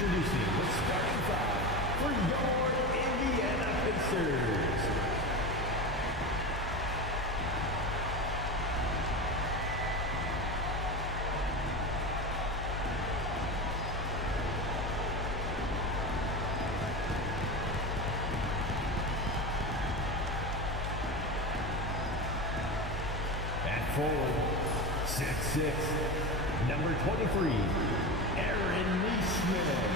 Introducing the starting five for your Indiana Pacers. At forward, 6'6", number 23, Aaron Neesmith.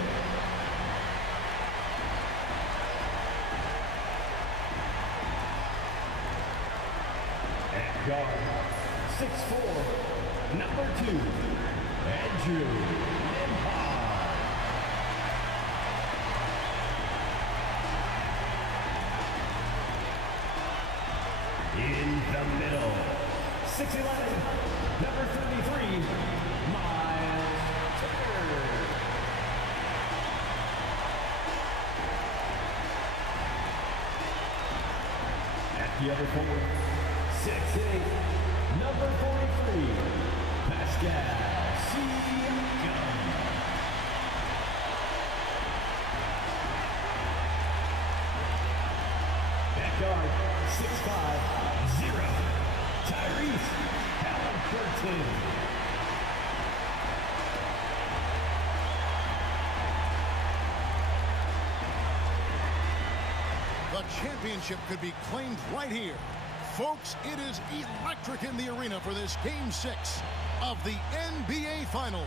At guard, 6'4", number 2, Andrew Nembhard. In the middle, 6'11", number 33, Miles Turner. At the other forward, 6'8", number 43, Pascal Siakam. At guard, 6'5", 0, Tyrese Haliburton. The championship could be claimed right here. Folks, it is electric in the arena for this Game 6 of the NBA Finals.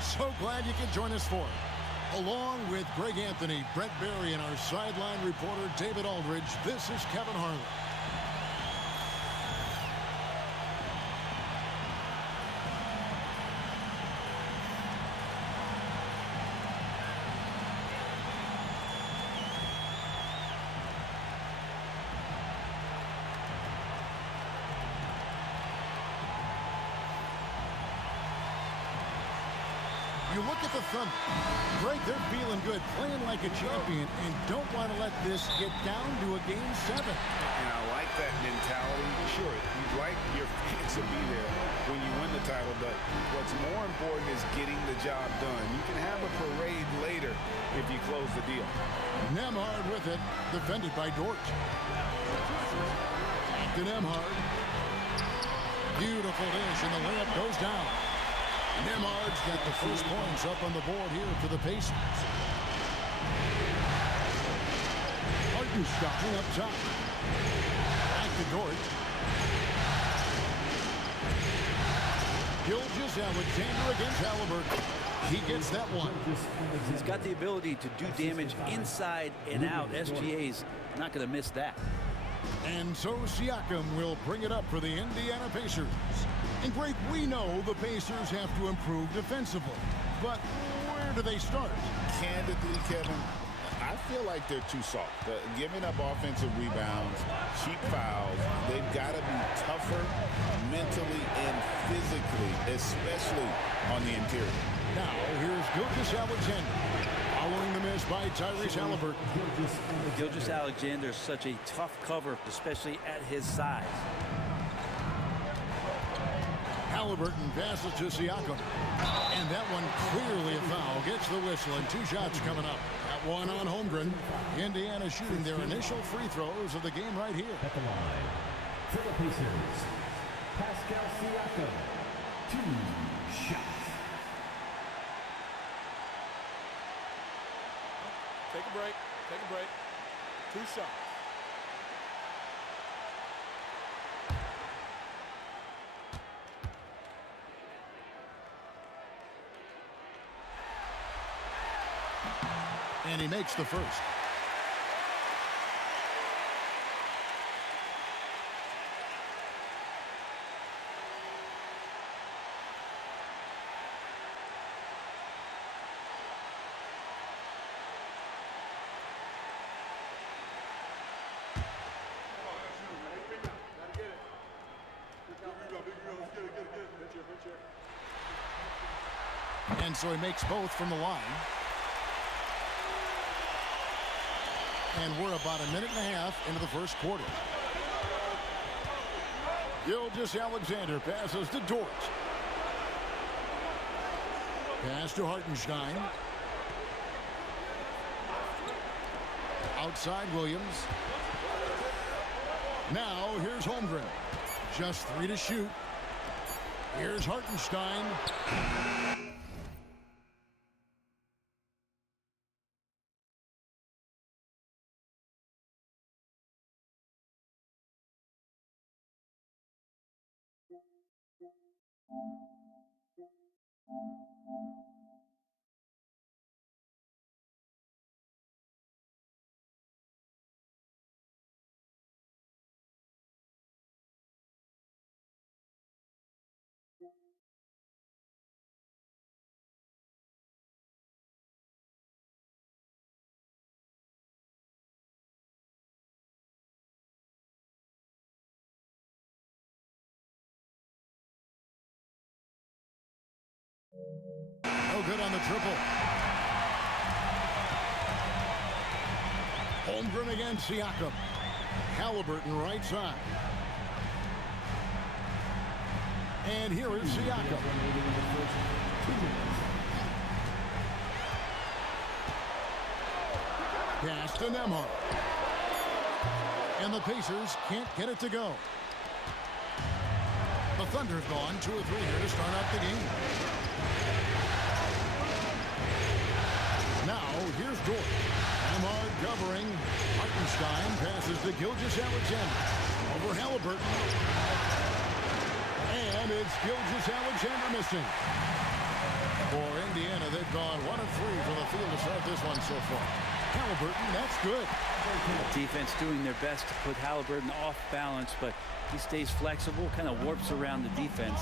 So glad you could join us for it. Along with Greg Anthony, Brett Berry, and our sideline reporter David Aldridge, this is Kevin Harlan. You look at the Thunder. Greg, they're feeling good, playing like a champion, and don't want to let this get down to a Game 7. And I like that mentality. Sure, you'd like your fans to be there when you win the title, but what's more important is getting the job done. You can have a parade later if you close the deal. Nembhard with it, defended by Dort. To Nembhard. Beautiful dish, and the layup goes down. Nembhard's got the first points up on the board here for the Pacers. Hartenstein up top. Back to Dort. Gilgeous-Alexander against Haliburton. He gets that one. He's got the ability to do damage inside and out. SGA's not going to miss that. And so Siakam will bring it up for the Indiana Pacers. And Greg, we know the Pacers have to improve defensively. But where do they start? Candidly, Kevin, I feel like they're too soft. Giving up offensive rebounds, cheap fouls, they've got to be tougher mentally and physically, especially on the interior. Now, here's Gilgeous-Alexander. Following the miss by Tyrese Haliburton. Gilgeous-Alexander is such a tough cover, especially at his size. Haliburton passes to Siakam. And that one clearly a foul. Gets the whistle, and 2 shots coming up. That one on Holmgren. Indiana shooting their initial free throws of the game right here. At the line, for the Pacers, Pascal Siakam, 2 shots. Take a break. Take a break. 2 shots. And he makes the first. And so he makes both from the line. And we're about a minute and a half into the first quarter. Gilgeous-Alexander passes to Dort. Pass to Hartenstein. Outside Williams. Now here's Holmgren. Just 3 to shoot. Here's Hartenstein. No good on the triple. Holmgren against Siakam. Haliburton right side. And here is Siakam. Pass to Nembhard. And the Pacers can't get it to go. The Thunder have gone 2 or 3 here to start out the game. Now, here's Dort. Nembhard covering. Hartenstein passes to Gilgeous-Alexander. Over Haliburton. And it's Gilgeous-Alexander missing. For Indiana, they've gone 1 of 3 from the field to start this one so far. Haliburton, that's good. The defense doing their best to put Haliburton off balance, but he stays flexible, kind of warps around the defense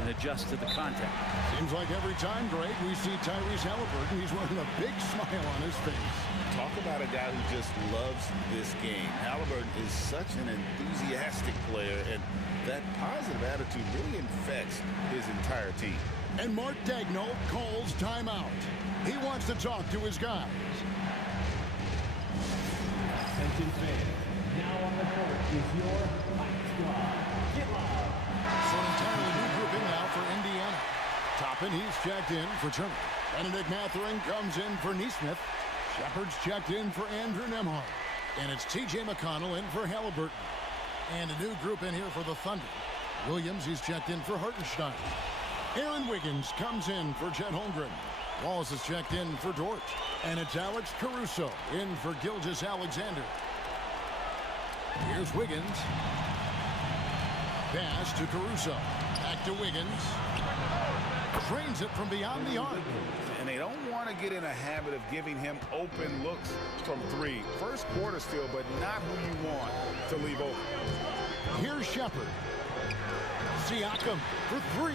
and adjusts to the contact. Seems like every time, Greg, we see Tyrese Haliburton, he's wearing a big smile on his face. Talk about a guy who just loves this game. Haliburton is such an enthusiastic player, and that positive attitude really infects his entire team. And Mark Daigneault calls timeout. He wants to talk to his guys. Attention fans, now on the court is your High Squad. Get live. So an entirely new grouping now for Indiana. Toppin, he's checked in for Turner. Benedict Mathurin comes in for Nesmith. Shepard's checked in for Andrew Nembhard. And it's T.J. McConnell in for Haliburton. And a new group in here for the Thunder. Williams, he's checked in for Hartenstein. Aaron Wiggins comes in for Chet Holmgren. Wallace is checked in for Dort. And it's Alex Caruso in for Gilgeous-Alexander. Here's Wiggins. Pass to Caruso. Back to Wiggins. Trains it from beyond the arc. And they don't want to get in a habit of giving him open looks from 3. First quarter still, but not who you want to leave open. Here's Shepard. Siakam for 3.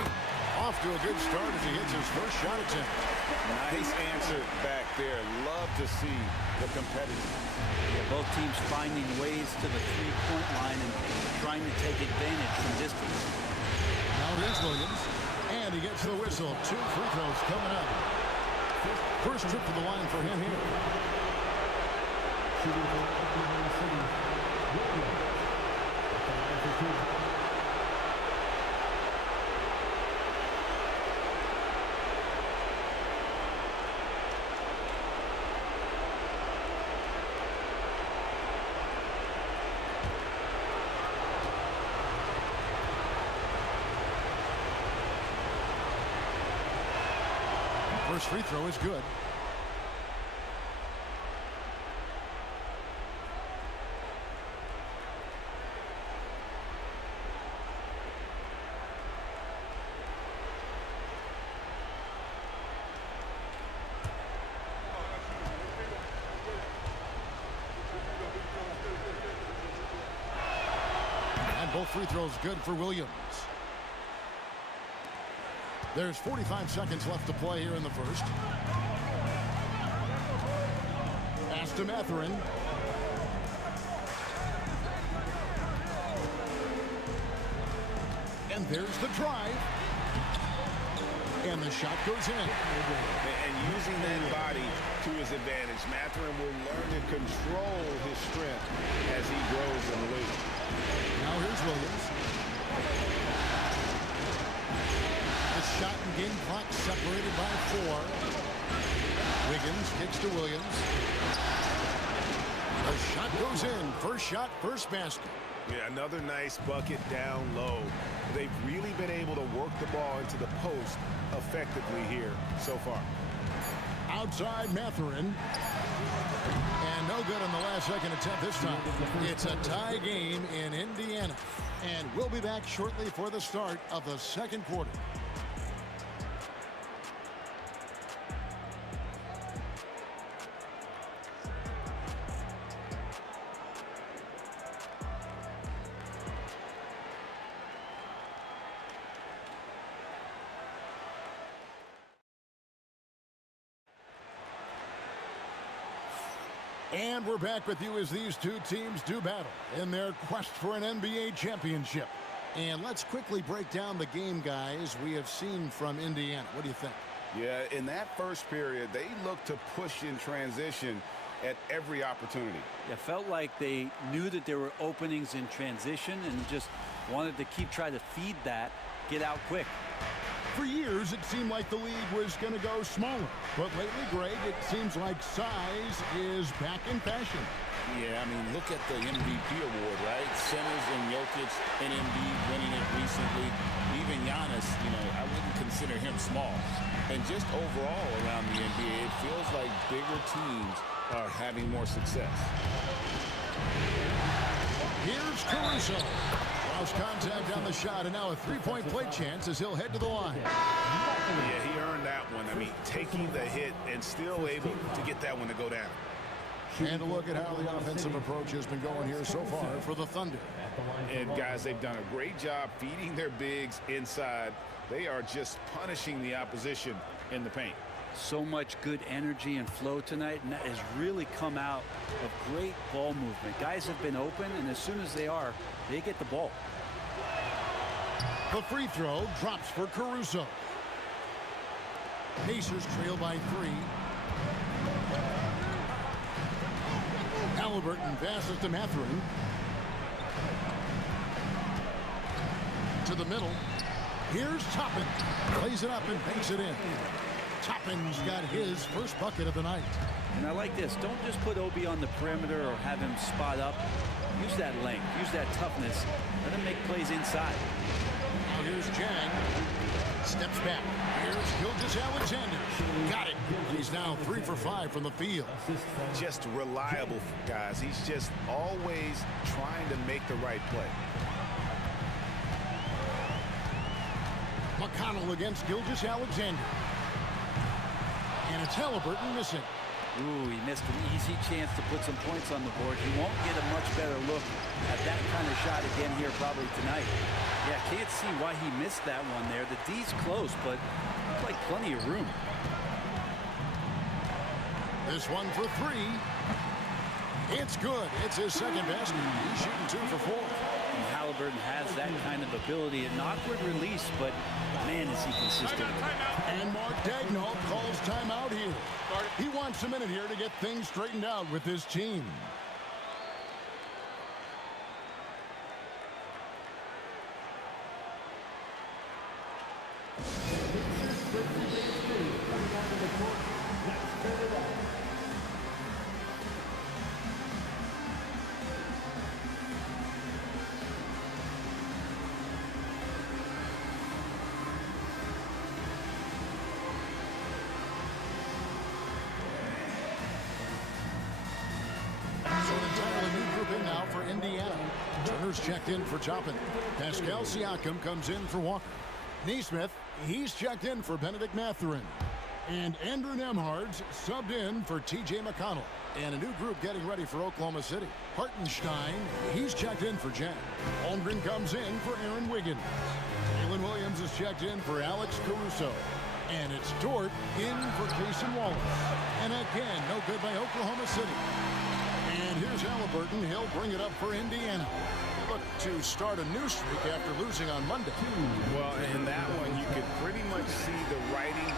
Off to a good start as he hits his first shot attempt. Nice answer back there. Love to see the competitive. Yeah, both teams finding ways to the three-point line and trying to take advantage from distance. Now here's Williams. And he gets the whistle. 2 free throws coming up. First trip to the line for him here. Shooting for Oklahoma City. Williams. At the line for 2. First free throw is good. And both free throws good for Williams. There's 45 seconds left to play here in the first. Pass to Mathurin. And there's the drive. And the shot goes in. And using that body to his advantage, Mathurin will learn to control his strength as he grows in the league. Now here's Williams. Shot and game clock separated by 4. Wiggins kicks to Williams. The Goes in. First shot, first basket. Yeah, another nice bucket down low. They've really been able to work the ball into the post effectively here so far. Outside Mathurin. And no good on the last second attempt this time. It's a tie game in Indiana. And we'll be back shortly for the start of the second quarter. And we're back with you as these two teams do battle in their quest for an NBA championship. And let's quickly break down the game, guys, we have seen from Indiana. What do you think? Yeah, in that first period, they looked to push in transition at every opportunity. It felt like they knew that there were openings in transition and just wanted to trying to feed that, get out quick. For years, it seemed like the league was going to go smaller. But lately, Greg, it seems like size is back in fashion. Yeah, I mean, look at the MVP award, right? Centers and Jokic and Embiid winning it recently. Even Giannis, I wouldn't consider him small. And just overall around the NBA, it feels like bigger teams are having more success. Here's Caruso. Lost contact on the shot, and now a three-point play chance as he'll head to the line. Yeah, he earned that one. I mean, taking the hit and still able to get that one to go down. And a look at how the offensive approach has been going here so far for the Thunder. And, guys, they've done a great job feeding their bigs inside. They are just punishing the opposition in the paint. So much good energy and flow tonight, and that has really come out of great ball movement. Guys have been open, and as soon as they are, they get the ball. The free throw drops for Caruso. Pacers trail by 3. Haliburton passes to Mathurin. To the middle. Here's Toppin. Plays it up and banks it in. Toppin's got his first bucket of the night. And I like this. Don't just put Obi on the perimeter or have him spot up. Use that length. Use that toughness. Let him make plays inside. Now here's Jang. Steps back. Here's Gilgeous-Alexander. Got it. He's now 3 for 5 from the field. Just reliable, guys. He's just always trying to make the right play. McConnell against Gilgeous-Alexander. And it's Haliburton missing. Ooh, he missed an easy chance to put some points on the board. He won't get a much better look at that kind of shot again here probably tonight. Yeah, can't see why he missed that one there. The D's close, but looks like plenty of room. This one for 3. It's good. It's his second basket. He's shooting 2 for 4. And Haliburton has that kind of ability. An awkward release, but man, is he consistent. And Mark Daigneault calls timeout here. He wants a minute here to get things straightened out with his team. So an entirely new group in now for Indiana. Turner's checked in for Toppin. Pascal Siakam comes in for Walker. Nesmith, he's checked in for Benedict Mathurin. And Andrew Nembhard's subbed in for T.J. McConnell. And a new group getting ready for Oklahoma City. Hartenstein, he's checked in for Jen. Holmgren comes in for Aaron Wiggins. Jalen Williams is checked in for Alex Caruso. And it's Dort in for Cason Wallace. And again, no good by Oklahoma City. And here's Haliburton. He'll bring it up for Indiana. They look to start a new streak after losing on Monday. Well, in that one, you could pretty much see the writing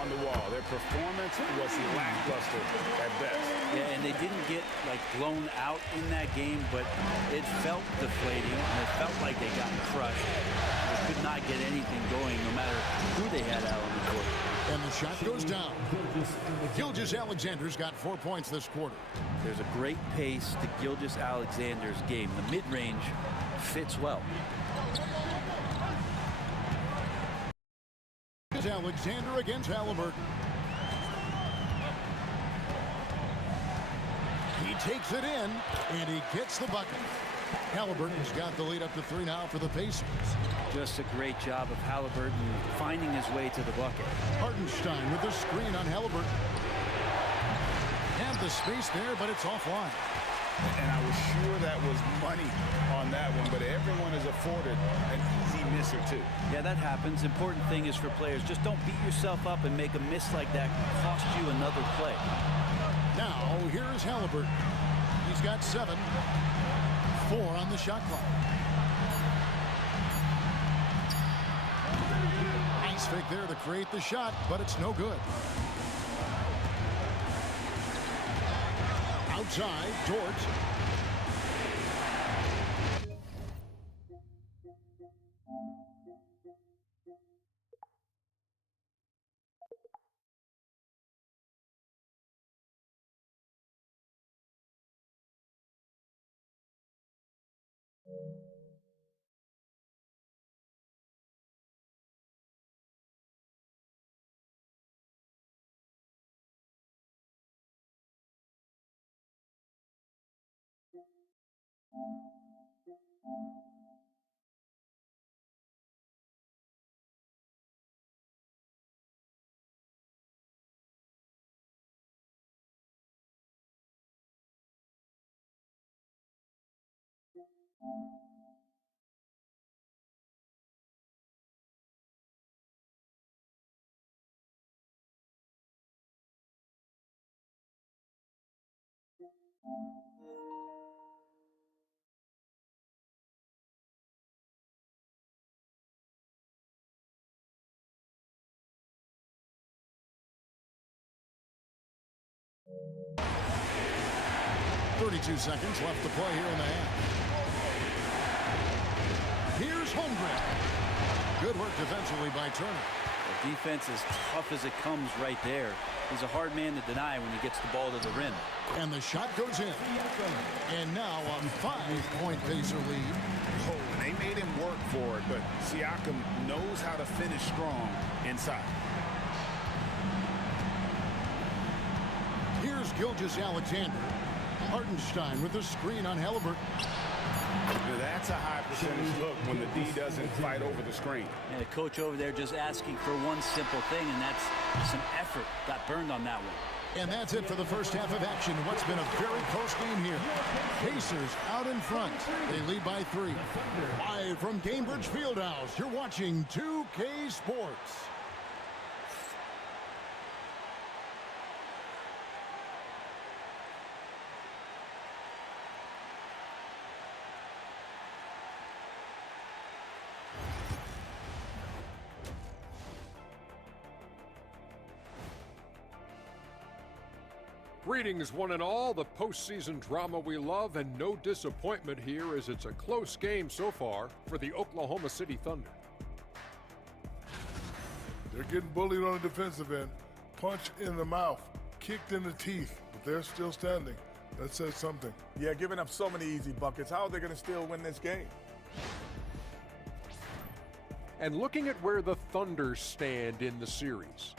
on the wall. Their performance was lackluster at best. Yeah, and they didn't get like blown out in that game, but it felt deflating, and it felt like they got crushed. They could not get anything going, no matter who they had out on the court. And the shot goes down. Gilgeous-Alexander's got 4 points this quarter. There's a great pace to Gilgeous-Alexander's game. The mid-range fits well. Alexander against Haliburton. He takes it in, and he gets the bucket. Haliburton's got the lead up to 3 now for the Pacers. Just a great job of Haliburton finding his way to the bucket. Hartenstein with the screen on Haliburton. Have the space there, but it's offline. And I was sure that was money on that one, but everyone is afforded an easy miss or two. Yeah, that happens. Important thing is for players, just don't beat yourself up and make a miss like that cost you another play. Now, here's Haliburton. He's got 7. 4 on the shot clock. Ice fake there to create the shot, but it's no good. Outside, George. .32 seconds left to play here in the half. Here's Holmgren. Good work defensively by Turner. The defense is tough as it comes right there. He's a hard man to deny when he gets the ball to the rim. And the shot goes in. And now a 5-point Pacer lead. Oh, and they made him work for it, but Siakam knows how to finish strong inside. Here's Gilgeous-Alexander. Hartenstein with the screen on Haliburton. That's a high percentage look when the D doesn't fight over the screen. And the coach over there just asking for one simple thing, and that's some effort. Got burned on that one. And that's it for the first half of action. What's been a very close game here. Pacers out in front. They lead by 3. Live from Cambridge Fieldhouse, you're watching 2K Sports. Greetings, one and all. The postseason drama we love, and no disappointment here as it's a close game so far for the Oklahoma City Thunder. They're getting bullied on the defensive end, punched in the mouth, kicked in the teeth, but they're still standing. That says something. Yeah, giving up so many easy buckets. How are they going to still win this game? And looking at where the Thunder stand in the series,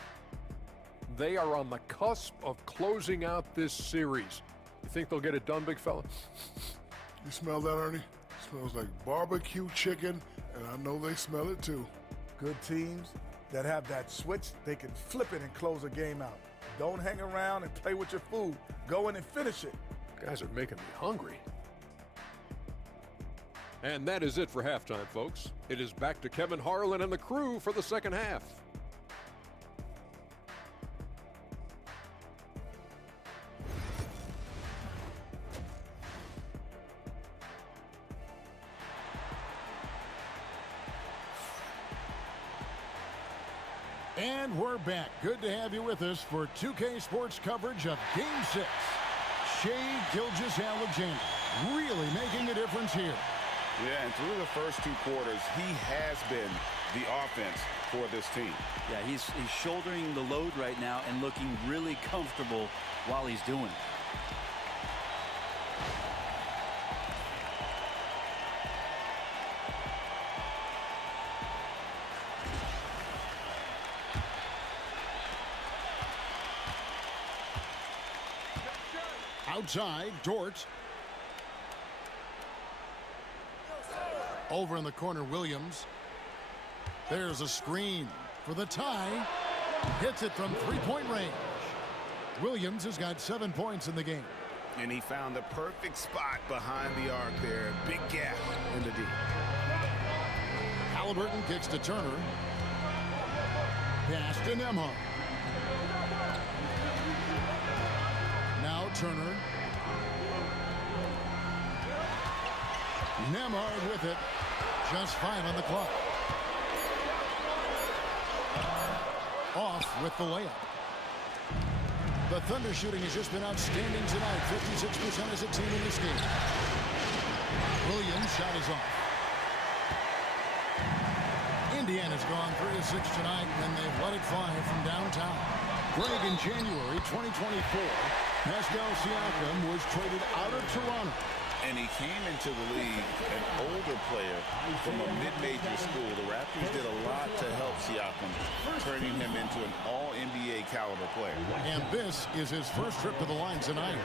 they are on the cusp of closing out this series. You think they'll get it done, big fella? You smell that, Ernie? It smells like barbecue chicken, and I know they smell it too. Good teams that have that switch, they can flip it and close a game out. Don't hang around and play with your food. Go in and finish it. Guys are making me hungry. And that is it for halftime, folks. It is back to Kevin Harlan and the crew for the second half. And we're back. Good to have you with us for 2K Sports coverage of Game 6. Shai Gilgeous-Alexander really making a difference here. Yeah, and through the first 2 quarters, he has been the offense for this team. Yeah, he's shouldering the load right now and looking really comfortable while he's doing it. Outside, Dort. Over in the corner, Williams. There's a screen for the tie. Hits it from 3-point range. Williams has got 7 points in the game. And he found the perfect spot behind the arc there. Big gap in the D. Haliburton kicks to Turner. Pass to Nembhard. Now Turner. Nembhard with it. Just 5 on the clock. Off with the layup. The Thunder shooting has just been outstanding tonight. 56% as a team in this game. Williams' shot is off. Indiana's gone 3 of 6 tonight, and they've let it fly from downtown. Greg, in January 2024, Pascal Siakam was traded out of Toronto. And he came into the league an older player from a mid-major school. The Raptors did a lot to help Siakam, turning him into an all-NBA caliber player. And this is his first trip to the line tonight.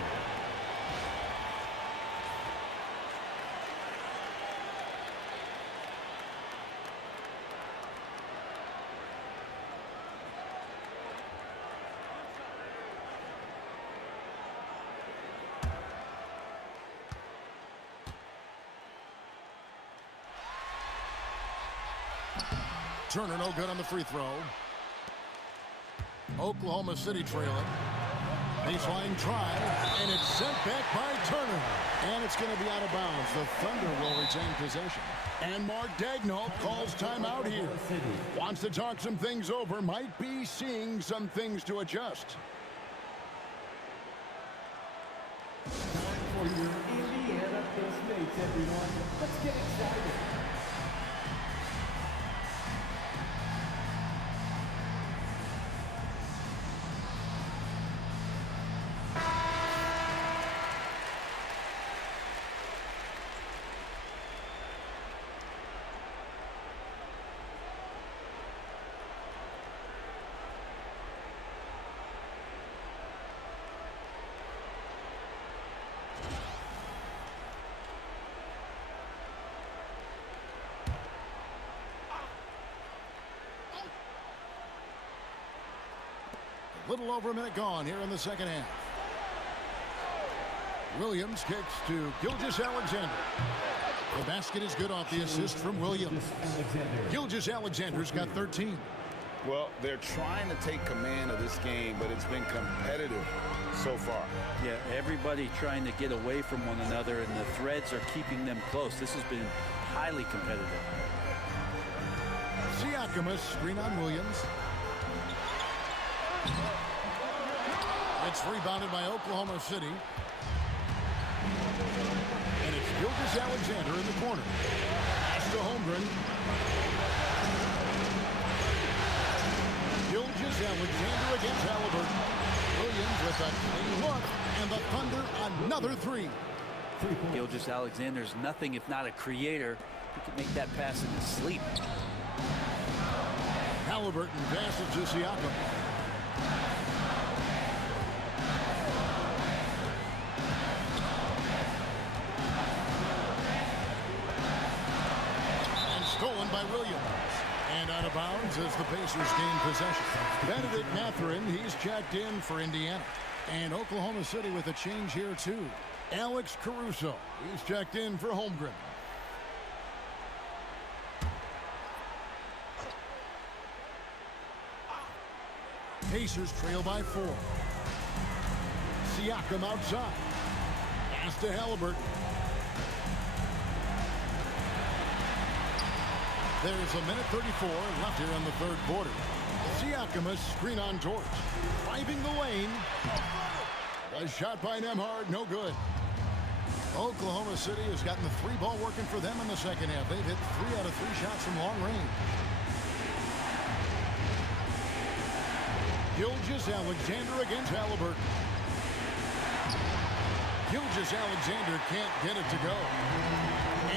Turner no good on the free throw. Oklahoma City trailing. Baseline try, and it's sent back by Turner. And it's going to be out of bounds. The Thunder will retain possession. And Mark Daigneault calls timeout here. Wants to talk some things over. Might be seeing some things to adjust. For your Indiana Pacers, everyone. Let's get excited. Little over a minute gone here in the second half. Williams kicks to Gilgeous-Alexander. The basket is good off the assist from Williams. Gilgeous-Alexander's got 13. Well, they're trying to take command of this game, but it's been competitive so far. Yeah, everybody trying to get away from one another, and the threads are keeping them close. This has been highly competitive. Siakam, screen on Williams. It's rebounded by Oklahoma City. And it's Gilgeous-Alexander in the corner. Pass to Holmgren. Gilgeous-Alexander against Haliburton. Williams with a clean look, and the Thunder another three. Gilgeous-Alexander's nothing if not a creator. He can make that pass in his sleep. Haliburton passes to Siakam. Stolen by Williams. And out of bounds as the Pacers gain possession. Benedict Mathurin, he's checked in for Indiana. And Oklahoma City with a change here too. Alex Caruso, he's checked in for Holmgren. Pacers trail by 4. Siakam outside. Pass to Haliburton. There's a minute 34 left here in the third quarter. Siakam, a screen on George. Driving the lane. A shot by Nembhard, no good. Oklahoma City has gotten the 3-ball working for them in the second half. They've hit 3 out of 3 shots from long range. Gilgeous-Alexander against Haliburton. Gilgeous-Alexander can't get it to go.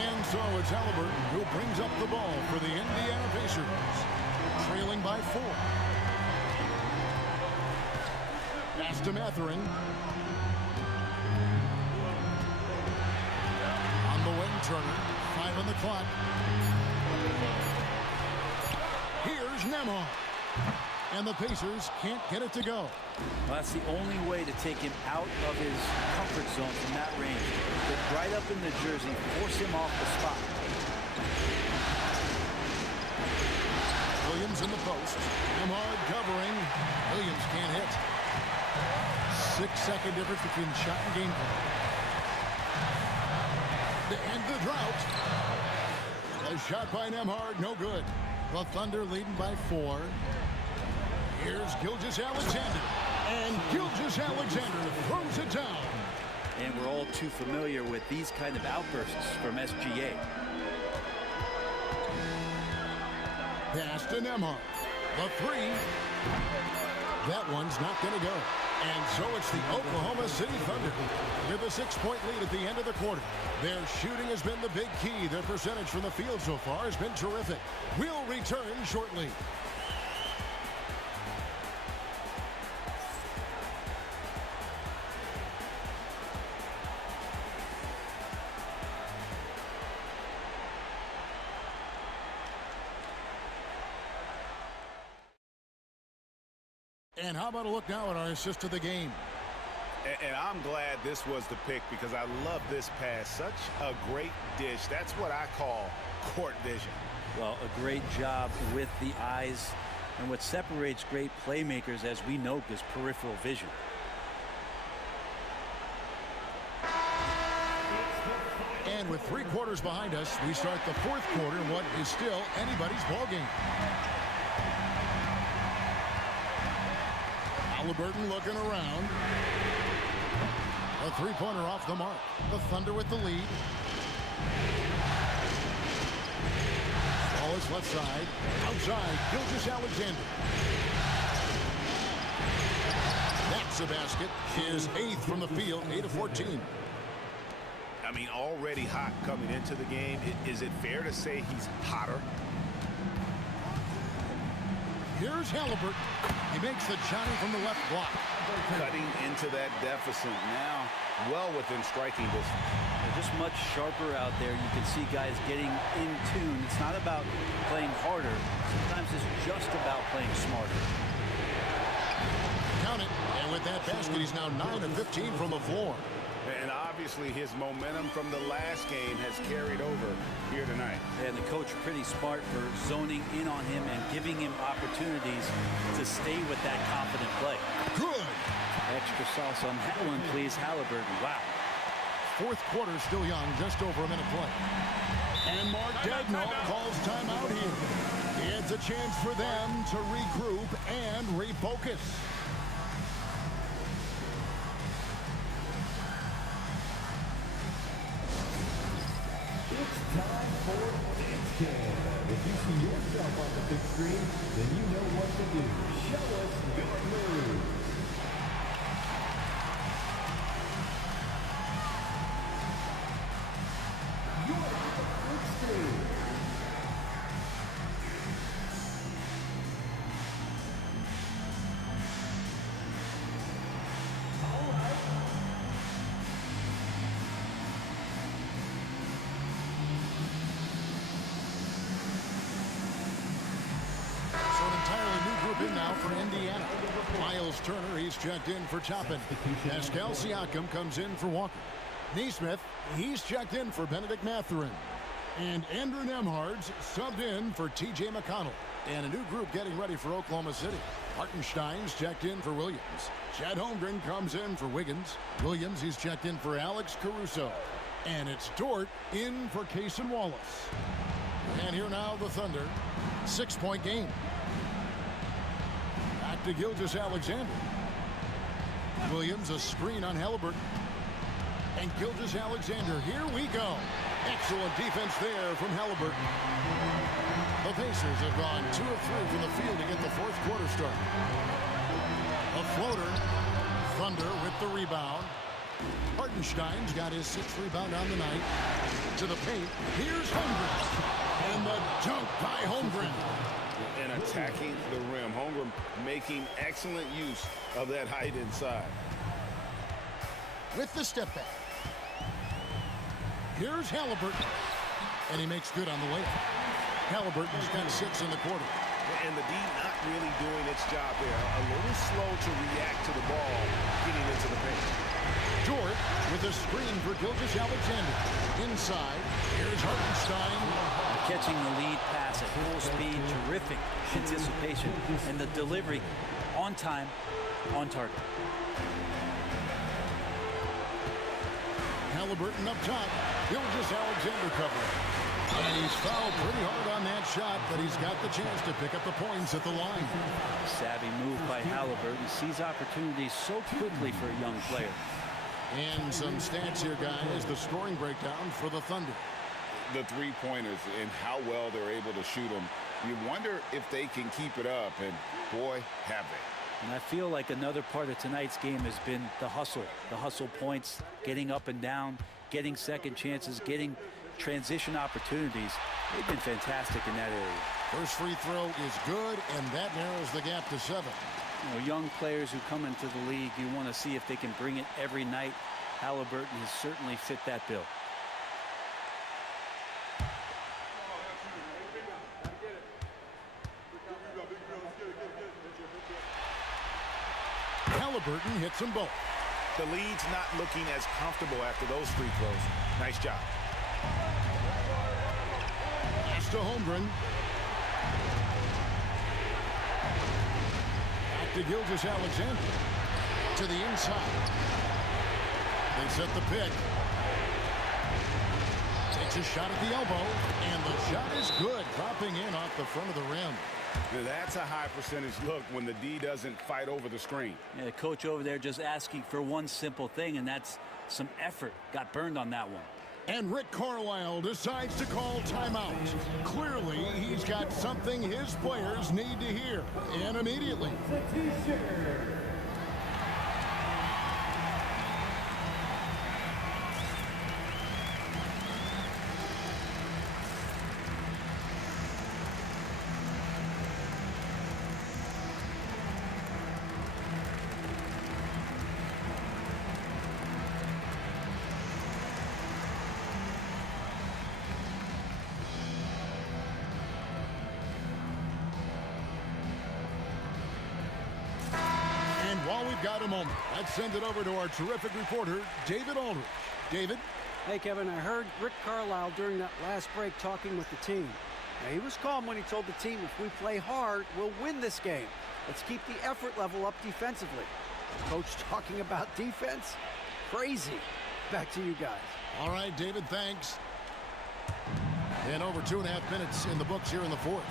And so it's Haliburton who brings up the ball for the Indiana Pacers, trailing by 4. Pass to Mathurin. On the wing, Turner. 5 on the clock. Here's Nembhard. And the Pacers can't get it to go. Well, that's the only way to take him out of his comfort zone from that range. Get right up in the jersey, force him off the spot. Williams in the post. Nembhard covering. Williams can't hit. 6-second difference between shot and game clock. To end the drought. A shot by Nembhard, no good. The Thunder leading by 4. Here's Gilgeous-Alexander. And Gilgeous-Alexander throws it down. And we're all too familiar with these kind of outbursts from SGA. Pass to Nembhard. The 3. That one's not going to go. And so it's the Oklahoma City Thunder with a 6-point lead at the end of the quarter. Their shooting has been the big key. Their percentage from the field so far has been terrific. We'll return shortly. And how about a look now at our assist of the game? And I'm glad this was the pick because I love this pass. Such a great dish. That's what I call court vision. Well, a great job with the eyes. And what separates great playmakers, as we know, is peripheral vision. And with 3 quarters behind us, we start the 4th quarter in what is still anybody's ballgame. Haliburton looking around. A 3-pointer off the mark. The Thunder with the lead. Ball is left side. Outside, Gilgeous-Alexander. That's a basket. His 8th from the field, 8 of 14. I mean, already hot coming into the game. Is it fair to say he's hotter? Here's Haliburton. He makes the Johnny from the left block. Cutting into that deficit now, well within striking distance. They're just much sharper out there. You can see guys getting in tune. It's not about playing harder. Sometimes it's just about playing smarter. Count it. And with that basket, he's now 9 of 15 from the floor. And obviously his momentum from the last game has carried over here tonight. And the coach pretty smart for zoning in on him and giving him opportunities to stay with that confident play. Good. Extra sauce on that one, please. Haliburton. Wow. 4th quarter still young, just over a minute play. And Mark Daigneault calls timeout here. It's a chance for them to regroup and refocus. It's time for Dance Cam. If you see yourself on the big screen, then you know what to do. Show us your moves. You're on the big screen. All right. So an entirely new group in now for Indiana. Miles Turner, he's checked in for Toppin. Pascal Siakam comes in for Walker. Neesmith, he's checked in for Benedict Mathurin. And Andrew Nembhard's subbed in for T.J. McConnell. And a new group getting ready for Oklahoma City. Hartenstein's checked in for Williams. Chad Holmgren comes in for Wiggins. Williams, he's checked in for Alex Caruso. And it's Dort in for Cason Wallace. And here now the Thunder. 6-point game. Back to Gilgeous-Alexander. Williams, a screen on Haliburton. And Gilgeous-Alexander, here we go. Excellent defense there from Haliburton. The Pacers have gone 2 of 3 from the field to get the fourth quarter started. A floater. Thunder with the rebound. Hartenstein's got his 6th rebound on the night. To the paint. Here's Holmgren. And the dunk by Holmgren. And attacking the rim. Holmgren making excellent use of that height inside. With the step back. Here's Haliburton. And he makes good on the way. Haliburton's got 6 in the quarter. And the D not really doing its job there. A little slow to react to the ball getting into the paint. Dort with a screen for Gilgeous-Alexander. Inside, here's Hartenstein. Catching the lead pass at full speed, terrific anticipation, and the delivery on time, on target. Haliburton up top. Gilgeous-Alexander covering. And he's fouled pretty hard on that shot, but he's got the chance to pick up the points at the line. Savvy move by Haliburton. Sees opportunities so quickly for a young player. And some stats here, guys. The scoring breakdown for the Thunder. The three-pointers and how well they're able to shoot them. You wonder if they can keep it up, and boy, have they. And I feel like another part of tonight's game has been the hustle points, getting up and down, getting second chances, getting transition opportunities. They've been fantastic in that area. First free throw is good, and that narrows the gap to 7. You know, young players who come into the league, you want to see if they can bring it every night. Haliburton has certainly fit that bill. Haliburton hits them both. The lead's not looking as comfortable after those free throws. Nice job. Pass to Holmgren. Back to Gilgeous-Alexander. To the inside. They set the pick. Takes a shot at the elbow. And the shot is good. Dropping in off the front of the rim. Now, that's a high percentage look when the D doesn't fight over the screen. Yeah, the coach over there just asking for one simple thing, and that's some effort. Got burned on that one. And Rick Carlisle decides to call timeout. Clearly, he's got something his players need to hear, and immediately. While we've got a moment, let's send it over to our terrific reporter, David Aldridge. David? Hey, Kevin, I heard Rick Carlisle during that last break talking with the team. Now, he was calm when he told the team, if we play hard, we'll win this game. Let's keep the effort level up defensively. The coach talking about defense? Crazy. Back to you guys. All right, David, thanks. And over 2.5 minutes in the books here in the fourth.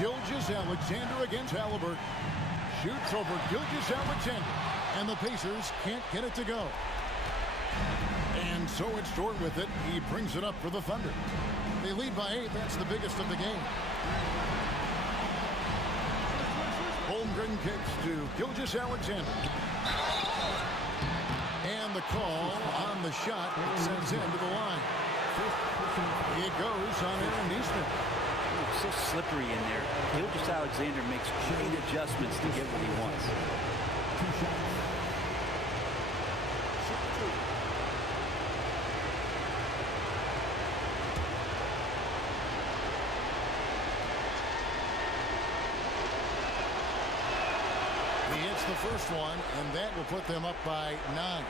Gilgeous-Alexander against Haliburton. Shoots over Gilgeous-Alexander. And the Pacers can't get it to go. And so it's Dort with it. He brings it up for the Thunder. They lead by 8. That's the biggest of the game. Holmgren kicks to Gilgeous-Alexander. And the call on the shot sends him to the line. It goes on Aaron Eastman. So slippery in there. Gilgeous-Alexander makes great adjustments to get what he wants. He hits the first one, and that will put them up by 9.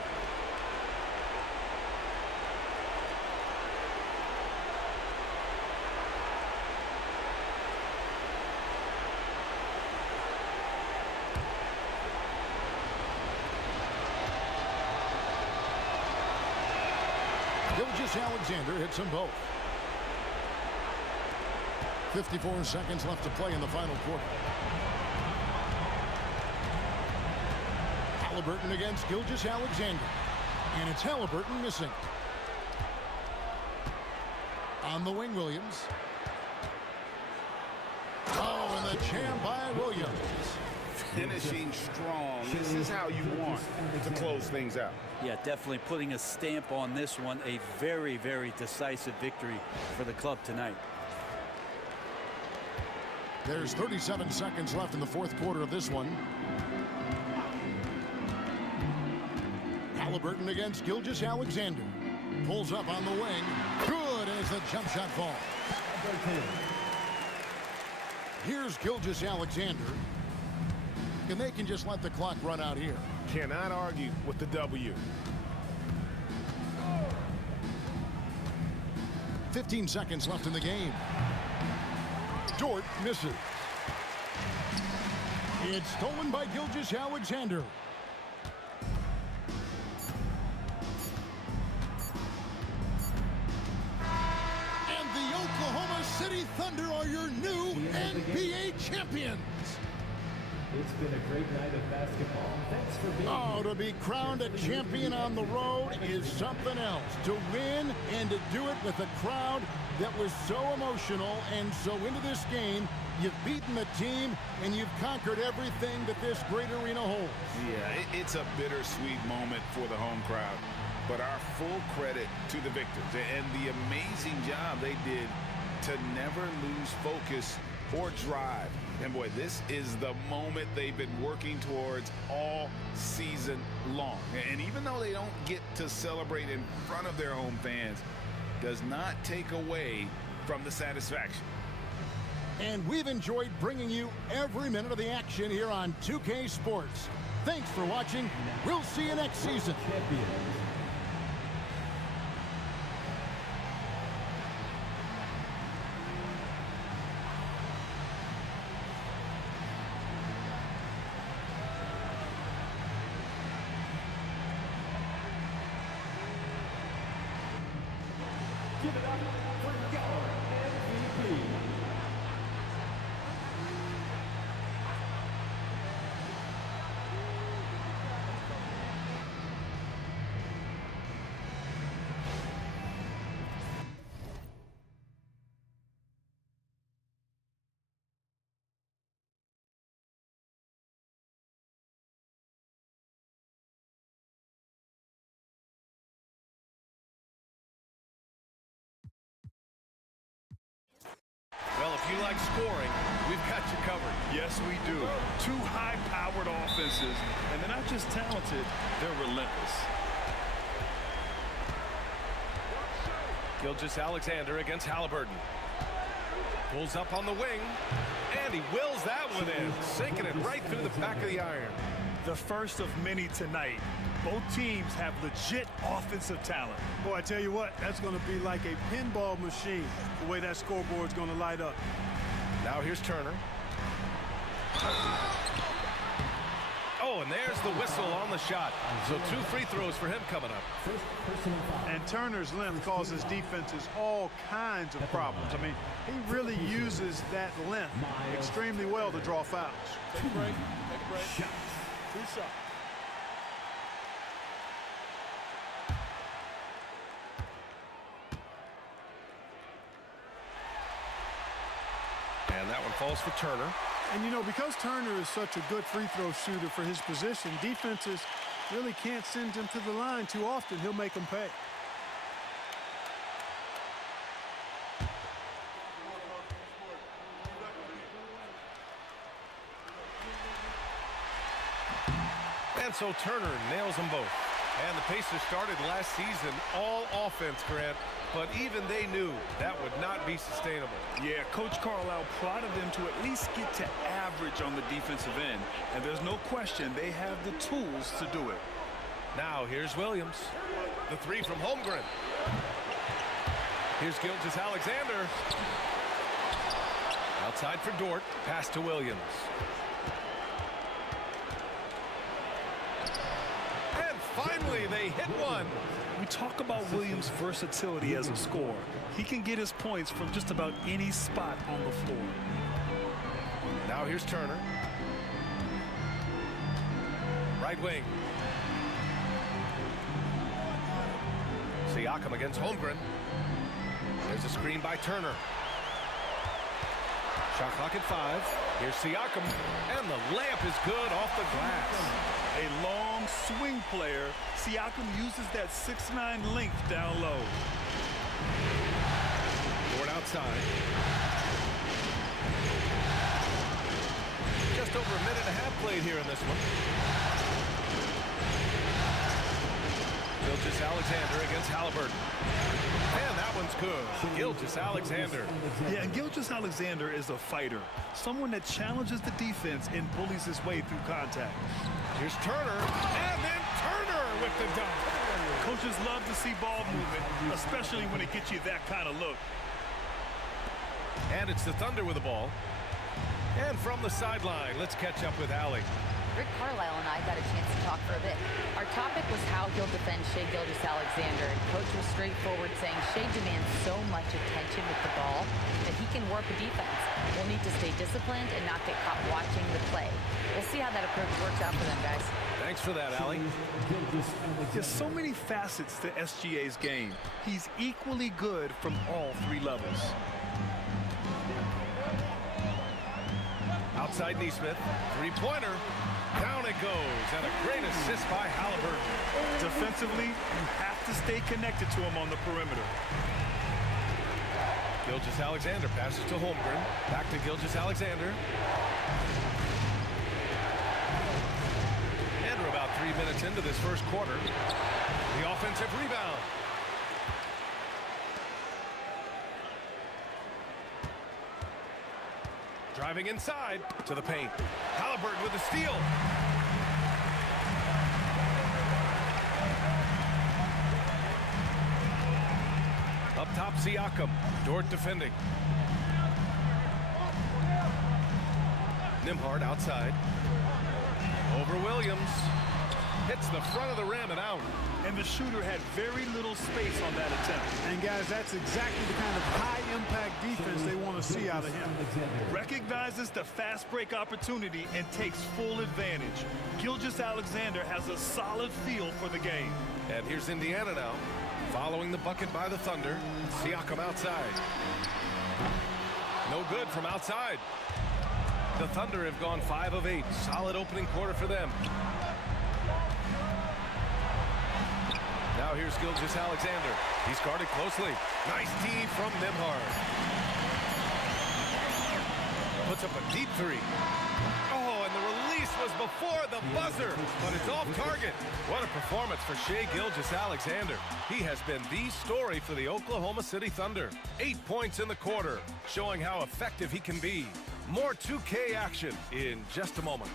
Gilgeous-Alexander hits them both. 54 seconds left to play in the final quarter. Haliburton against Gilgeous-Alexander. And it's Haliburton missing. On the wing, Williams. Oh, and the jam by Williams. Finishing strong. This is how you want to close things out. Yeah, definitely putting a stamp on this one. A very, very decisive victory for the club tonight. There's 37 seconds left in the fourth quarter of this one. Haliburton against Gilgeous-Alexander. Pulls up on the wing. Good as the jump shot falls. Here's Gilgeous-Alexander. And they can just let the clock run out here. Cannot argue with the W. 15 seconds left in the game. Dort misses. It's stolen by Gilgeous-Alexander. And the Oklahoma City Thunder are your new NBA champions. It's been a great night of basketball. Thanks for being here. To be crowned a champion on the road is something else. To win and to do it with a crowd that was so emotional and so into this game. You've beaten the team and you've conquered everything that this great arena holds. Yeah, it's a bittersweet moment for the home crowd. But our full credit to the victors and the amazing job they did to never lose focus or drive. And boy, this is the moment they've been working towards all season long. And even though they don't get to celebrate in front of their home fans, does not take away from the satisfaction. And we've enjoyed bringing you every minute of the action here on 2K Sports. Thanks for watching. We'll see you next season. Give it up for your MVP. Well, if you like scoring, we've got you covered. Yes, we do. Two high-powered offenses, and they're not just talented, they're relentless. Gilgeous-Alexander against Haliburton. Pulls up on the wing, and he wills that one in, sinking it right through the back of the iron. The first of many tonight. Both teams have legit offensive talent. Boy, I tell you what, that's going to be like a pinball machine, the way that scoreboard's going to light up. Now here's Turner. Oh, and there's the whistle on the shot. So 2 free throws for him coming up. And Turner's length causes defenses all kinds of problems. I mean, he really uses that length extremely well to draw fouls. Take a break. Take a break. 2 shots. And that one falls for Turner. And, you know, because Turner is such a good free throw shooter for his position, defenses really can't send him to the line too often. He'll make them pay. And so Turner nails them both. And the Pacers started last season all offense, Grant, but even they knew that would not be sustainable. Yeah, Coach Carlisle prodded them to at least get to average on the defensive end. And there's no question they have the tools to do it. Now here's Williams. The 3 from Holmgren. Here's Gilgeous-Alexander. Outside for Dort. Pass to Williams. And finally they hit one. We talk about Williams' versatility as a scorer. He can get his points from just about any spot on the floor. Now here's Turner. Right wing. Siakam against Holmgren. There's a screen by Turner. Shot clock at 5. Here's Siakam, and the layup is good off the glass. A long swing player. Siakam uses that 6'9" length down low. Ford outside. Just over a minute and a half played here in this one. Gilgeous-Alexander against Haliburton. And that one's good. Gilgeous-Alexander. Yeah, and Gilgeous-Alexander is a fighter. Someone that challenges the defense and bullies his way through contact. Here's Turner, and then Turner with the dunk. Coaches love to see ball movement, especially when it gets you that kind of look. And it's the Thunder with the ball. And from the sideline, let's catch up with Hali. Rick Carlisle and I got a chance to talk for a bit. Our topic was how he'll defend Shai Gilgeous-Alexander, and Coach was straightforward, saying Shai demands so much attention with the ball that he can warp a defense. We'll need to stay disciplined and not get caught watching the play. We'll see how that approach works out for them, guys. Thanks for that, Hali. There's so many facets to SGA's game. He's equally good from all 3 levels. Outside Neesmith, 3-pointer. Down it goes, and a great assist by Haliburton. Defensively, you have to stay connected to him on the perimeter. Gilgeous-Alexander passes to Holmgren. Back to Gilgeous-Alexander. And we're about 3 minutes into this first quarter. The offensive rebound. Driving inside to the paint. Haliburton with the steal. Up top, Siakam. Dort defending. Nembhard outside. Over Williams. Hits the front of the rim and out. And the shooter had very little space on that attempt. And guys, that's exactly the kind of high-impact defense they want to see out of him. Recognizes the fast break opportunity and takes full advantage. Gilgeous-Alexander has a solid feel for the game. And here's Indiana now, following the bucket by the Thunder. Siakam outside. No good from outside. The Thunder have gone 5 of 8. Solid opening quarter for them. Now here's Gilgeous-Alexander. He's guarded closely. Nice D from Nembhard. Puts up a deep 3. Oh, and the release was before the buzzer, but it's off target. What a performance for Shai Gilgeous-Alexander. He has been the story for the Oklahoma City Thunder. 8 points in the quarter, showing how effective he can be. More 2K action in just a moment.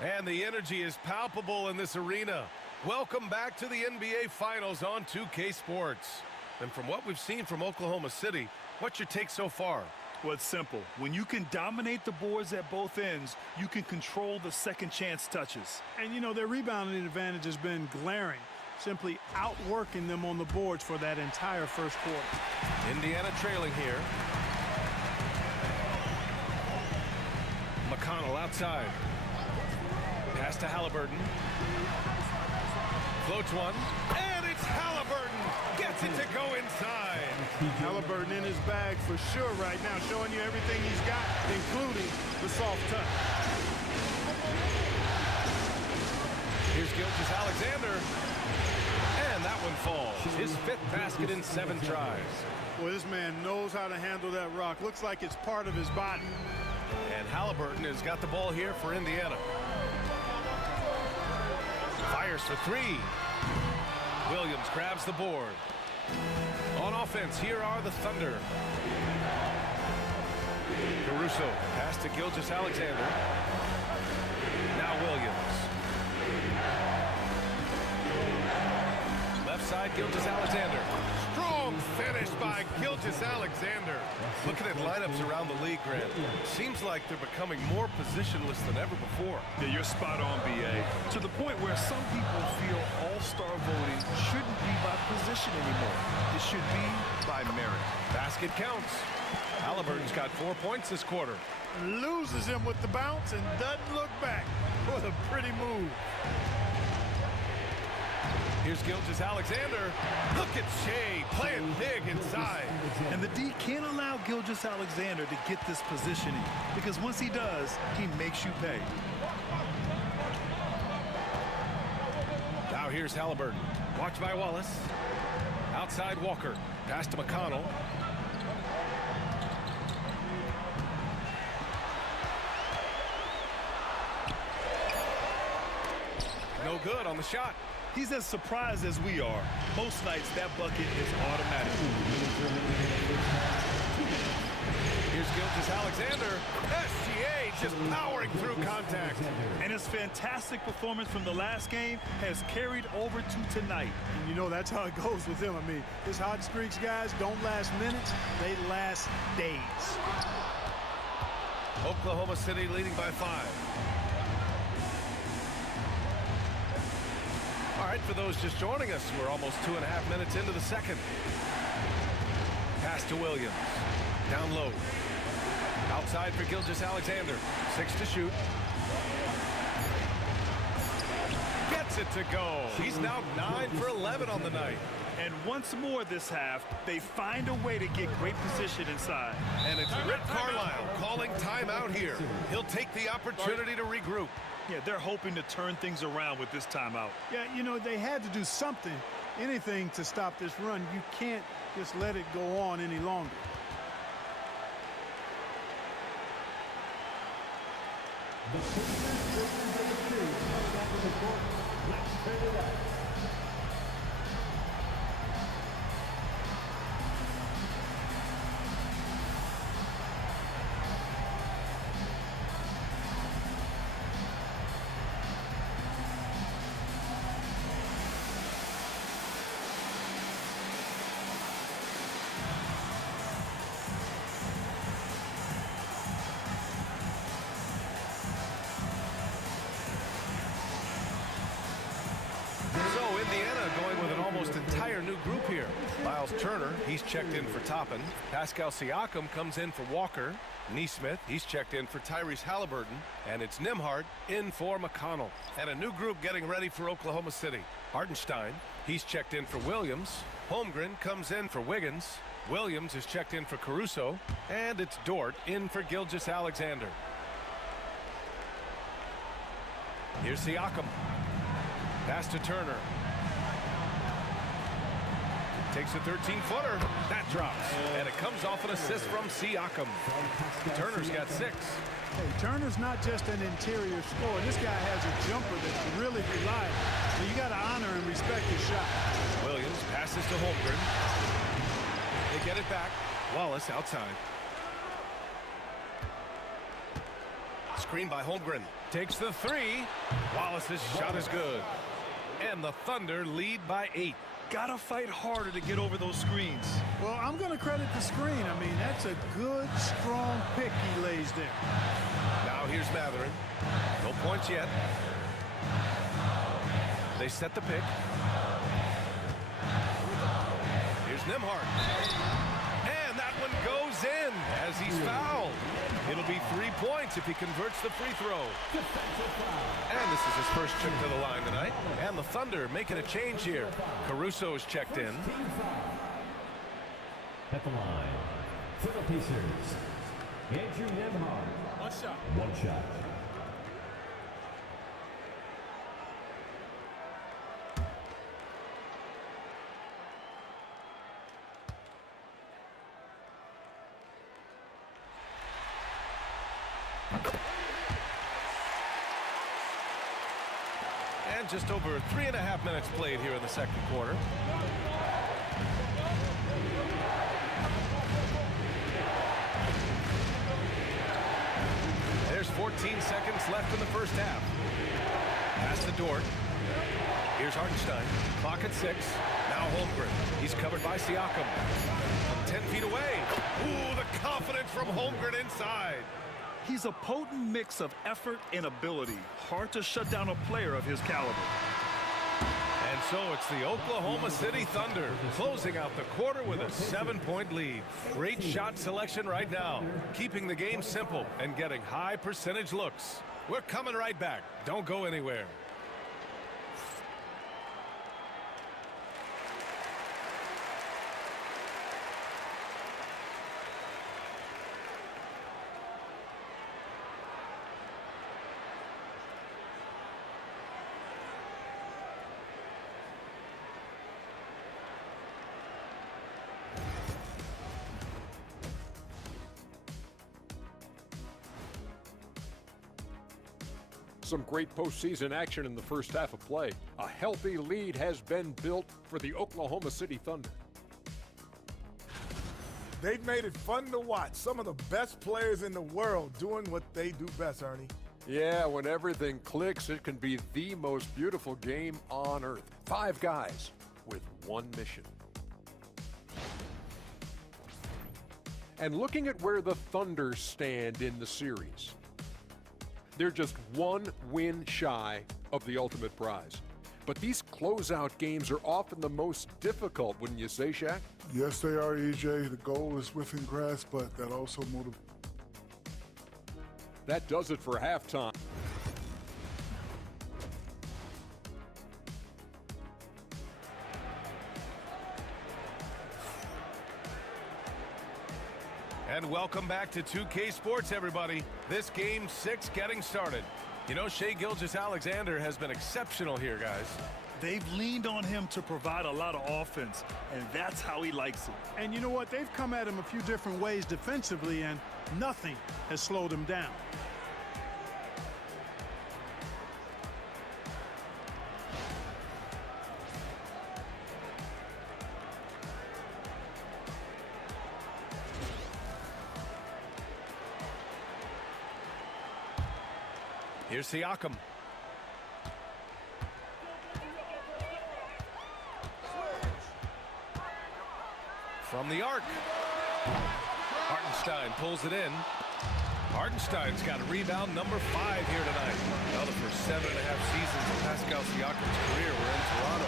And the energy is palpable in this arena. Welcome back to the NBA Finals on 2K Sports. And from what we've seen from Oklahoma City, what's your take so far? Well, it's simple. When you can dominate the boards at both ends, you can control the second chance touches. And, you know, their rebounding advantage has been glaring, simply outworking them on the boards for that entire first quarter. Indiana trailing here. McConnell outside. Pass to Haliburton. Floats one. And it's Haliburton. Gets it to go inside. Haliburton in his bag for sure right now, showing you everything he's got, including the soft touch. Here's Gilgeous-Alexander. And that one falls. His 5th basket in 7 tries. Well, this man knows how to handle that rock. Looks like it's part of his body. And Haliburton has got the ball here for Indiana. Fires for 3. Williams grabs the board. On offense, here are the Thunder. Caruso, pass to Gilgeous-Alexander. Now Williams. Left side, Gilgeous-Alexander. Strong finish. finish by Gilgeous-Alexander. Looking at lineups around the league, Grant, seems like they're becoming more positionless than ever before. Yeah, you're spot on, B.A. To the point where some people feel all-star voting shouldn't be by position anymore. It should be by merit. Basket counts. Haliburton's got 4 points this quarter. Loses him with the bounce and doesn't look back. What a pretty move. Here's Gilgeous-Alexander. Look at Shea playing big inside. And the D can't allow Gilgeous-Alexander to get this positioning, because once he does, he makes you pay. Now here's Haliburton. Watched by Wallace. Outside Walker. Pass to McConnell. No good on the shot. He's as surprised as we are. Most nights, that bucket is automatic. Here's Gilgeous-Alexander. SGA just powering through contact. And his fantastic performance from the last game has carried over to tonight. And you know, that's how it goes with him. I mean, his hot streaks, guys, don't last minutes. They last days. Oklahoma City leading by 5. All right, for those just joining us, we're almost 2.5 minutes into the second. Pass to Williams. Down low. Outside for Gilgeous-Alexander. 6 to shoot. Gets it to go. He's now 9 for 11 on the night. And once more this half, they find a way to get great position inside. And it's Wright Carlisle calling timeout here. He'll take the opportunity to regroup. Yeah, they're hoping to turn things around with this timeout. Yeah, you know, they had to do something, anything to stop this run. You can't just let it go on any longer. The Pacers of the series coming back to the court. Let's turn it up. Entire new group here. Miles Turner, he's checked in for Toppin. Pascal Siakam comes in for Walker. Nesmith, he's checked in for Tyrese Haliburton. And it's Nembhard in for McConnell. And a new group getting ready for Oklahoma City. Hartenstein, he's checked in for Williams. Holmgren comes in for Wiggins. Williams is checked in for Caruso. And it's Dort in for Gilgeous-Alexander. Here's Siakam. Pass to Turner. Takes a 13-footer. That drops. And it comes off an assist from Siakam. Turner's got 6. Hey, Turner's not just an interior scorer. This guy has a jumper that's really reliable. So you got to honor and respect his shot. Williams passes to Holmgren. They get it back. Wallace outside. Screen by Holmgren. Takes the 3. Wallace's shot is good. And the Thunder lead by 8. Gotta fight harder to get over those screens. Well, I'm going to credit the screen. I mean, that's a good, strong pick he lays there. Now here's Matherin. No points yet. They set the pick. Here's Nembhard. And that one goes in as he's fouled. It'll be 3 points if he converts the free throw. And this is his first trip to the line tonight. And the Thunder making a change here. Caruso is checked in. At the line for the Pacers, Andrew Nembhard. One shot. One shot. And just over 3.5 minutes played here in the second quarter. There's 14 seconds left in the first half. Pass to Dort. Here's Hartenstein. Clock at 6. Now Holmgren. He's covered by Siakam. 10 feet away. Ooh, the confidence from Holmgren inside. He's a potent mix of effort and ability. Hard to shut down a player of his caliber. And so it's the Oklahoma City Thunder closing out the quarter with a 7-point lead. Great shot selection right now, keeping the game simple and getting high percentage looks. We're coming right back. Don't go anywhere. Some great postseason action in the first half of play. A healthy lead has been built for the Oklahoma City Thunder. They've made it fun to watch. Some of the best players in the world doing what they do best, Ernie. Yeah, when everything clicks, it can be the most beautiful game on earth. 5 guys with one mission. And looking at where the Thunder stand in the series, they're just 1 win shy of the ultimate prize. But these closeout games are often the most difficult, wouldn't you say, Shaq? Yes, they are, EJ. The goal is within grasp, but that also motivates. That does it for halftime. And welcome back to 2K Sports, everybody. This game 6 getting started. You know, Shai Gilgeous-Alexander has been exceptional here, guys. They've leaned on him to provide a lot of offense, and that's how he likes it. And you know what? They've come at him a few different ways defensively, and nothing has slowed him down. Here's Siakam. From the arc. Hartenstein pulls it in. Hartenstein's got a rebound number 5 here tonight. Well, the first 7.5 seasons of Pascal Siakam's career were in Toronto.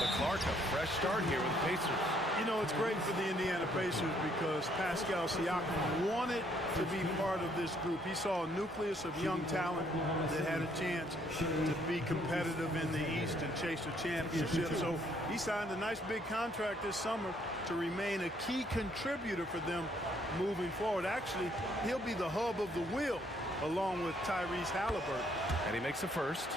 But Clark, a fresh start here with the Pacers. You know, it's great for the Indiana Pacers because Pascal Siakam wanted to be part of this group. He saw a nucleus of young talent that had a chance to be competitive in the East and chase a championship. So he signed a nice big contract this summer to remain a key contributor for them moving forward. Actually, he'll be the hub of the wheel along with Tyrese Haliburton. And he makes the first.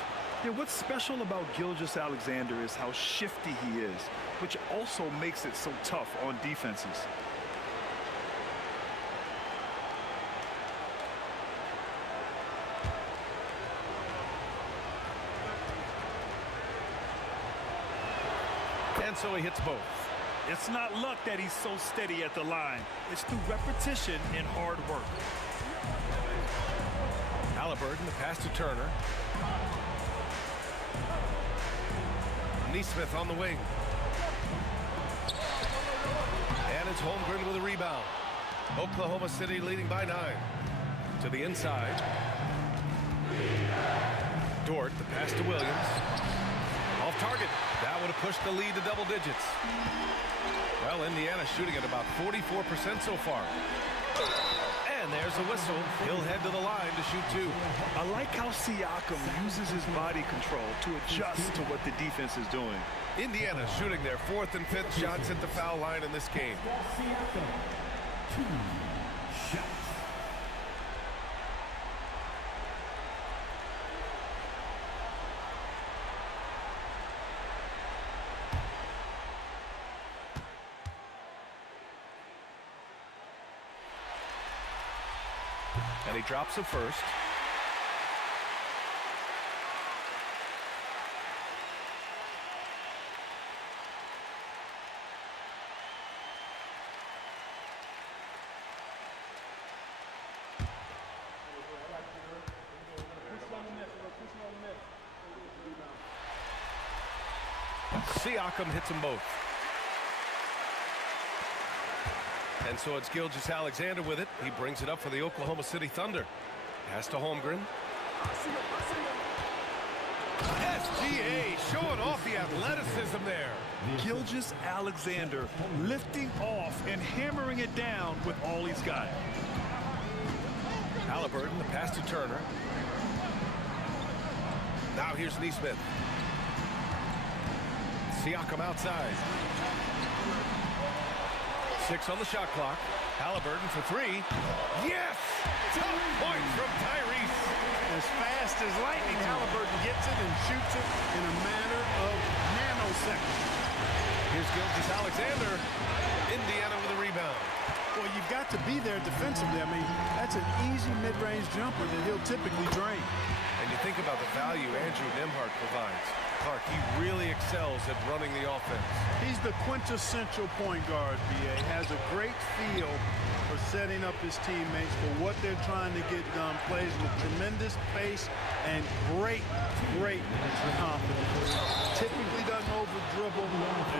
Yeah, what's special about Gilgeous-Alexander is how shifty he is, which also makes it so tough on defenses. And so he hits both. It's not luck that he's so steady at the line. It's through repetition and hard work. Haliburton, the pass to Turner. Nesmith on the wing. And it's Holmgren with a rebound. Oklahoma City leading by 9. To the inside. Dort, the pass to Williams. Off target. That would have pushed the lead to double digits. Well, Indiana shooting at about 44% so far. And there's a whistle. He'll head to the line to shoot 2. I like how Siakam uses his body control to adjust to what the defense is doing. Indiana shooting their 4th and 5th shots at the foul line in this game. Siakam, 2 shots. And he drops the first. Siakam hits them both. And so it's Gilgeous-Alexander with it. He brings it up for the Oklahoma City Thunder. Pass to Holmgren. SGA showing off the athleticism there. Gilgeous-Alexander lifting off and hammering it down with all he's got. Haliburton, the pass to Turner. Now here's Neesmith. Siakam outside. 6 on the shot clock. Haliburton for 3. Yes! Tough point from Tyrese. As fast as lightning, Haliburton gets it and shoots it in a matter of nanoseconds. Here's Gilgeous-Alexander. Indiana with a rebound. Well, you've got to be there defensively. I mean, that's an easy mid-range jumper that he'll typically drain. And you think about the value Andrew Nembhard provides. Clark, he really excels at running the offense. He's the quintessential point guard, B.A. Has a great feel for setting up his teammates for what they're trying to get done. Plays with tremendous pace and great confidence. Typically doesn't over-dribble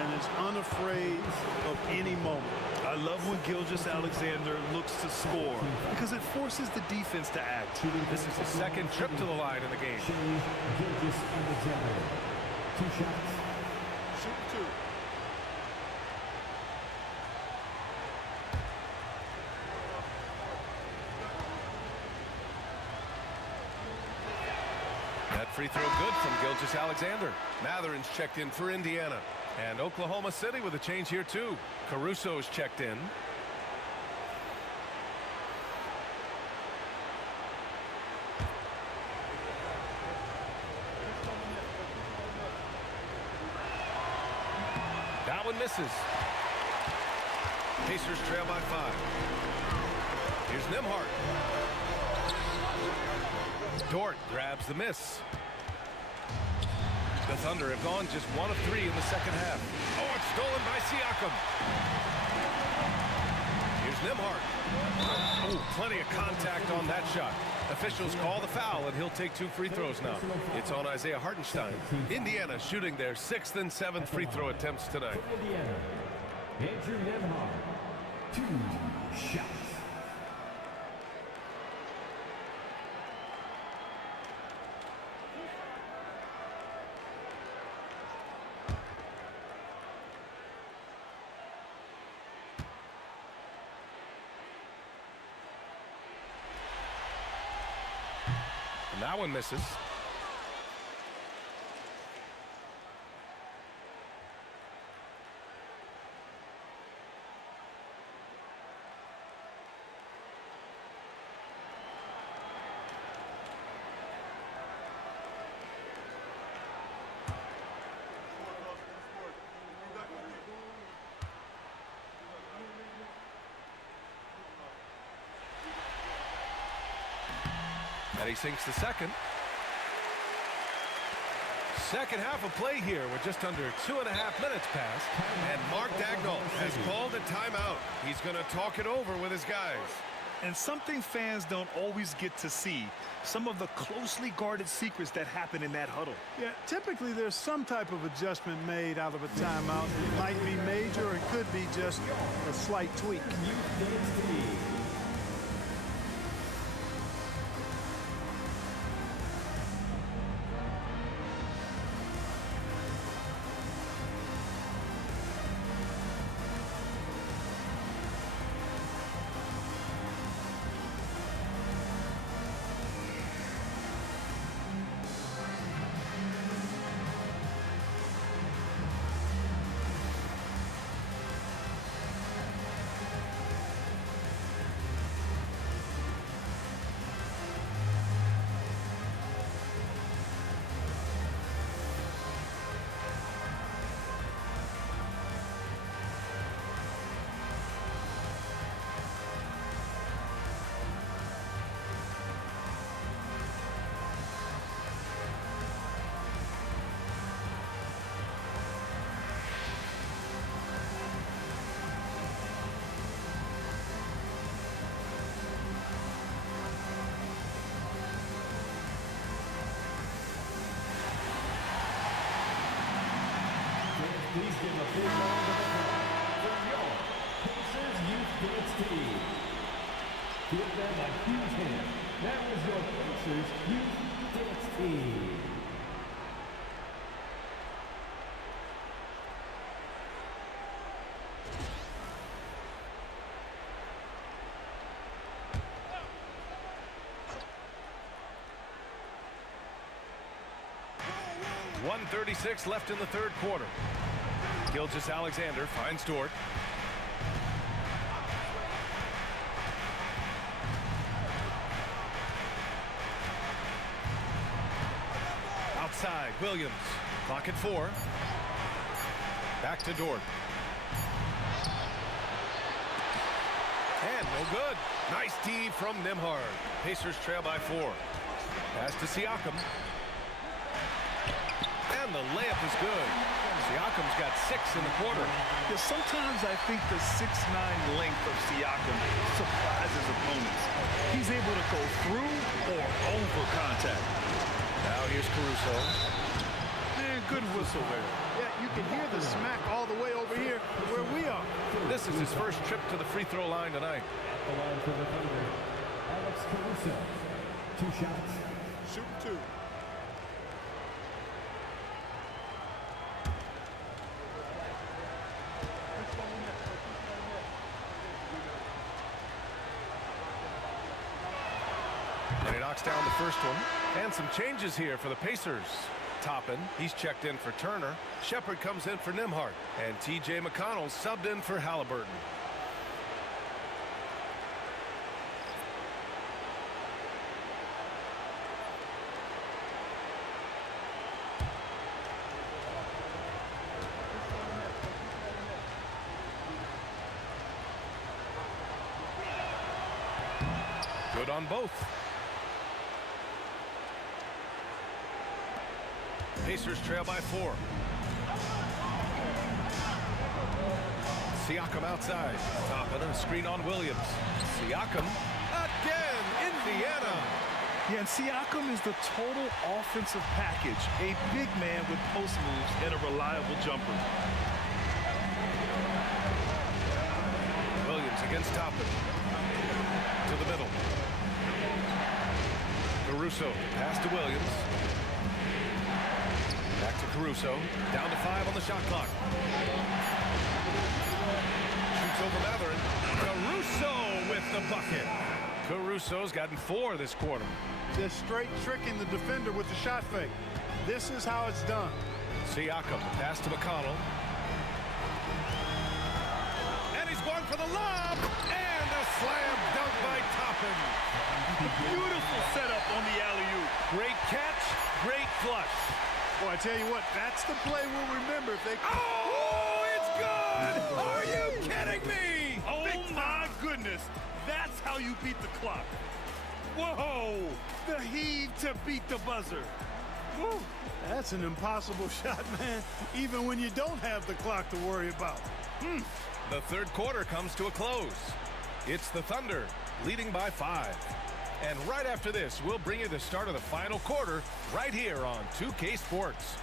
and is unafraid of any moment. I love when Gilgeous-Alexander looks to score because it forces the defense to act. This is his second trip to the line in the game. Gilgeous-Alexander. 2 shots. Shoot 2. That free throw good from Gilgeous-Alexander. Mathurin's checked in for Indiana. And Oklahoma City with a change here too. Caruso's checked in. That one misses. Pacers trail by 5. Here's Nembhard. Dort grabs the miss. The Thunder have gone just 1 of 3 in the second half. Oh, it's stolen by Siakam. Here's Nembhard. Oh, plenty of contact on that shot. Officials call the foul, and he'll take 2 free throws now. It's on Isaiah Hartenstein. Indiana shooting their 6th and 7th free throw attempts tonight. Indiana. Andrew Nembhard. 2 shots. And that one misses. And he sinks the second. Second half of play here. We're just under 2.5 minutes past. And Mark Dagnall has called a timeout. He's going to talk it over with his guys. And something fans don't always get to see, some of the closely guarded secrets that happen in that huddle. Yeah, typically there's some type of adjustment made out of a timeout. It might be major or it could be just a slight tweak. Please give a big round of applause for your Pacers Youth Game Dynasty. Give them a huge hand. That was your Pacers Youth Dance Team. .136 left in the third quarter. Gilgeous-Alexander finds Dort. Outside, Williams. Clock at 4. Back to Dort. And no good. Nice D from Nembhard. Pacers trail by 4. Pass to Siakam. And the layup is good. Siakam's got 6 in the quarter. Yeah, sometimes I think the 6'9" length of Siakam surprises opponents. He's able to go through or over contact. Now here's Caruso. And good whistle there. Yeah, you can hear the smack all the way over here where we are. This is his first trip to the free throw line tonight. At the line for the Thunder, Alex Caruso. 2 shots. Shoot 2. And he knocks down the first one. And some changes here for the Pacers. Toppin, he's checked in for Turner. Shepherd comes in for Nembhard. And T.J. McConnell subbed in for Haliburton. Good on both. Pacers trail by 4. Siakam outside. Toppin, a screen on Williams. Siakam again, Indiana. Yeah, and Siakam is the total offensive package. A big man with post moves and a reliable jumper. Williams against Toppin. To the middle. Caruso, pass to Williams. Back to Caruso. Down to 5 on the shot clock. Shoots over Matherin. Caruso with the bucket. Caruso's gotten 4 this quarter. Just straight tricking the defender with the shot fake. This is how it's done. Siakam, pass to McConnell. And he's going for the lob. And a slam dunk by Toppin. Beautiful setup on the alley-oop. Great catch, great flush. Boy, I tell you what, that's the play we'll remember if they... Oh, it's good! Are you kidding me? Oh, my goodness. That's how you beat the clock. Whoa! The heave to beat the buzzer. Woo. That's an impossible shot, man, even when you don't have the clock to worry about. The third quarter comes to a close. It's the Thunder leading by 5. And right after this, we'll bring you the start of the final quarter right here on 2K Sports.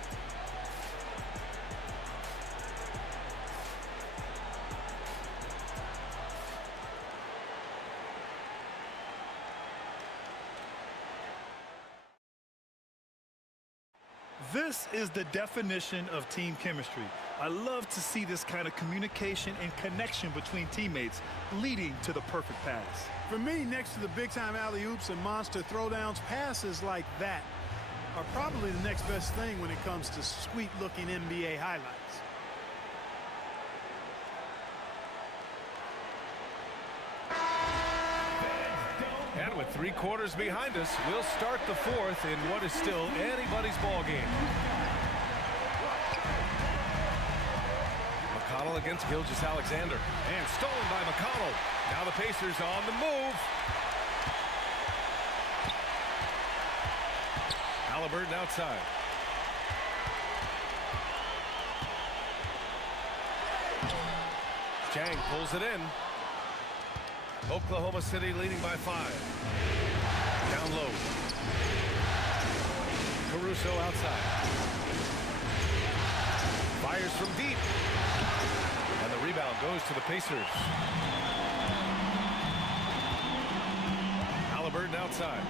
This is the definition of team chemistry. I love to see this kind of communication and connection between teammates leading to the perfect pass. For me, next to the big-time alley-oops and monster throwdowns, passes like that are probably the next best thing when it comes to sweet-looking NBA highlights. And with 3 quarters behind us, we'll start the 4th in what is still anybody's ball game. McConnell against Gilgeous-Alexander. And stolen by McConnell. Now the Pacers on the move. Haliburton outside. Chang pulls it in. Oklahoma City leading by 5. Down low. Caruso outside. Fires from deep. And the rebound goes to the Pacers. Haliburton outside.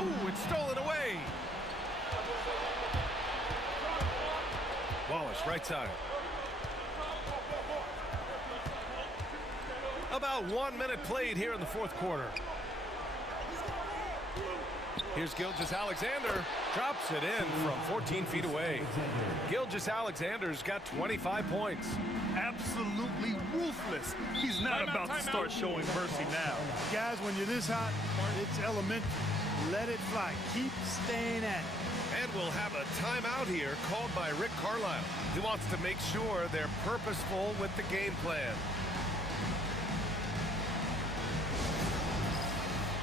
Ooh, it's stolen away. Wallace, right side. About 1 minute played here in the fourth quarter. Here's Gilgeous-Alexander. Drops it in from 14 feet away. Gilgeous-Alexander's got 25 points. Absolutely ruthless. He's not about to start showing mercy now. Guys, when you're this hot, it's elementary. Let it fly. Keep staying at it. And we'll have a timeout here called by Rick Carlisle. He wants to make sure they're purposeful with the game plan.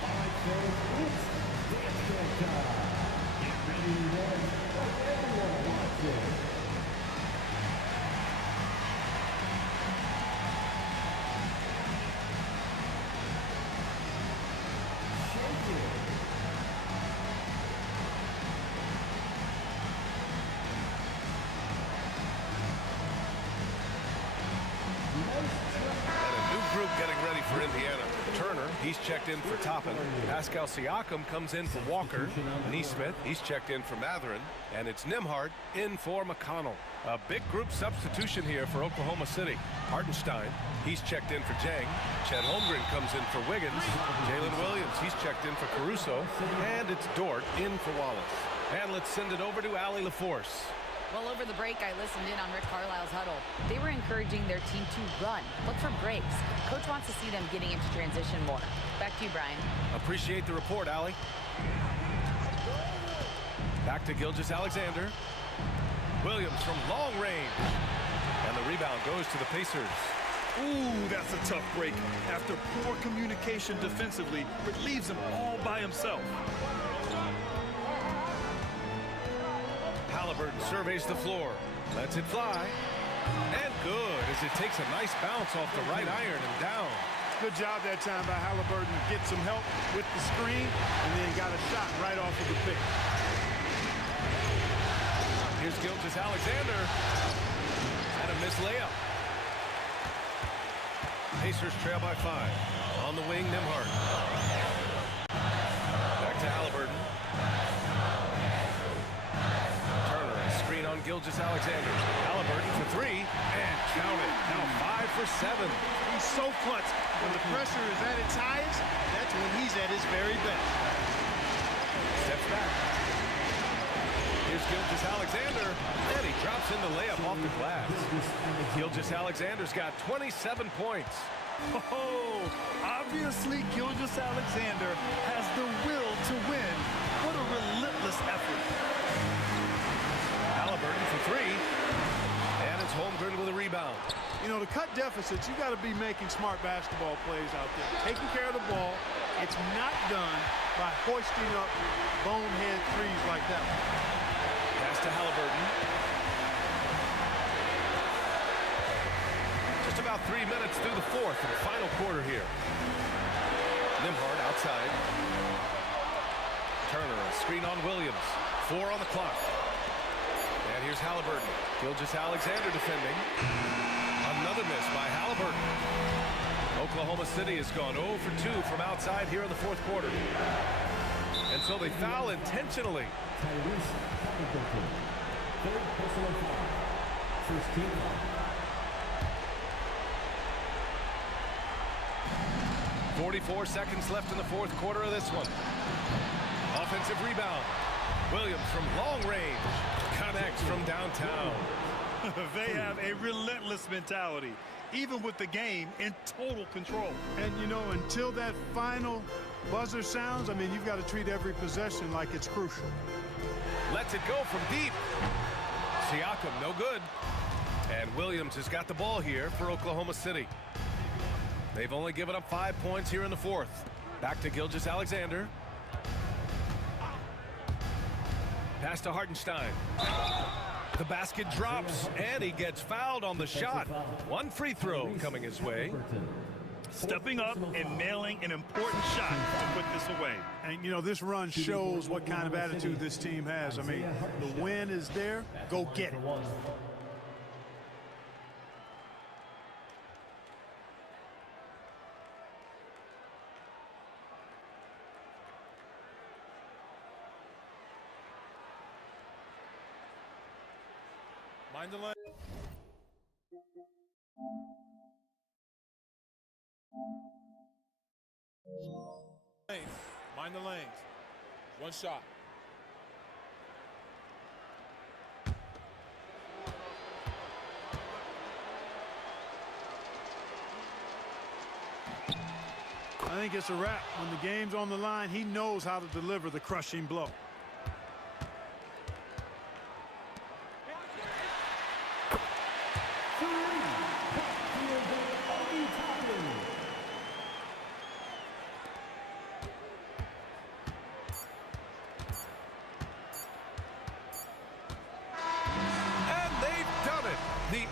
All right, so it's dance time. Get ready to run like everyone wants it. Getting ready for Indiana. Turner, he's checked in for Toppin. Pascal Siakam comes in for Walker. Neesmith, he's checked in for Matherin. And it's Nembhard in for McConnell. A big group substitution here for Oklahoma City. Hartenstein, he's checked in for Jang. Chet Holmgren comes in for Wiggins. Jalen Williams, he's checked in for Caruso. And it's Dort in for Wallace. And let's send it over to Allie LaForce. Well, over the break, I listened in on Rick Carlisle's huddle. They were encouraging their team to run, look for breaks. Coach wants to see them getting into transition more. Back to you, Brian. Appreciate the report, Allie. Back to Gilgeous-Alexander. Williams from long range. And the rebound goes to the Pacers. Ooh, that's a tough break. After poor communication defensively, it leaves him all by himself. Haliburton surveys the floor, lets it fly, and good as it takes a nice bounce off the right iron and down. Good job that time by Haliburton to get some help with the screen, and then got a shot right off of the pick. Here's Gilgeous-Alexander, and a missed layup. Pacers trail by 5. On the wing, Nembhard. Back to Haliburton. On Gilgeous-Alexander. Haliburton for 3 and count it. Now 5 for 7. He's so clutch. When the pressure is at its highest, that's when he's at his very best. Steps back. Here's Gilgeous-Alexander, and he drops in the layup off the glass. Gilgeous-Alexander's got 27 points. Oh, obviously Gilgeous-Alexander has the will to win. What a relentless effort. Haliburton for 3, and it's Holmgren with a rebound. You know, to cut deficits, you got to be making smart basketball plays out there. Taking care of the ball. It's not done by hoisting up bonehead threes like that. Pass to Haliburton. Just about 3 minutes through the fourth and final quarter here. Nembhard outside. Turner, a screen on Williams. 4 on the clock. And here's Haliburton. Gilgeous-Alexander defending. Another miss by Haliburton. Oklahoma City has gone 0 for 2 from outside here in the fourth quarter. And so they foul intentionally. Tyrese, third personal foul. First team foul. 44 seconds left in the fourth quarter of this one. Offensive rebound. Williams from long range. Connects from downtown. They have a relentless mentality, even with the game in total control. And, you know, until that final buzzer sounds, I mean, you've got to treat every possession like it's crucial. Lets it go from deep. Siakam, no good. And Williams has got the ball here for Oklahoma City. They've only given up 5 points here in the fourth. Back to Gilgeous-Alexander. Pass to Hartenstein. The basket drops, and he gets fouled on the shot. One free throw coming his way. Stepping up and nailing an important shot to put this away. And, you know, this run shows what kind of attitude this team has. I mean, the win is there. Go get it. Mind the lane. Mind the lanes. One shot. I think it's a wrap. When the game's on the line, he knows how to deliver the crushing blow.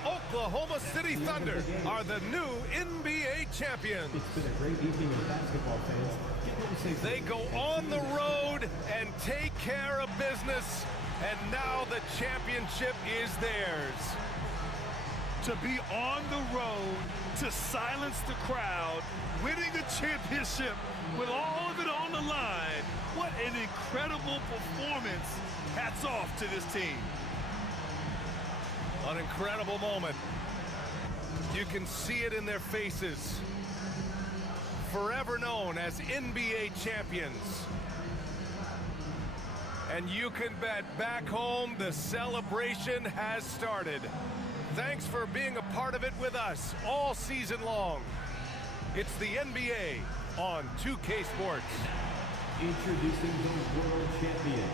Oklahoma City Thunder are the new NBA champions. It's been a great evening of basketball, fans. They go on the road and take care of business, and now the championship is theirs. To be on the road, to silence the crowd, winning the championship with all of it on the line. What an incredible performance. Hats off to this team. An incredible moment. You can see it in their faces. Forever known as NBA champions. And you can bet back home the celebration has started. Thanks for being a part of it with us all season long. It's the NBA on 2K Sports. Introducing the world champion.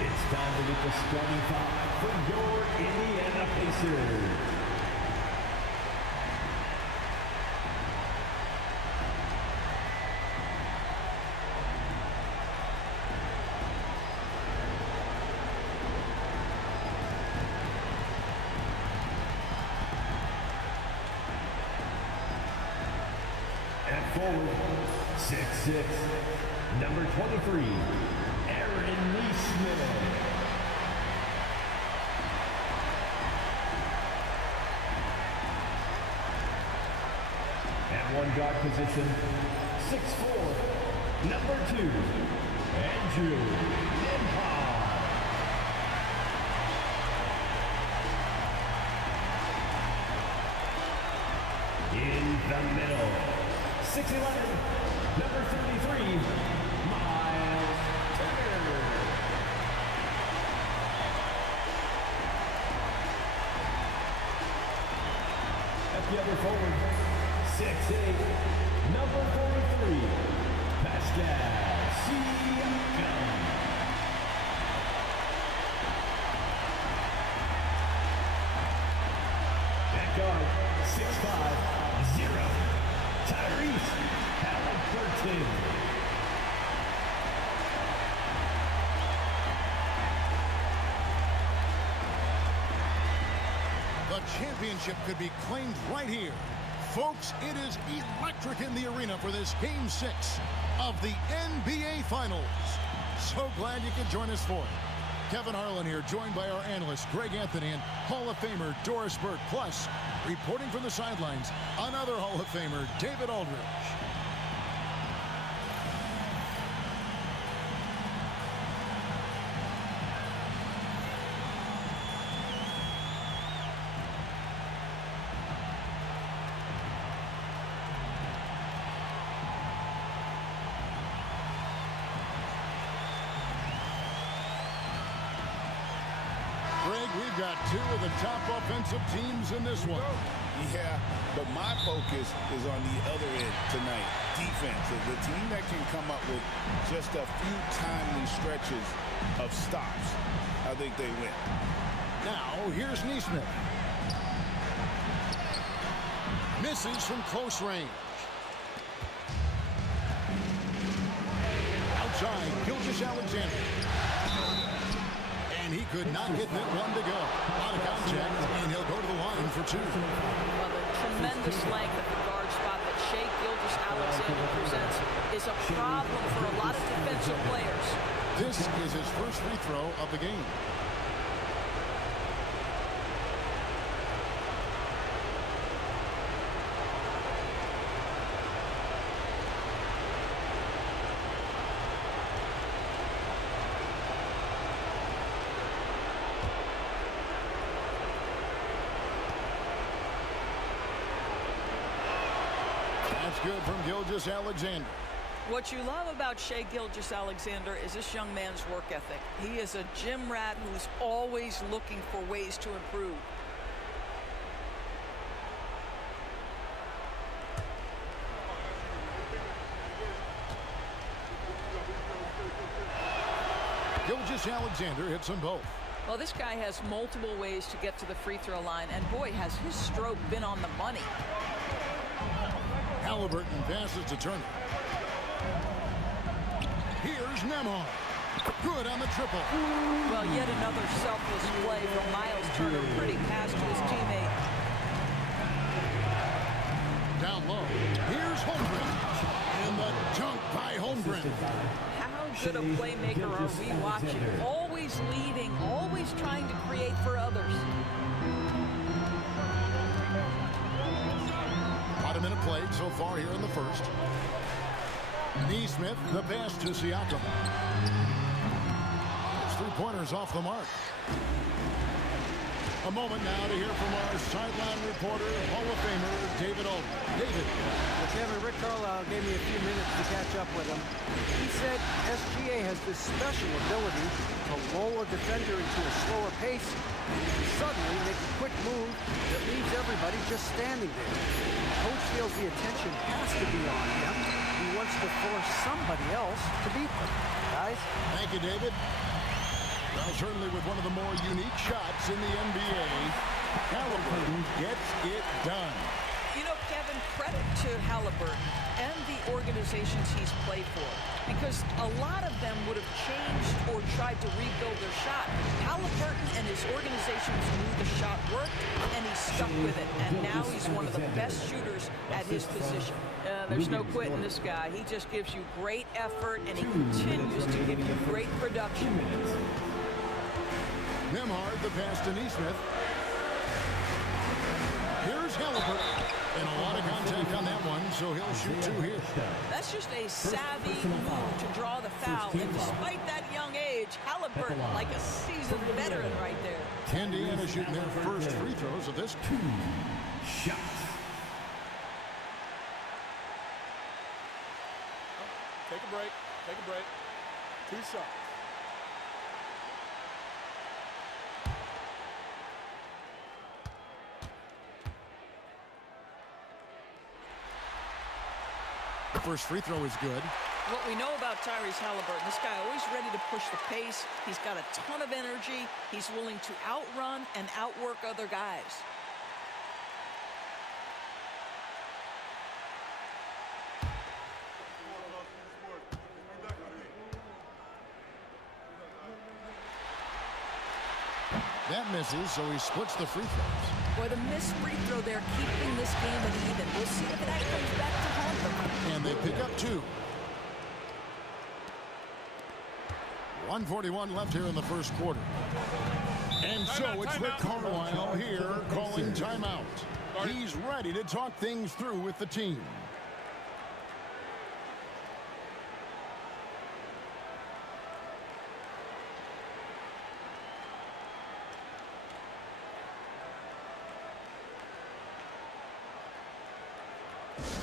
It's time to get the starting five for your Indiana Pacers. At forward, 6'6", number 23. At one guard position, 6'4", number 2, Andrew Nimpa. In the middle, 6'11", number 33, Miles Turner. At the other forward, 6'8", number 43, Cashappislockedgaming. Back guard, 6'5", 0, Tyrese Haliburton. The championship could be claimed right here. Folks, it is electric in the arena for this Game 6 of the NBA Finals. So glad you could join us for it. Kevin Harlan here, joined by our analyst, Greg Anthony, and Hall of Famer, Duress. Plus, reporting from the sidelines, another Hall of Famer, David Aldridge. Greg, we've got two of the top offensive teams in this one. Yeah, but my focus is on the other end tonight. Defense. The team that can come up with just a few timely stretches of stops, I think they win. Now, here's Nesmith. Misses from close range. Outside, Gilgeous-Alexander. And he could not get that one to go. Out of contact, and he'll go to the line for two. Well, the tremendous length at the guard spot that Shai Gilgeous-Alexander presents is a problem for a lot of defensive players. This is his first free throw of the game. That's good from Gilgeous-Alexander. What you love about Shai Gilgeous-Alexander is this young man's work ethic. He is a gym rat who's always looking for ways to improve. Gilgeous-Alexander hits them both. Well, this guy has multiple ways to get to the free throw line, and boy, has his stroke been on the money. Haliburton passes to Turner. Here's Nembhard. Good on the triple. Well, yet another selfless play from Miles Turner, pretty pass to his teammate. Down low. Here's Holmgren. And the dunk by Holmgren. How good a playmaker are we watching? Always leading, always trying to create for others. About a minute played so far here in the first. Nesmith, the pass to Siakam. His three-pointers off the mark. A moment now to hear from our sideline reporter, Hall of Famer, David Aldridge. David. Well, Kevin, Rick Carlisle gave me a few minutes to catch up with him. He said SGA has this special ability to lull a defender into a slower pace and suddenly make a quick move that leaves everybody just standing there. Coach feels the attention has to be on him. He wants to force somebody else to beat them. Guys? Thank you, David. Well, certainly with one of the more unique shots in the NBA, Haliburton gets it done. You know, Kevin, credit to Haliburton and the organizations he's played for, because a lot of them would have changed or tried to rebuild their shot. Haliburton and his organizations knew the shot worked, and he stuck with it, and now he's one of the best shooters at his position. There's no quitting this guy. He just gives you great effort, and he continues to give you great production. Nembhard, the pass to Nesmith. Here's Haliburton. And a lot of contact on that one, so he'll shoot two here. That's just a savvy move to draw the foul. And despite that young age, Haliburton, like a seasoned veteran right there. Indiana shooting their first free throws of this. Two shots. Take a break. Take a break. Two shots. The first free throw is good. What we know about Tyrese Haliburton, this guy always ready to push the pace. He's got a ton of energy. He's willing to outrun and outwork other guys. That misses, so he splits the free throws. Boy, the missed free throw there, keeping this game at even. We'll see if that comes back to haunt them. And they pick up 2. 1:41 left here in the first quarter. And so it's Rick Carlisle here calling timeout. He's ready to talk things through with the team.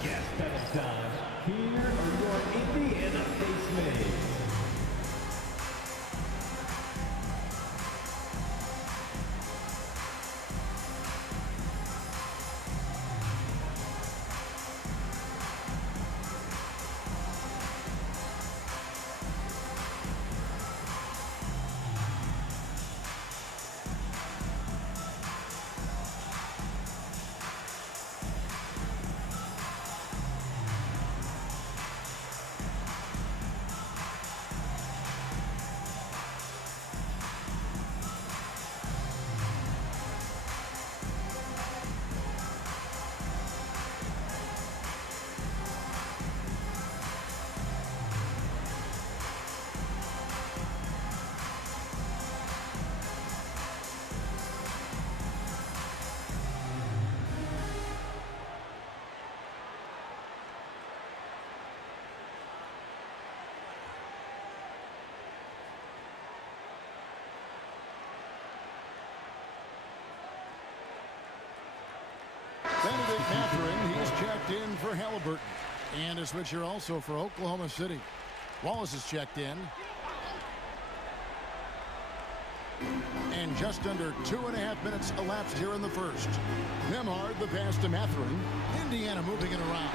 Gas pedal time. Here are your Indiana Pacemates. Benedict Mathurin, he's checked in for Haliburton. And a switcher also for Oklahoma City. Wallace is checked in. And just under 2.5 minutes elapsed here in the first. Nembhard the pass to Mathurin. Indiana moving it around.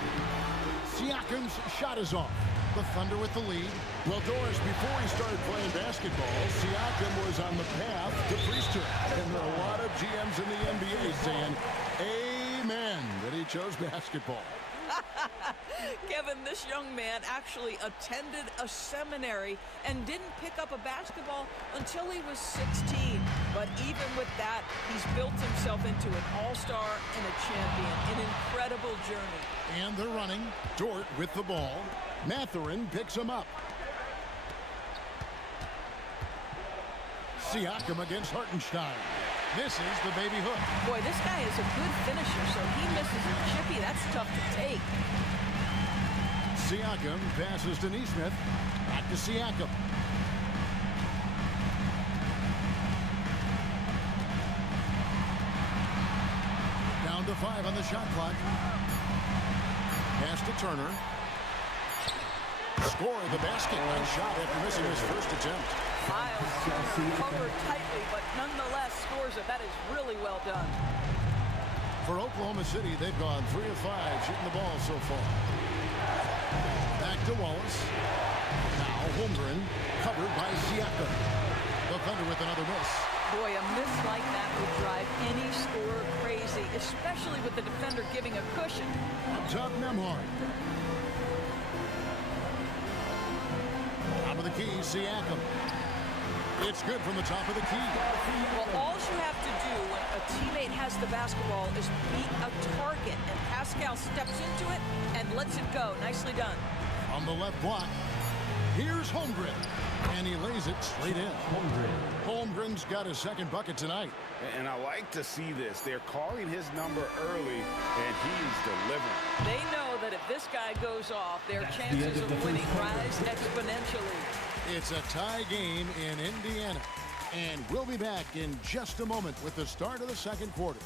Siakam's shot is off. The Thunder with the lead. Well, Duress, before he started playing basketball, Siakam was on the path to priesthood. And there are a lot of GMs in the NBA saying, amen, that he chose basketball. Kevin, this young man actually attended a seminary and didn't pick up a basketball until he was 16. But even with that, he's built himself into an all-star and a champion. An incredible journey. And they're running. Dort with the ball. Mathurin picks him up. Siakam against Hartenstein. This is the baby hook. Boy, this guy is a good finisher, so he misses a chippy. That's tough to take. Siakam passes to Nesmith. Back to Siakam. Down to 5 on the shot clock. Pass to Turner. Score the basket. Nice shot after missing his first attempt. Miles covered tightly, but nonetheless scores it. That is really well done. For Oklahoma City, they've gone 3 of 5 shooting the ball so far. Back to Wallace. Now Holmgren covered by Siakam. The Thunder with another miss. Boy, a miss like that would drive any scorer crazy, especially with the defender giving a cushion. Up top, Nembhard. Top of the key, Siakam. It's good from the top of the key. Well, all you have to do when a teammate has the basketball is beat a target, and Pascal steps into it and lets it go. Nicely done. On the left block, here's Holmgren, and he lays it straight in. Holmgren's got his second bucket tonight. And I like to see this. They're calling his number early, and he's delivering. They know that if this guy goes off, their chances of winning rise exponentially. It's a tie game in Indiana, and we'll be back in just a moment with the start of the second quarter.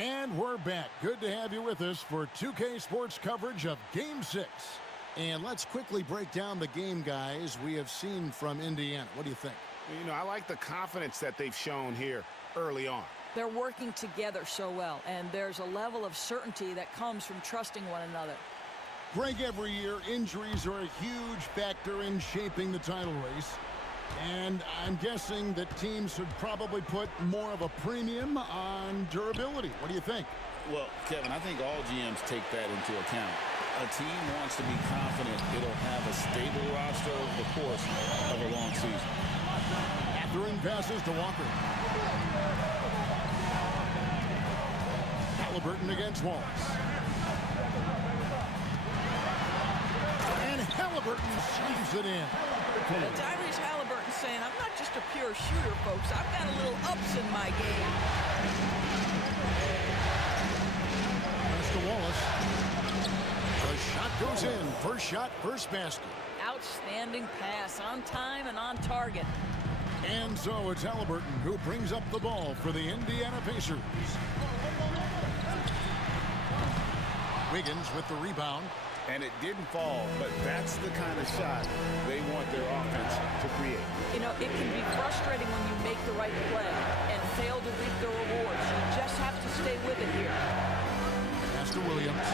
And we're back. Good to have you with us for 2K Sports coverage of Game 6. And let's quickly break down the game, guys, we have seen from Indiana. What do you think? You know, I like the confidence that they've shown here early on. They're working together so well, and there's a level of certainty that comes from trusting one another. Greg, every year, injuries are a huge factor in shaping the title race. And I'm guessing that teams should probably put more of a premium on durability. What do you think? Well, Kevin, I think all GMs take that into account. A team wants to be confident it'll have a stable roster over the course of a long season. Throwing passes to Walker. Haliburton against Wallace. And Haliburton slams it in. Tyrese Haliburton saying, I'm not just a pure shooter, folks. I've got a little ups in my game. Pass to Wallace. The shot goes in. First shot, first basket. Outstanding pass, on time and on target. And so it's Haliburton who brings up the ball for the Indiana Pacers. Wiggins with the rebound. And it didn't fall, but that's the kind of shot they want their offense to create. You know, it can be frustrating when you make the right play and fail to reap the rewards. You just have to stay with it here. Pass to Williams.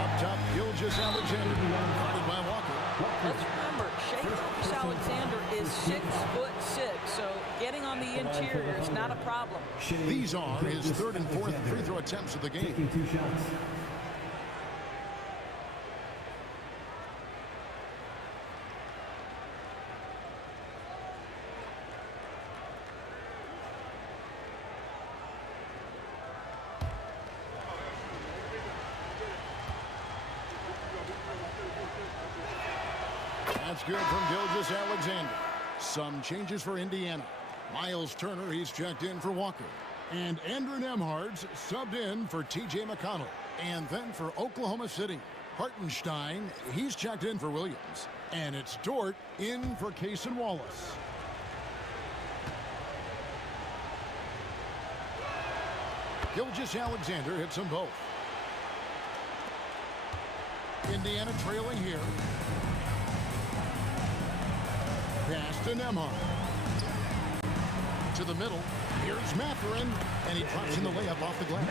Up top, Gilgeous-Alexander, guarded by Walker. Let's remember, Gilgeous-Alexander is 6'6", so getting on the interior is not a problem. These are his third and fourth free throw attempts of the game. Taking 2 shots. That's good from Gilgeous-Alexander. Some changes for Indiana. Miles Turner, he's checked in for Walker. And Andrew Nembhard's subbed in for T.J. McConnell. And then for Oklahoma City, Hartenstein, he's checked in for Williams. And it's Dort in for Cason Wallace. Gilgeous-Alexander hits them both. Indiana trailing here. Pass to Nembhard. To the middle. Here's Mathurin. And he drops in the layup off the glass.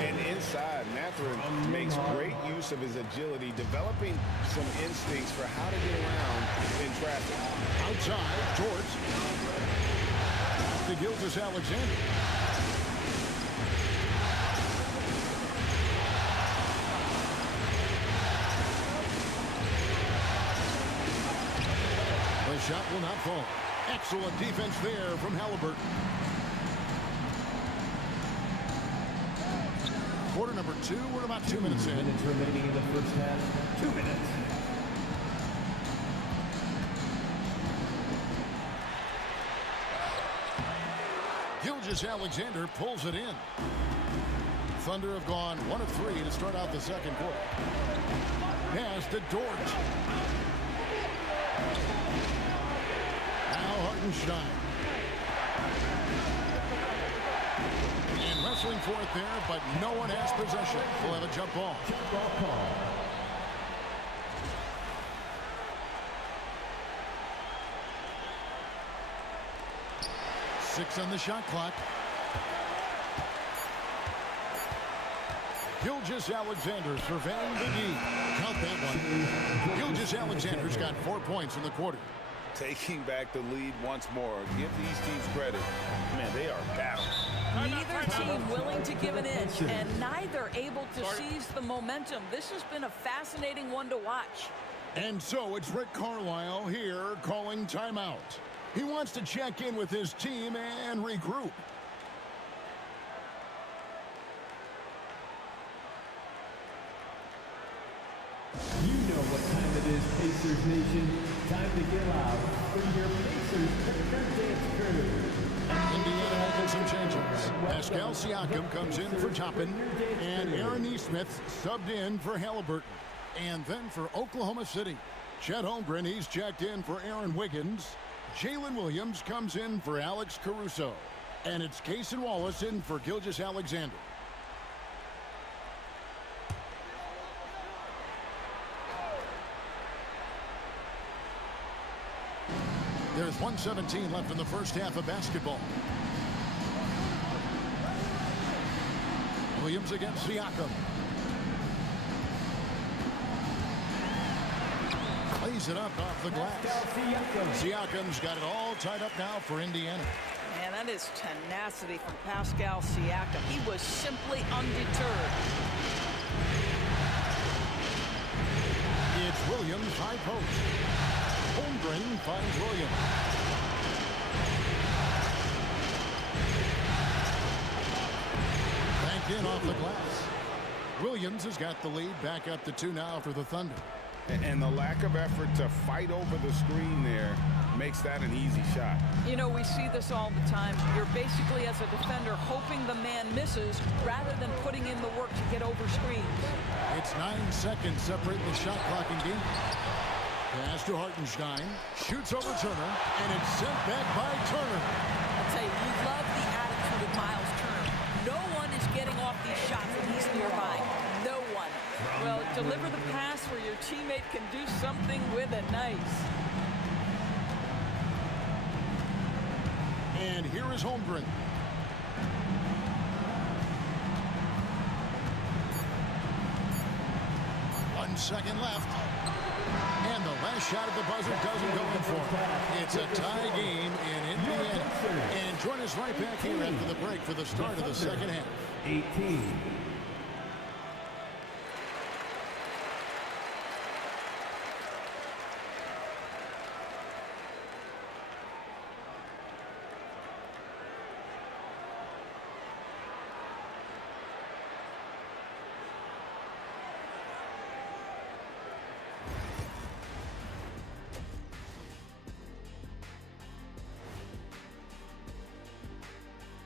And inside, Mathurin makes great use of his agility, developing some instincts for how to get around in traffic. Outside, George. To Gilgeous-Alexander. The shot will not fall. Excellent defense there from Haliburton. Quarter number 2, we're about 2 minutes in. 2 minutes remaining in the first half. 2 minutes. Gilgeous-Alexander pulls it in. Thunder have gone 1 of 3 to start out the second quarter. Pass to Dort. Now Hartenstein. And wrestling for it there, but no one has possession. We'll have a jump ball. Jump ball call. Six on the shot clock. Gilgeous-Alexander surveying the D. Count that one. Gilgeous-Alexander's got 4 points in the quarter. Taking back the lead once more. Give these teams credit. Man, they are battling. Neither team willing to give an inch, and neither able to seize the momentum. This has been a fascinating one to watch. And so it's Rick Carlisle here calling timeout. He wants to check in with his team and regroup. You know what time it is, Pacers Nation. Time to get loud for your Pacers dance crew. Indiana making some changes. Pascal Siakam comes in for Toppin, and Aaron Nesmith subbed in for Haliburton. And then for Oklahoma City, Chet Holmgren, he's checked in for Aaron Wiggins. Jalen Williams comes in for Alex Caruso. And it's Cason Wallace in for Gilgeous-Alexander. There's 1:17 left in the first half of basketball. Williams against Siakam. Plays it up off the glass. Siakam's got it all tied up now for Indiana. Man, that is tenacity from Pascal Siakam. He was simply undeterred. It's Williams, high post. Holmgren finds Williams. Back in off the glass. Williams has got the lead back up to 2 now for the Thunder. And the lack of effort to fight over the screen there makes that an easy shot. You know, we see this all the time. You're basically, as a defender, hoping the man misses rather than putting in the work to get over screens. It's 9 seconds separating the shot clock and game. Pass to Hartenstein. Shoots over Turner, and it's sent back by Turner. I'll tell you, you love the attitude of Miles Turner. No one is getting off these shots when he's nearby. No one. Well, deliver the pass where your teammate can do something with it. Nice. And here is Holmgren. One second left. And the last shot at the buzzer doesn't go in for him. It's a tie game in Indiana. And join us right back here after the break for the start of the second half. 18.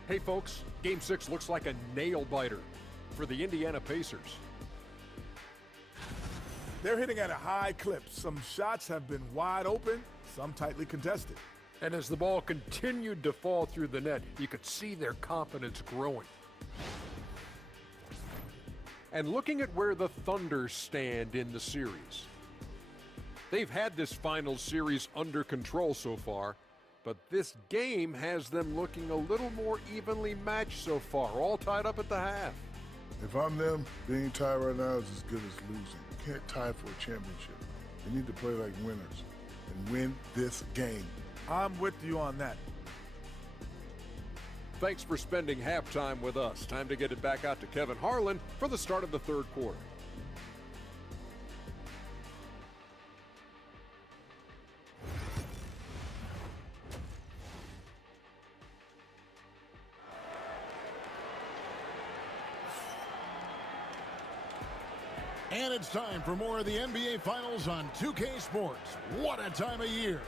Hey folks, Game 6 looks like a nail-biter for the Indiana Pacers. They're hitting at a high clip. Some shots have been wide open, some tightly contested. And as the ball continued to fall through the net, you could see their confidence growing. And looking at where the Thunder stand in the series. They've had this final series under control so far, but this game has them looking a little more evenly matched so far, all tied up at the half. If I'm them, being tied right now is as good as losing. You can't tie for a championship. You need to play like winners and win this game. I'm with you on that. Thanks for spending halftime with us. Time to get it back out to Kevin Harlan for the start of the third quarter. And it's time for more of the NBA Finals on 2K Sports. What a time of year.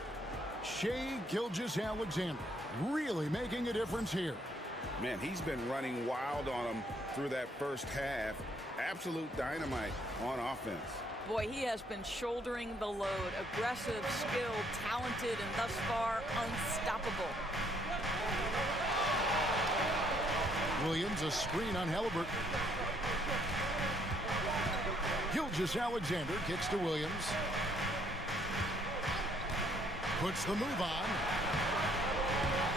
Shai Gilgeous-Alexander really making a difference here. Man, he's been running wild on him through that first half. Absolute dynamite on offense. Boy, he has been shouldering the load. Aggressive, skilled, talented, and thus far unstoppable. Williams, a screen on Haliburton. Gilgeous-Alexander kicks to Williams. Puts the move on.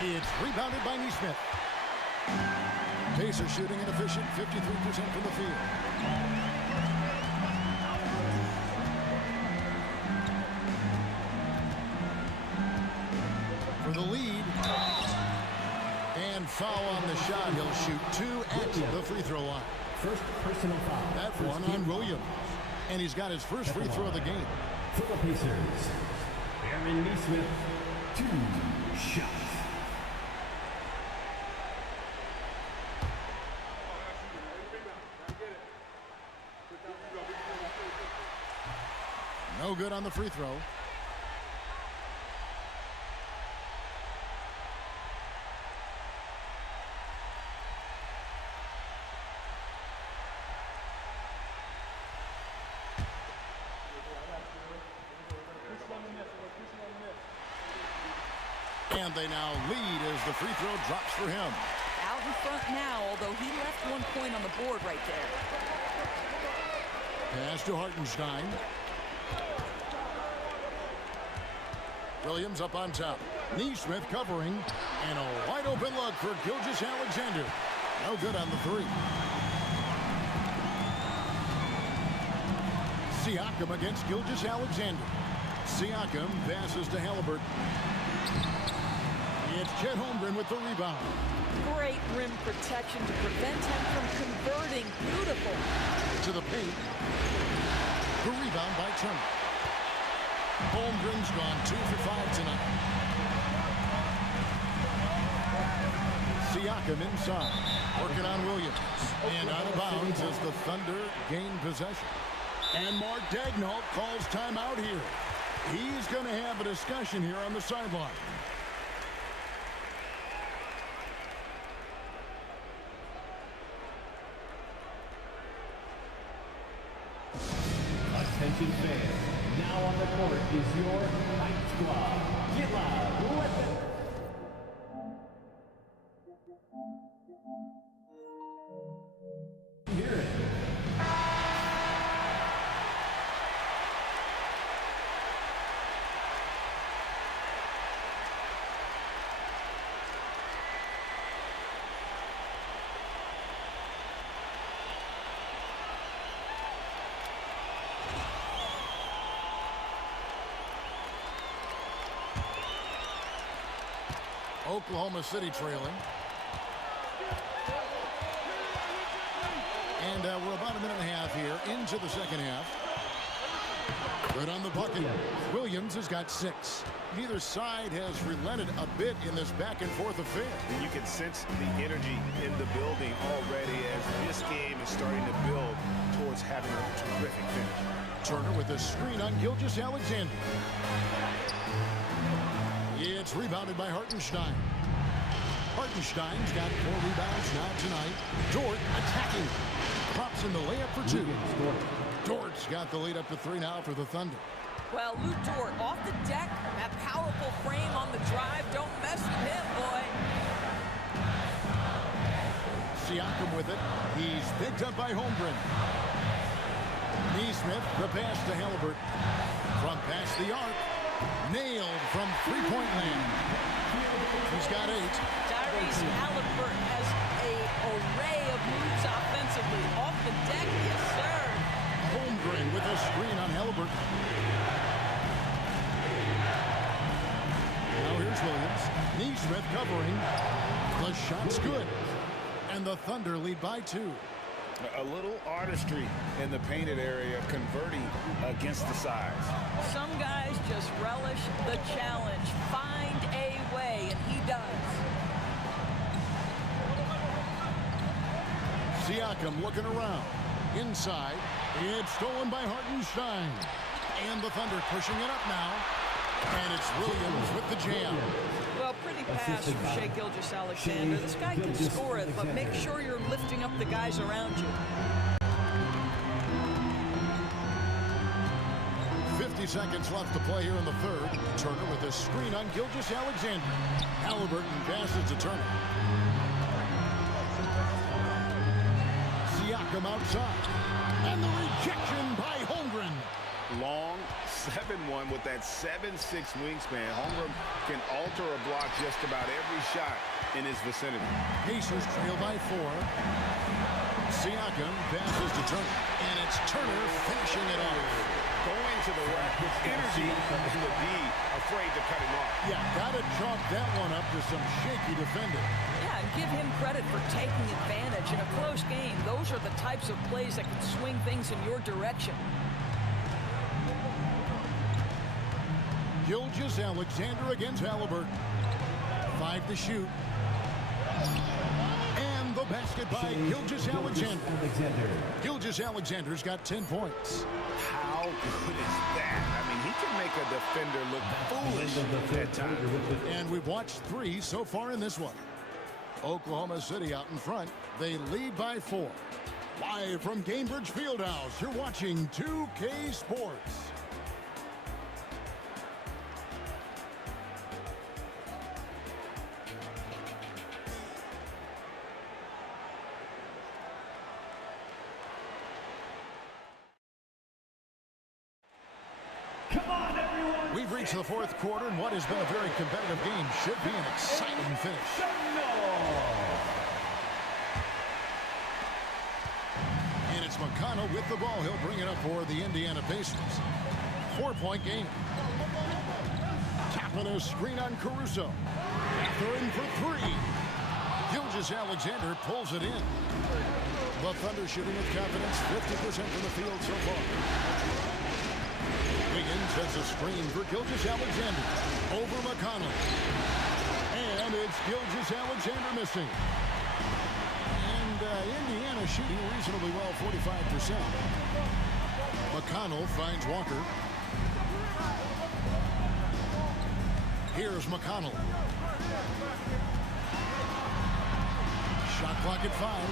It's rebounded by Nesmith. Pacers shooting inefficient, 53% from the field. For the lead. And foul on the shot. He'll shoot 2 at the free throw line. First personal foul. That one on Williams. And he's got his first free throw of the game. For the Pacers, Aaron Nesmith, 2 shots. No good on the free throw. And they now lead as the free throw drops for him. Out in front now, although he left 1 point on the board right there. Pass to Hartenstein. Williams up on top. Neesmith covering. And a wide open look for Gilgeous-Alexander. No good on the three. Siakam against Gilgeous-Alexander. Siakam passes to Haliburton. It's Chet Holmgren with the rebound. Great rim protection to prevent him from converting. Beautiful. To the paint. The rebound by Turner. Holmgren's gone 2 for 5 tonight. Siakam inside. Working on Williams. And out of bounds as the Thunder gain possession. And Mark Daigneault calls timeout here. He's going to have a discussion here on the sideline. Attention fans, now on the court is your Fight Squad. Get loud, let them. Hear it. Oklahoma City trailing. And we're about a minute and a half here into the second half. Good on the bucket. Williams has got 6. Neither side has relented a bit in this back and forth affair. And you can sense the energy in the building already as this game is starting to build towards having a terrific finish. Turner with a screen on Gilgeous-Alexander. It's rebounded by Hartenstein. Hartenstein's got 4 rebounds now tonight. Dort attacking. Pops in the layup for 2. Dort's got the lead up to 3 now for the Thunder. Well, Lou Dort off the deck. That powerful frame on the drive. Don't mess with him, boy. Siakam with it. He's picked up by Holmgren. Neesmith, the pass to Haliburton. From past the arc. Nailed from three-point land. He's got 8. Tyrese Haliburton has an array of moves offensively. Off the deck, yes, sir. Holmgren with a screen on Haliburton. Now here's Williams. Neesmith covering. The shot's good. And the Thunder lead by 2. A little artistry in the painted area, converting against the size. Some guys just relish the challenge. Find a way, and he does. Siakam looking around. Inside. It's stolen by Hartenstein. And the Thunder pushing it up now. And it's Williams with the jam. Well, pretty pass from Shai Gilgeous-Alexander. This guy can score it, but make sure you're lifting up the guys around you. 50 seconds left to play here in the third. Turner with a screen on Gilgeous-Alexander. Haliburton passes to Turner. Siakam outside. And the rejection by Holmgren. Long 7-1 with that 7'6" wingspan. Holmgren can alter a block just about every shot in his vicinity. Pacers trail by 4. Siakam passes to Turner. And it's Turner finishing it off. Going to the rack with energy and would be afraid to cut him off. Yeah, gotta chalk that one up to some shaky defending. Yeah, and give him credit for taking advantage. In a close game, those are the types of plays that can swing things in your direction. Gilgeous-Alexander against Haliburton. 5 to shoot. And the basket by Gilgeous-Alexander. Gilgeous-Alexander's got 10 points. How good is that? I mean, he can make a defender look foolish at times. And we've watched 3 so far in this one. Oklahoma City out in front. They lead by 4. Live from Gainbridge Fieldhouse, you're watching 2K Sports. reach the fourth quarter, and what has been a very competitive game should be an exciting finish. And it's McConnell with the ball. He'll bring it up for the Indiana Pacers. 4-point game. Tapping a screen on Caruso. They're in for three. Gilgeous-Alexander pulls it in. The Thunder shooting with confidence, 50% from the field so far. Wiggins has a screen for Gilgeous-Alexander. Over McConnell. And it's Gilgeous-Alexander missing. And Indiana shooting reasonably well, 45%. McConnell finds Walker. Here's McConnell. Shot clock at 5.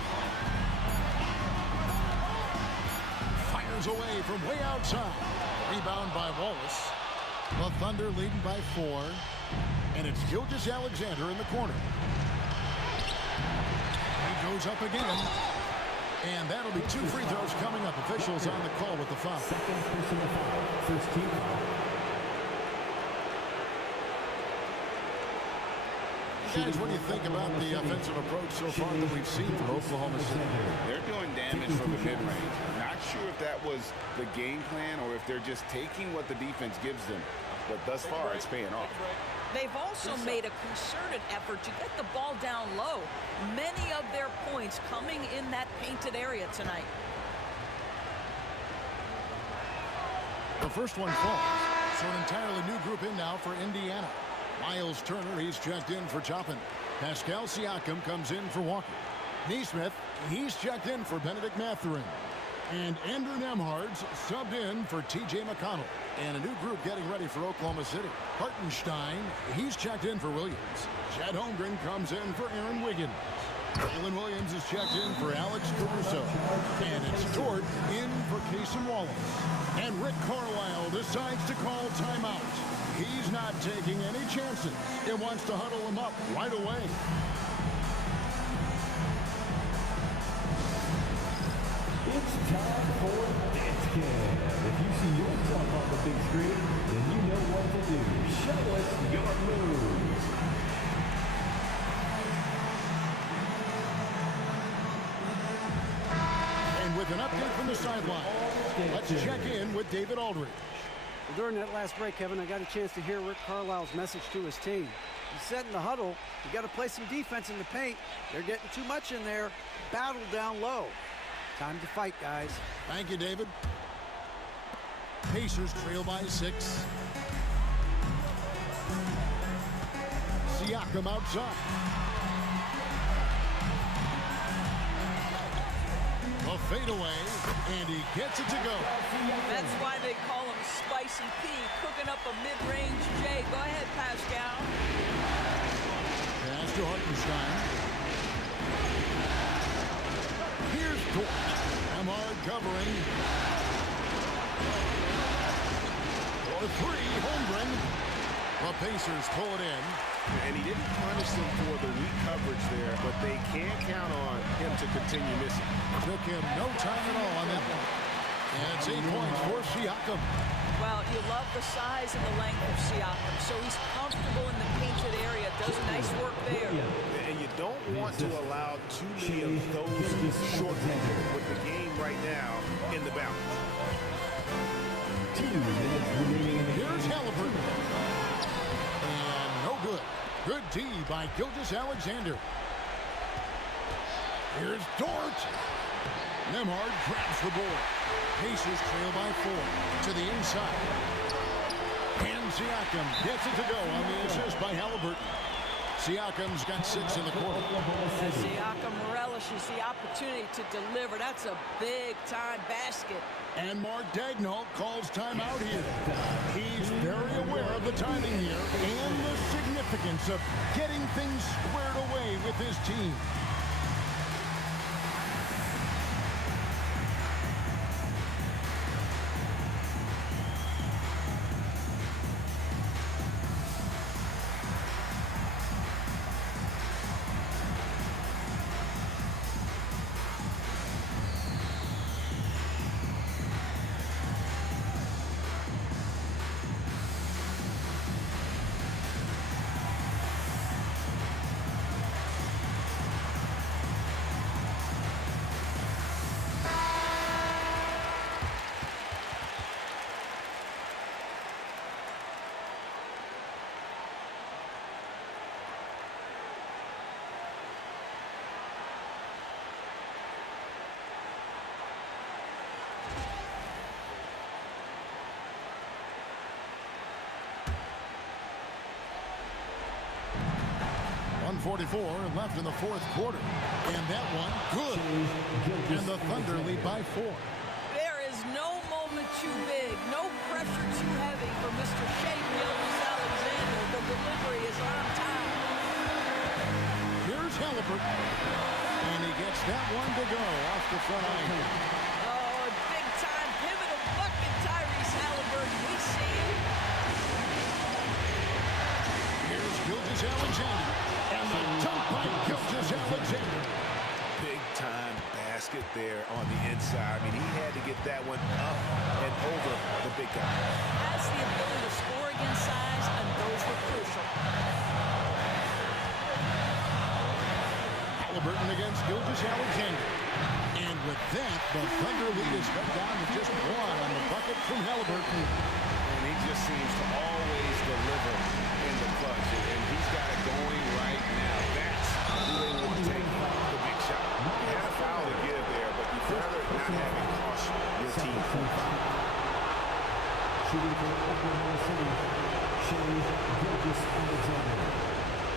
Fires away from way outside. Rebound by Wallace. The Thunder leading by 4. And it's Gilgeous-Alexander in the corner. He goes up again. And that'll be 2 free throws coming up. Officials on the call with the foul. Second personal foul. First team foul. Guys, what do you think about the offensive approach so far that we've seen from Oklahoma City? They're doing damage from the mid-range. Not sure if that was the game plan or if they're just taking what the defense gives them. But thus far, it's paying off. They've also made a concerted effort to get the ball down low. Many of their points coming in that painted area tonight. The first one falls. So an entirely new group in now for Indiana. Miles Turner, he's checked in for Toppin. Pascal Siakam comes in for Walker. Neesmith, he's checked in for Benedict Mathurin. And Andrew Nembhard's subbed in for T.J. McConnell. And a new group getting ready for Oklahoma City. Hartenstein, he's checked in for Williams. Chad Holmgren comes in for Aaron Wiggins. Jalen Williams is checked in for Alex Caruso. And it's Dort in for Cason Wallace. And Rick Carlisle decides to call timeout. He's not taking any chances. He wants to huddle him up right away. It's time for Dance Cam. If you see yourself on the big screen, then you know what to do. Show us your moves. And with an update from the sideline, let's check in with David Aldridge. Well, during that last break, Kevin, I got a chance to hear Rick Carlisle's message to his team. He said in the huddle, you got to play some defense in the paint. They're getting too much in there. Battle down low. Time to fight, guys. Thank you, David. Pacers trail by 6. Siakam outside. A fadeaway, and he gets it to go. That's why they call him Spicy P, cooking up a mid-range J. Go ahead, Pascal. Pass to Hartenstein. Here's Dort. Amard covering. For 3, Holmgren. The Pacers pull it in. And he didn't punish them for the weak coverage there, but they can't count on him to continue missing. Took him no time at all on that one. And it's 8 points for Siakam. Well, you love the size and the length of Siakam, so he's comfortable in the painted area. Does nice work there. And you don't want to allow too many of those short with the game right now in the balance. 2 minutes remaining in the Here's Haliburton. And no good. Good D by Gilgeous-Alexander. Here's Dort. Nembhard grabs the board. Pacers trail by 4 to the inside. And Siakam gets it to go on the assist by Haliburton. Siakam's got 6 in the quarter. Siakam relishes the opportunity to deliver. That's a big-time basket. And Mark Daigneault calls timeout here. He's very aware of the timing here and the significance of getting things squared away with his team. 2:44 left in the fourth quarter. And that one, good. And the Thunder lead by 4. There is no moment too big, no pressure too heavy for Mr. Shea Gilgeous-Alexander. The delivery is on time. Here's Haliburton. And he gets that one to go off the front iron. Oh, a big-time pivotal bucket, Tyrese Haliburton. We see it. Here's Gilgeous-Alexander. And the dunk by Gilgeous-Alexander. Big-time basket there on the inside. I mean, he had to get that one up and over the big guy. Has the ability to score against size, and those were crucial. Haliburton against Gilgeous-Alexander. And with that, the Thunder lead is cut down to just 1 on the bucket from Haliburton. And he just seems to always deliver in the clutch. And he's got it going right now. That's who they want to take the big shot. You had a foul to give there, but you'd rather not have it cost your team. Shooting for Oklahoma City, Shea Gilgeous-Alexander.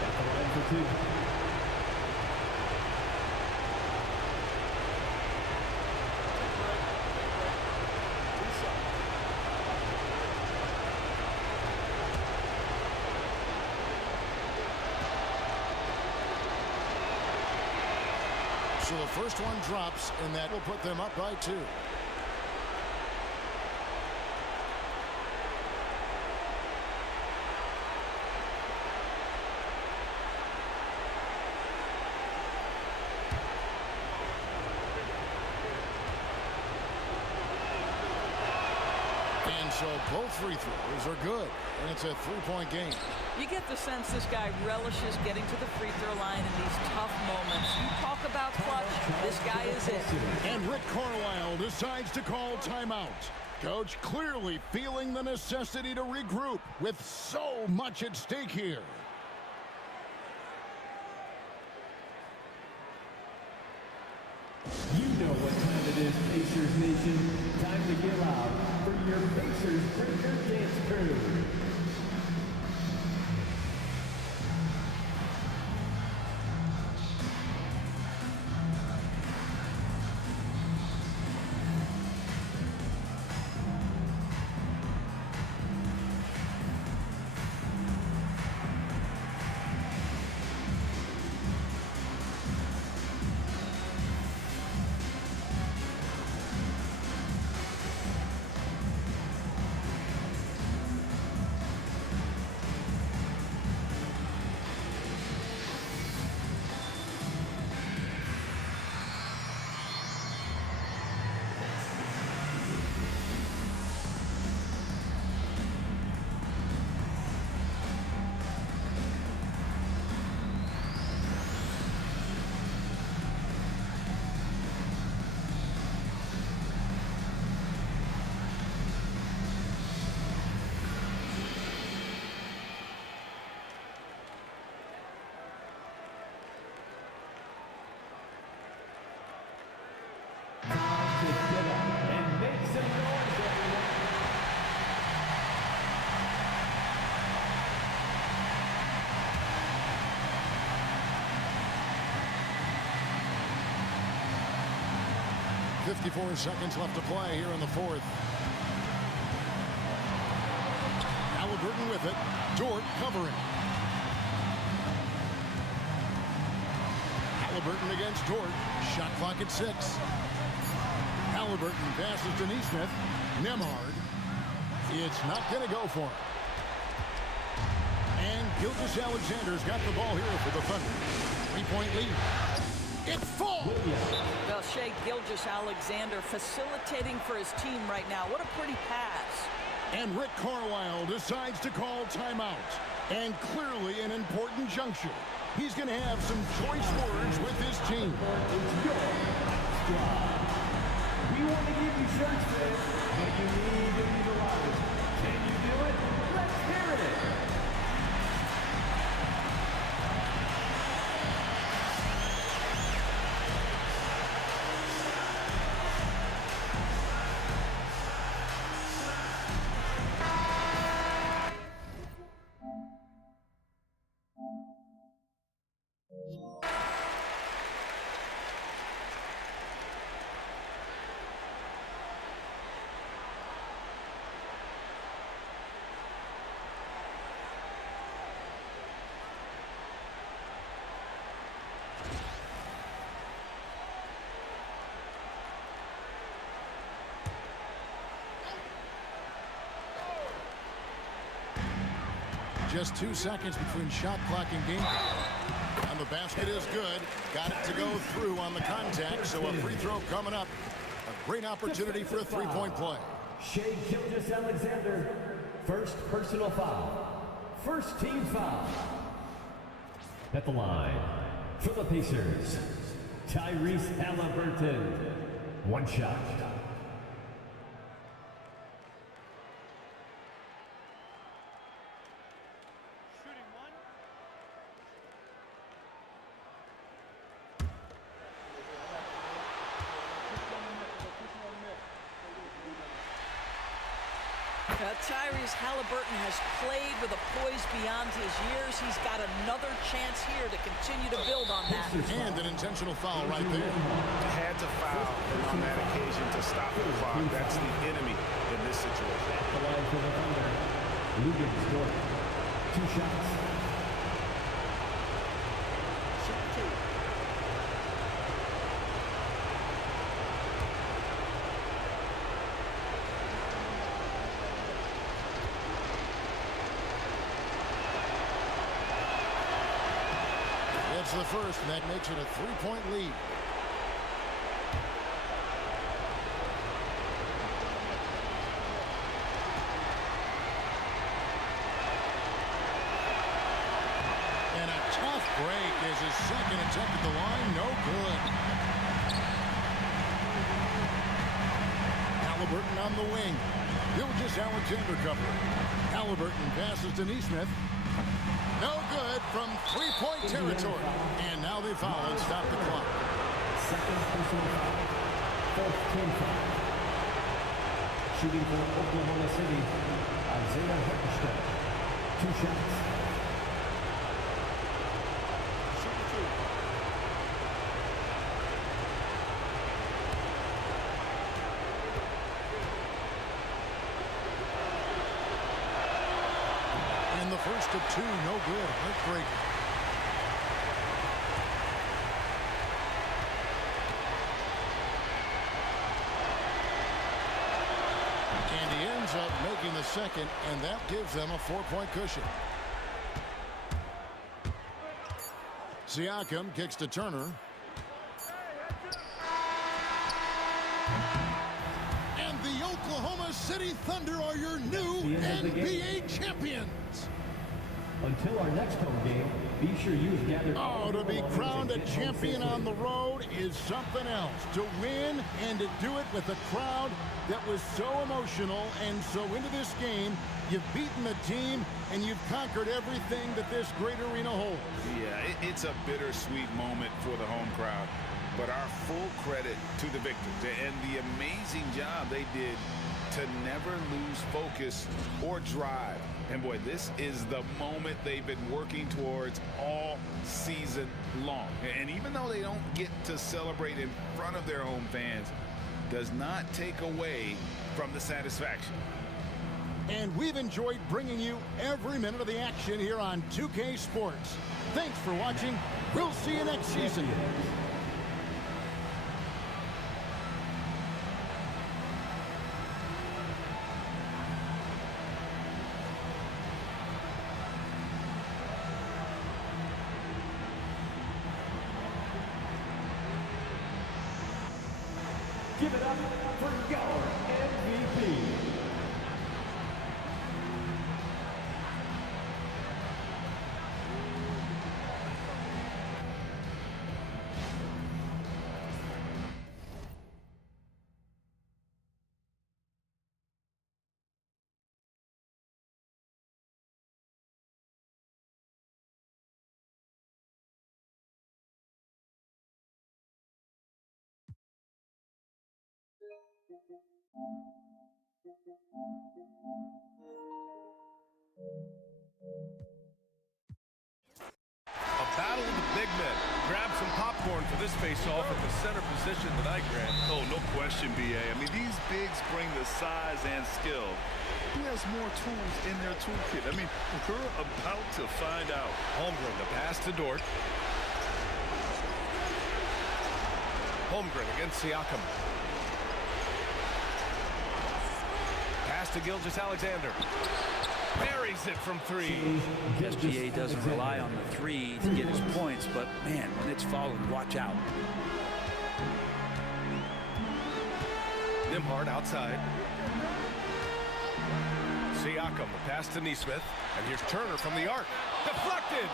At the line for 2. So the first one drops, and that will put them up by 2. And so both free throws are good, and it's a 3-point game. You get the sense this guy relishes getting to the free throw line in these tough moments. You talk about clutch, this guy is it. And Rick Carlisle decides to call timeout. Coach clearly feeling the necessity to regroup with so much at stake here. You know what time it is, Pacers Nation. Time to get loud for your Pacers Breaker Dance Crew. .54 seconds left to play here in the fourth. Haliburton with it. Dort covering. Haliburton against Dort. Shot clock at 6. Haliburton passes to Neesmith. Nembhard. It's not going to go for him. And Gilgeous-Alexander's got the ball here for the Thunder. 3-point lead. It falls! Well, Shea Gilgeous-Alexander facilitating for his team right now. What a pretty pass. And Rick Carlisle decides to call timeout. And clearly an important juncture. He's going to have some choice words with his team. We want to give you shirts, fans, but you need to be the loudest. Can you do it? Let's hear it! Just 2 seconds between shot clock and game clock. And the basket is good. Got it to go through on the contact, so a free throw coming up. A great opportunity for a three-point play. Shai Gilgeous-Alexander, first personal foul. First team foul. At the line, for the Pacers, Tyrese Haliburton. One shot. Tyrese Haliburton has played with a poise beyond his years. He's got another chance here to continue to build on that. And an intentional foul right there. Had to foul on that occasion to stop the clock. That's the enemy in this situation. At the line for the Thunder, Lugans scored. 2 shots. The first, and that makes it a 3-point lead. And a tough break as his second attempt at the line, no good. Haliburton on the wing. Gilgeous-Alexander cover. Haliburton passes to Nesmith. No good from three-point territory. And now they foul and stop the clock. Second personal foul. Fourth team foul. Shooting for Oklahoma City, Isaiah Hartenstein. 2 shots. First of 2, no good. Heartbreaker. And he ends up making the second, and that gives them a 4-point cushion. Siakam kicks to Turner. And the Oklahoma City Thunder are your new NBA champions. Until our next home game, be sure you've gathered... Oh, to be crowned a champion on the road is something else. To win and to do it with a crowd that was so emotional and so into this game, you've beaten the team and you've conquered everything that this great arena holds. Yeah, it's a bittersweet moment for the home crowd. But our full credit to the victors and the amazing job they did to never lose focus or drive. And boy, this is the moment they've been working towards all season long. And even though they don't get to celebrate in front of their home fans, does not take away from the satisfaction. And we've enjoyed bringing you every minute of the action here on 2K Sports. Thanks for watching. We'll see you next season. Give it up for your MVP. A battle of the big men. Grab some popcorn for this face-off at the center position tonight, Grant. Oh, no question, B.A. I mean, these bigs bring the size and skill. Who has more tools in their toolkit? I mean, we're about to find out. Holmgren, the pass to Dort. Holmgren against Siakam. Pass to Gilgeous-Alexander. buries it from three. SGA doesn't rely on the three to get his points, but man, when it's falling, watch out. Nembhard outside. Siakam, the pass to Nesmith. And here's Turner from the arc. Deflected!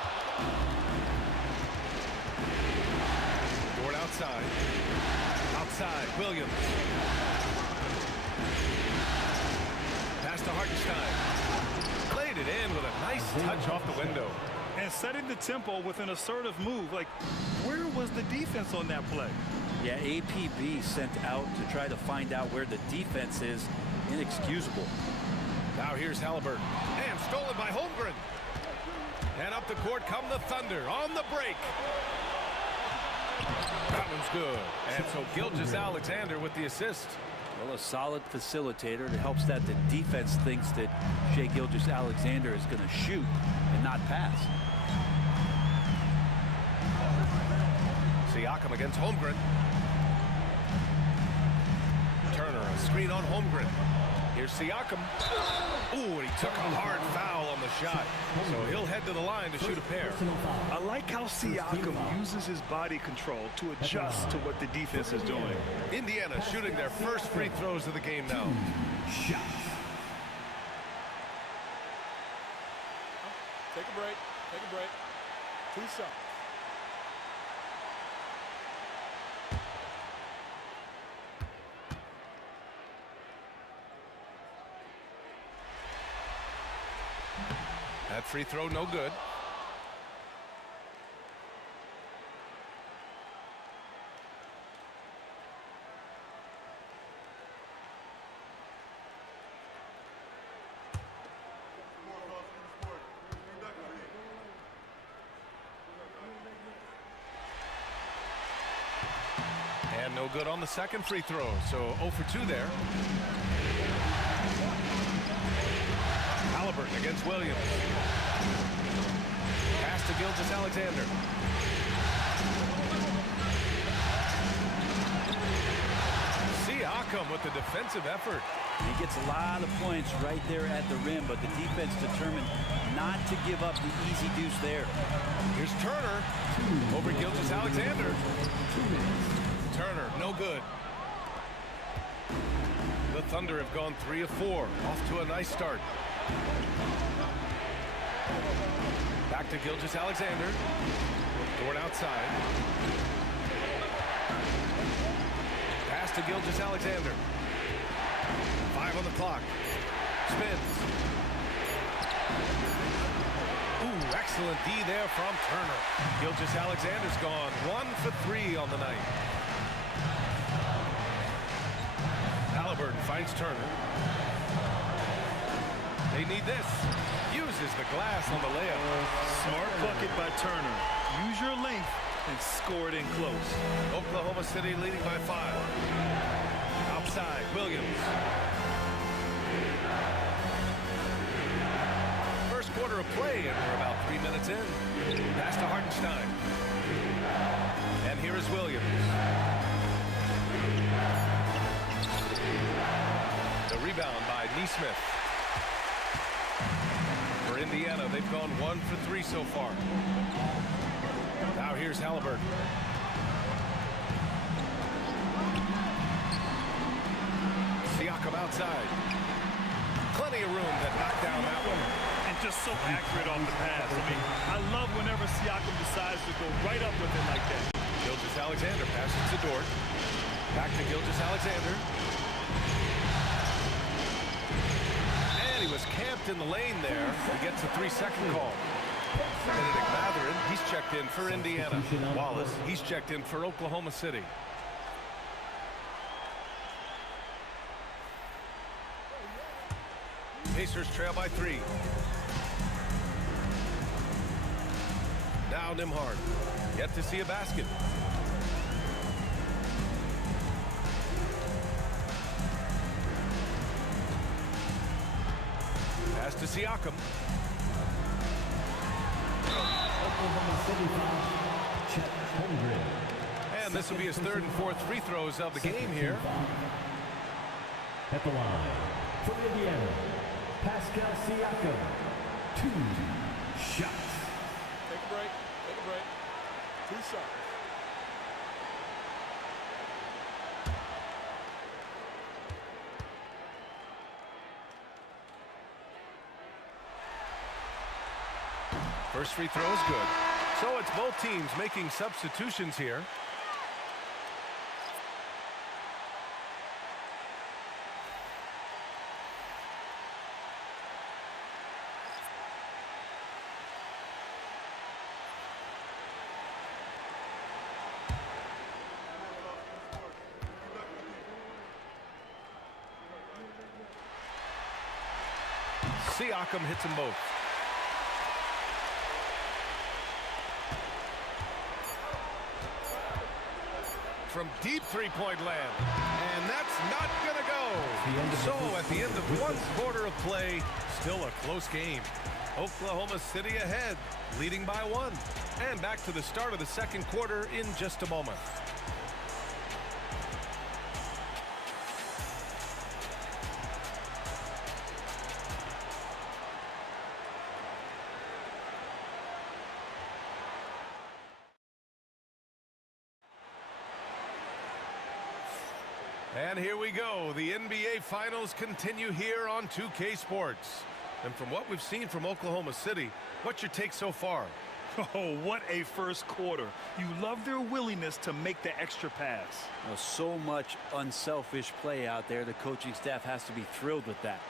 Dort outside. Outside, Williams. Pass to Hartenstein. Played it in with a nice touch off the window. And setting the tempo with an assertive move. Like, where was the defense on that play? Yeah, APB sent out to try to find out where the defense is. Inexcusable. Now here's Haliburton. And stolen by Holmgren. And up the court come the Thunder on the break. That one's good. And so Gilgeous-Alexander with the assist. Well, a solid facilitator. It helps that the defense thinks that Shai Gilgeous-Alexander is going to shoot and not pass. Siakam against Holmgren. Turner, a screen on Holmgren. Here's Siakam. Ooh, and he took a hard foul on the shot. So he'll head to the line to shoot a pair. I like how Siakam uses his body control to adjust to what the defense is doing. Indiana shooting their first free throws of the game now. Take a break. Take a break. 2 shots. That free throw no good. And no good on the second free throw, so 0 for 2 there. Haliburton against Williams. Pass to Gilgeous-Alexander. Siakam with the defensive effort. He gets a lot of points right there at the rim, but the defense determined not to give up the easy deuce there. Here's Turner over Gilgeous-Alexander. Turner, no good. The Thunder have gone 3 of 4, off to a nice start. Back to Gilgeous-Alexander. Dort outside. Pass to Gilgeous-Alexander. 5 on the clock. Spins. Ooh, excellent D there from Turner. Gilgeous-Alexander's gone 1 for 3 on the night. Haliburton finds Turner. They need this. Uses the glass on the layup. Smart bucket by Turner. Use your length and score it in close. Oklahoma City leading by 5. Outside, Williams. First quarter of play, and we're about 3 minutes in. Pass to Hartenstein. And here is Williams. The rebound by Nesmith. For Indiana, they've gone 1 for 3 so far. Now here's Haliburton. Siakam outside. Plenty of room to knock down that one. And just so accurate off the pass. I mean, I love whenever Siakam decides to go right up with it like that. Gilgeous-Alexander passes to Dort. Back to Gilgeous-Alexander. He was camped in the lane there. He gets a 3-second call. Benedict Mathurin, he's checked in for Indiana. Wallace, he's checked in for Oklahoma City. Pacers trail by 3. Now Nembhard, yet to see a basket. Pass to Siakam. And this will be his 3rd and 4th free throws of the game here. At the line for Indiana, Pascal Siakam, 2 shots. Take a break. Take a break. 2 shots. First free throw is good. So it's both teams making substitutions here. Siakam hits them both. From deep three-point land. And that's not going to go. So at the end of 1 quarter of play, still a close game. Oklahoma City ahead, leading by 1. And back to the start of the second quarter in just a moment. And here we go. The NBA Finals continue here on 2K Sports. And from what we've seen from Oklahoma City, what's your take so far? Oh, what a first quarter. You love their willingness to make the extra pass. Well, so much unselfish play out there. The coaching staff has to be thrilled with that.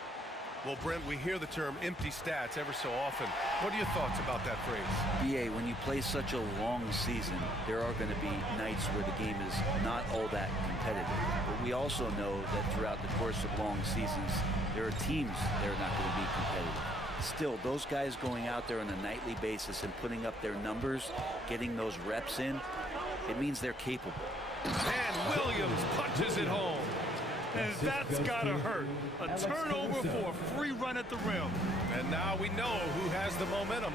Well, Brent, we hear the term empty stats ever so often. What are your thoughts about that phrase? BA, when you play such a long season, there are going to be nights where the game is not all that competitive. But we also know that throughout the course of long seasons, there are teams that are not going to be competitive. Still, those guys going out there on a nightly basis and putting up their numbers, getting those reps in, it means they're capable. And Williams punches it home. And that's gotta hurt. A turnover for a free run at the rim. And now we know who has the momentum.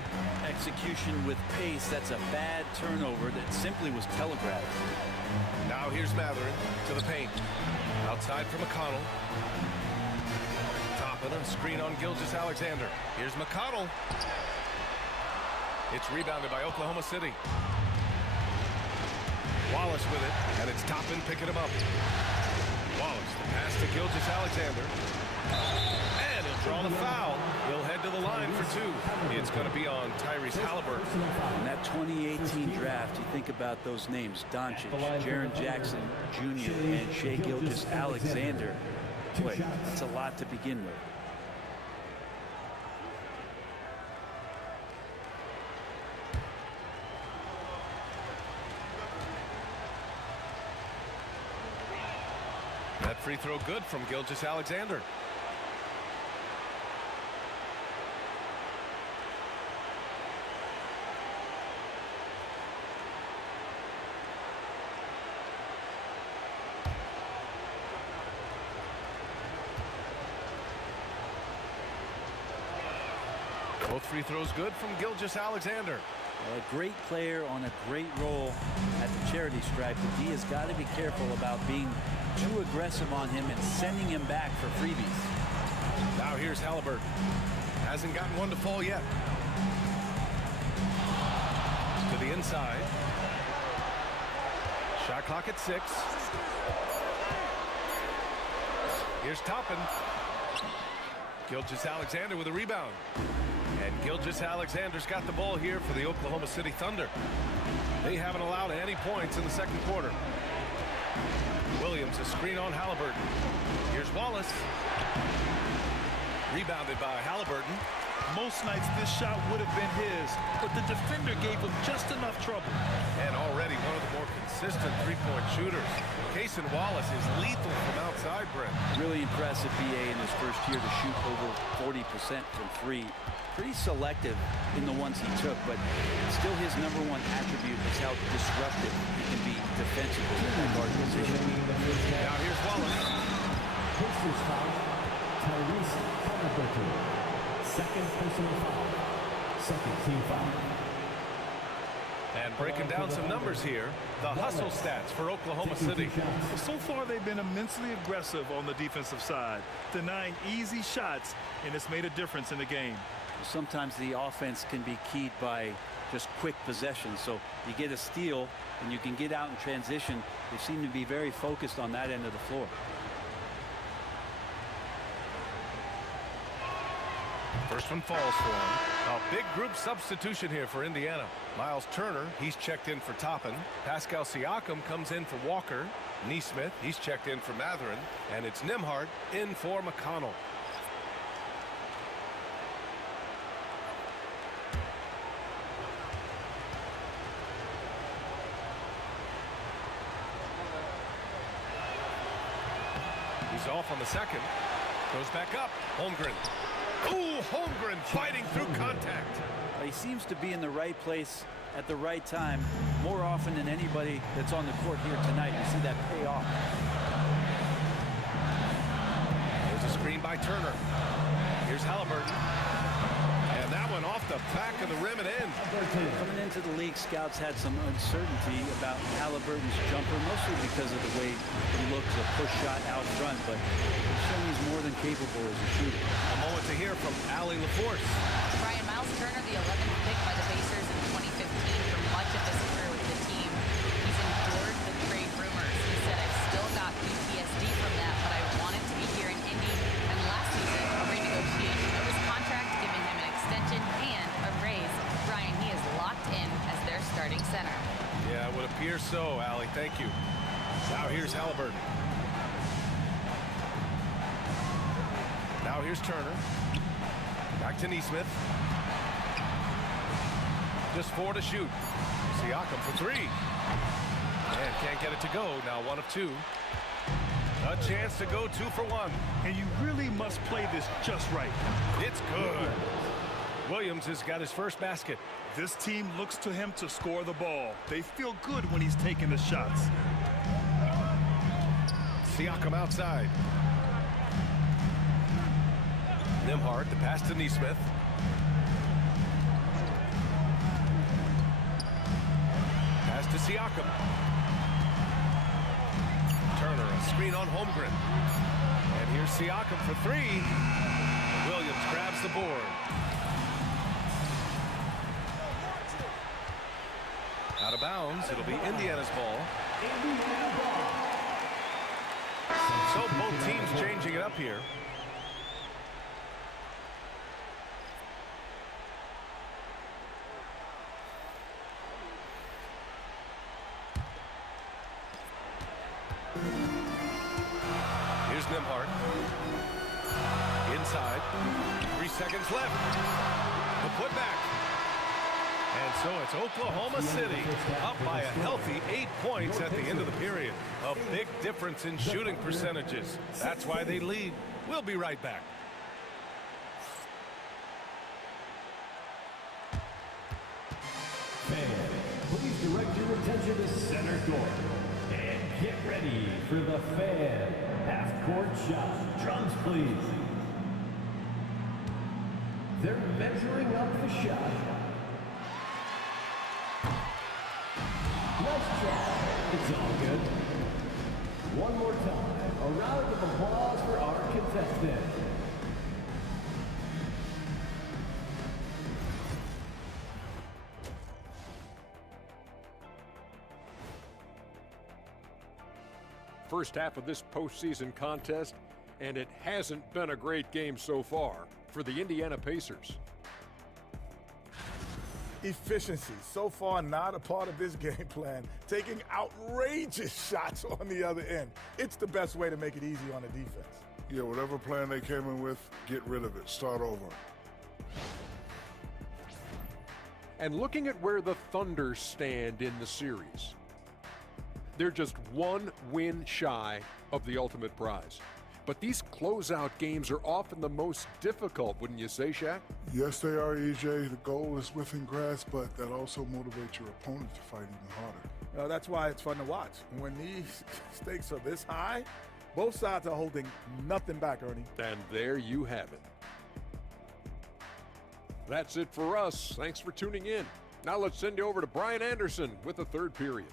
Execution with pace, that's a bad turnover that simply was telegraphed. Now here's Matherin to the paint. Outside for McConnell. Toppin, a screen on Gilgeous-Alexander. Here's McConnell. It's rebounded by Oklahoma City. Wallace with it, and it's Toppin picking him up. Wallace, the pass to Gilgeous-Alexander. And he'll draw the foul. He'll head to the line for 2. It's going to be on Tyrese Haliburton. In that 2018 draft, you think about those names, Doncic, Jaren Jackson Jr., and Shai Gilgeous-Alexander. Boy, that's a lot to begin with. That free throw good from Gilgeous-Alexander. Both free throws good from Gilgeous-Alexander. A great player on a great role at the charity stripe. The D has got to be careful about being too aggressive on him and sending him back for freebies. Now here's Haliburton. Hasn't gotten one to fall yet. To the inside. Shot clock at 6. Here's Toppin. Gilgeous-Alexander with a rebound. And Gilgeous-Alexander's got the ball here for the Oklahoma City Thunder. They haven't allowed any points in the second quarter. Williams, a screen on Haliburton. Here's Wallace. Rebounded by Haliburton. Most nights this shot would have been his, but the defender gave him just enough trouble. And already one of the more consistent three-point shooters. Cason Wallace is lethal from outside, Brent. Really impressive BA in his first year to shoot over 40% from 3. Pretty selective in the ones he took, but still his #1 attribute is how disruptive he can be defensively in that guard position. Now here's Wallace. Pacers foul, Tyrese Haliburton. Second personal foul. Second team foul. And breaking down some numbers here, the hustle stats for Oklahoma City. So far, they've been immensely aggressive on the defensive side, denying easy shots, and it's made a difference in the game. Sometimes the offense can be keyed by just quick possession. So you get a steal and you can get out in transition. They seem to be very focused on that end of the floor. First one falls for him. A big group substitution here for Indiana. Miles Turner, he's checked in for Toppin. Pascal Siakam comes in for Walker. Neesmith, he's checked in for Mathurin. And it's Nembhard in for McConnell. He's off on the second. Goes back up. Holmgren. Ooh, Holmgren fighting through contact. He seems to be in the right place at the right time more often than anybody that's on the court here tonight. You see that pay off. There's a screen by Turner. Here's Haliburton. And that one off the back of the rim and in. Coming into the league, scouts had some uncertainty about Haliburton's jumper, mostly because of the way he looks, a push shot out front, but he's shown he's more than capable as a shooter. A moment to hear from Allie LaForce. Brian, Miles Turner, the 11th pick by the Pacers in 2015, for much of his career with the team. He's endured the trade rumors. He said, "I've still got PTSD from that, but I wanted to be here in Indy." And last season, a renegotiation of his contract, giving him an extension and a raise. Brian, he is locked in as their starting center. Yeah, it would appear so, Allie. Thank you. Now here's Haliburton. Now here's Turner. Back to Neesmith. Just 4 to shoot. Siakam for 3. And can't get it to go. Now 1 of 2. A chance to go 2 for 1. And you really must play this just right. It's good. Williams has got his first basket. This team looks to him to score the ball. They feel good when he's taking the shots. Siakam outside. Nembhard, the pass to Neesmith. Pass to Siakam. Turner, a screen on Holmgren. And here's Siakam for 3. Williams grabs the board. Out of bounds. It'll be Indiana's ball. So both teams changing it up here. Here's Nembhard. Inside. 3 seconds left. The putback. And so it's Oklahoma City up by a healthy 8 points at the end of the period. A big difference in shooting percentages. That's why they lead. We'll be right back. Fans, please direct your attention to center court. And get ready for the fan half-court shot. Drums, please. They're measuring up the shot. Nice try. It's all good. One more time. A round of applause for our contestant. First half of this postseason contest, and it hasn't been a great game so far for the Indiana Pacers. Efficiency, so far not a part of this game plan. Taking outrageous shots on the other end. It's the best way to make it easy on the defense. Yeah, whatever plan they came in with, get rid of it. Start over. And looking at where the Thunder stand in the series, they're just 1 win shy of the ultimate prize. But these closeout games are often the most difficult, wouldn't you say, Shaq? Yes, they are, EJ. The goal is within grasp, but that also motivates your opponent to fight even harder. Well, that's why it's fun to watch. When these stakes are this high, both sides are holding nothing back, Ernie. And there you have it. That's it for us. Thanks for tuning in. Now let's send you over to Brian Anderson with the third period.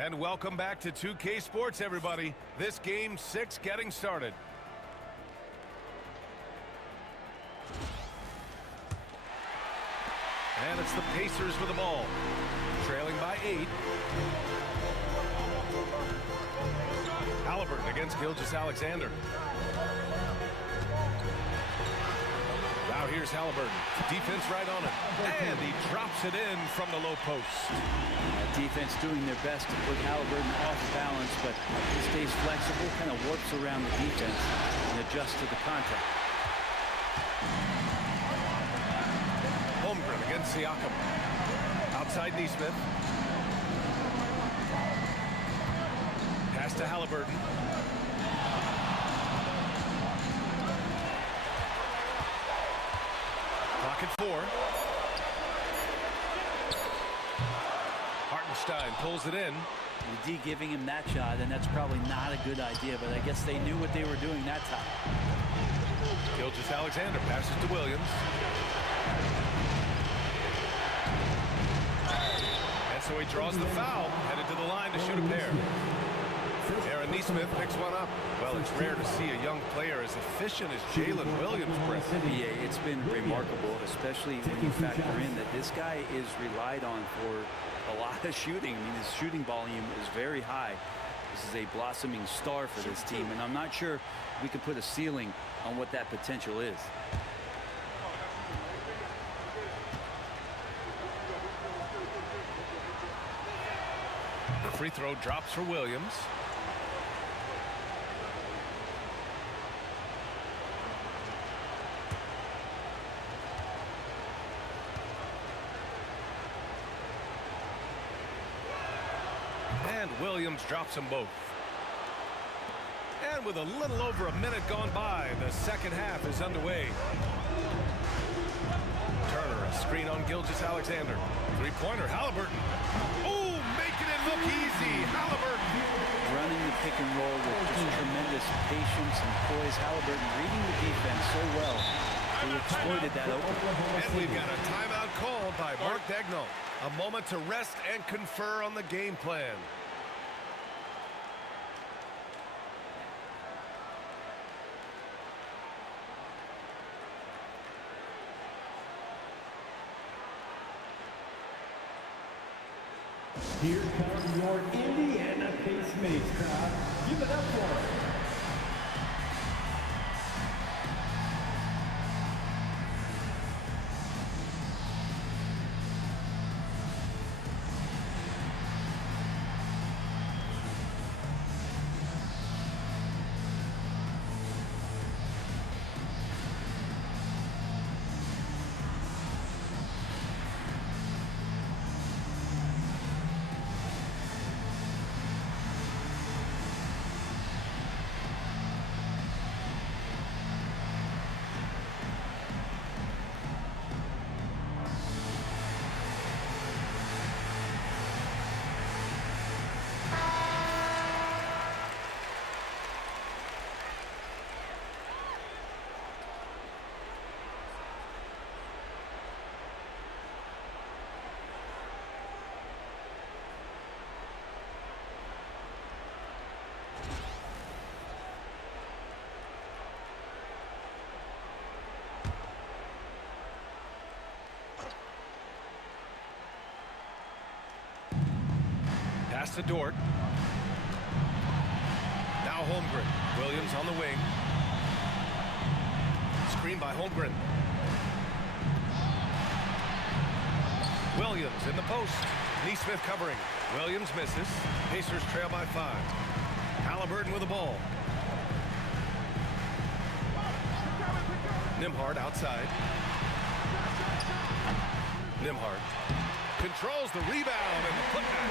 And welcome back to 2K Sports, everybody. This Game 6 getting started. And it's the Pacers with the ball, trailing by 8. Haliburton against Gilgeous-Alexander. Now here's Haliburton. Defense right on it. And he drops it in from the low post. Defense doing their best to put Haliburton off balance, but he stays flexible, kind of warps around the defense and adjusts to the contact. Holmgren against Siakam. Outside Neesmith. Pass to Haliburton. Clock at 4. Hartenstein pulls it in. The D giving him that shot, and that's probably not a good idea, but I guess they knew what they were doing that time. Gilgeous-Alexander passes to Williams. And so he draws the foul, headed to the line to shoot a pair. Aaron Neesmith picks one up. Well, it's rare to see a young player as efficient as Jalen Williams, Brett. Yeah, it's been remarkable, especially when you factor in that this guy is relied on for a lot of shooting. I mean, his shooting volume is very high. This is a blossoming star for this team, and I'm not sure we can put a ceiling on what that potential is. The free throw drops for Williams. And Williams drops them both. And with a little over a minute gone by, the second half is underway. Turner, a screen on Gilgeous-Alexander. Three-pointer, Haliburton. Oh, making it look easy, Haliburton. Running the pick and roll with just tremendous patience and poise. Haliburton reading the defense so well. He exploited that open. And we've got a timeout called by Mark Daigneault. A moment to rest and confer on the game plan. Here comes your Indiana Pacemates crowd. Give it up for them. Pass to Dort. Now Holmgren. Williams on the wing. Screen by Holmgren. Williams in the post. Neesmith covering. Williams misses. Pacers trail by 5. Haliburton with the ball. Nembhard outside. Nembhard controls the rebound and the putback.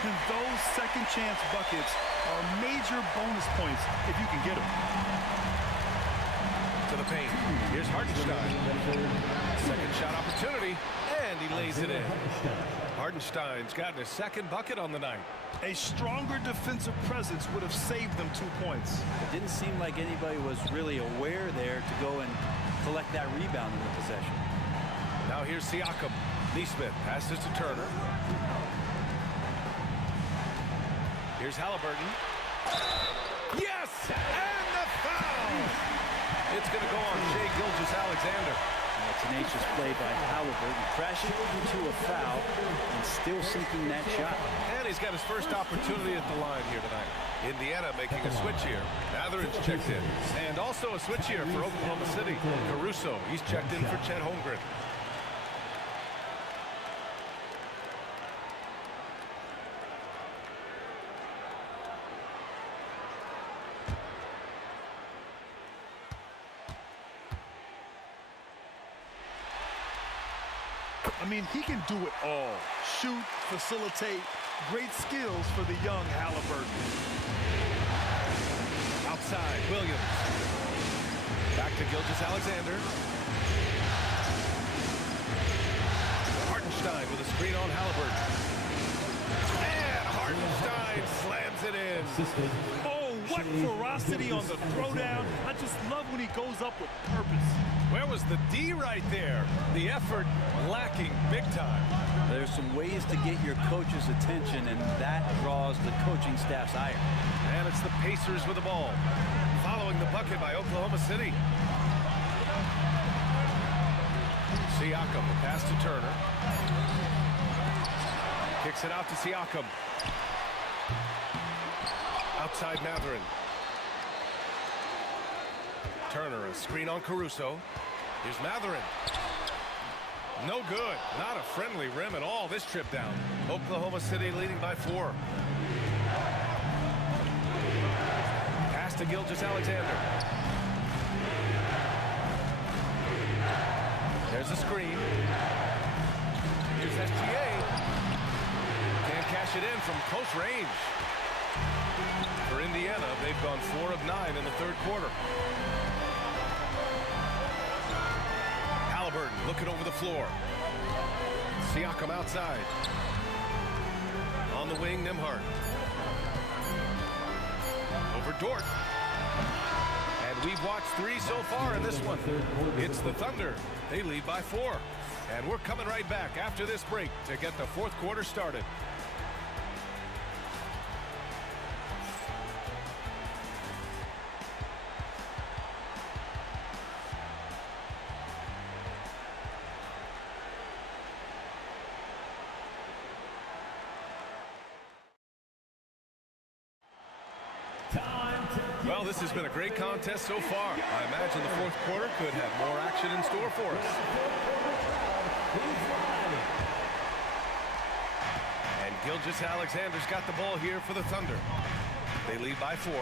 And those second chance buckets are major bonus points if you can get them. To the paint. Here's Hartenstein. Second shot opportunity. And he lays it in. Hartenstein's gotten his second bucket on the night. A stronger defensive presence would have saved them 2 points. It didn't seem like anybody was really aware there to go and collect that rebound in the possession. Now here's Siakam. Neesmith passes to Turner. Here's Haliburton. Yes! And the foul! It's going to go on Shai Gilgeous-Alexander. A tenacious play by Haliburton, crashing into a foul and still sinking that shot. And he's got his first opportunity at the line here tonight. Indiana making a switch here. Mathurin's checked in. And also a switch here for Oklahoma City. Caruso, he's checked in for Chet Holmgren. I mean, he can do it all. Shoot, facilitate, great skills for the young Haliburton. Outside, Williams. Back to Gilgeous-Alexander. Hartenstein with a screen on Haliburton. And Hartenstein slams it in. Oh, what ferocity on the throwdown. I just love when he goes up with purpose. Where was the D right there? The effort lacking big time. There's some ways to get your coach's attention, and that draws the coaching staff's ire. And it's the Pacers with the ball. Following the bucket by Oklahoma City. Siakam, the pass to Turner. Kicks it out to Siakam. Outside Mathurin. Turner, a screen on Caruso. Here's Mathurin. No good. Not a friendly rim at all this trip down. Oklahoma City leading by 4. Pass to Gilgeous-Alexander. There's a screen. Here's SGA. Can't cash it in from close range. For Indiana, they've gone 4 of 9 in the third quarter. Haliburton looking over the floor. Siakam outside. On the wing, Nembhard. Over Dort. And we've watched 3 so far in this one. It's the Thunder. They lead by 4. And we're coming right back after this break to get the fourth quarter started. Well, this has been a great contest so far. I imagine the fourth quarter could have more action in store for us. And Gilgeous-Alexander's got the ball here for the Thunder. They lead by 4.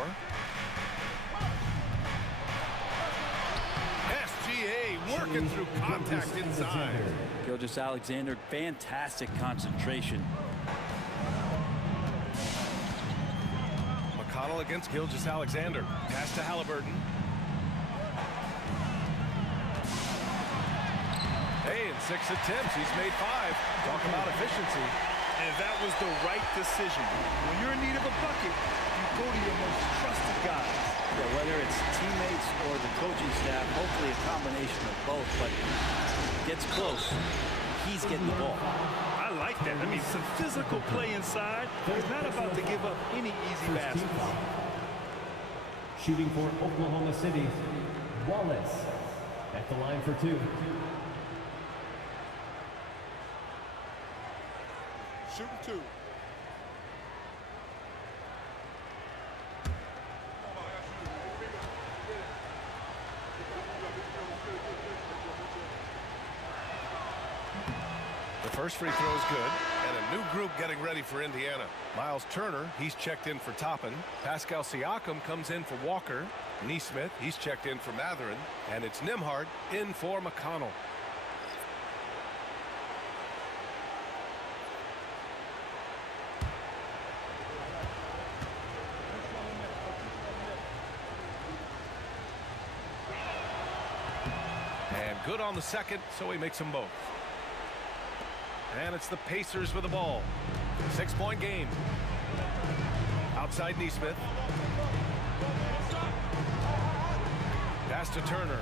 SGA working through contact inside. Gilgeous-Alexander, fantastic concentration. McConnell against Gilgeous-Alexander. Pass to Haliburton. Hey, in 6 attempts, he's made 5. Talk about efficiency. And that was the right decision. When you're in need of a bucket, you go to your most trusted guys. Yeah, whether it's teammates or the coaching staff, hopefully a combination of both, but gets close. He's getting the ball. I like that. I mean, some physical play inside. He's not about to give up any easy baskets. Shooting for Oklahoma City, Wallace at the line for 2. Shooting 2. The first free throw is good, and a new group getting ready for Indiana. Miles Turner, he's checked in for Toppin. Pascal Siakam comes in for Walker. Neesmith, he's checked in for Mathurin. And it's Nembhard in for McConnell. And good on the second, so he makes them both. And it's the Pacers with the ball. 6-point game. Outside Neesmith. Pass to Turner.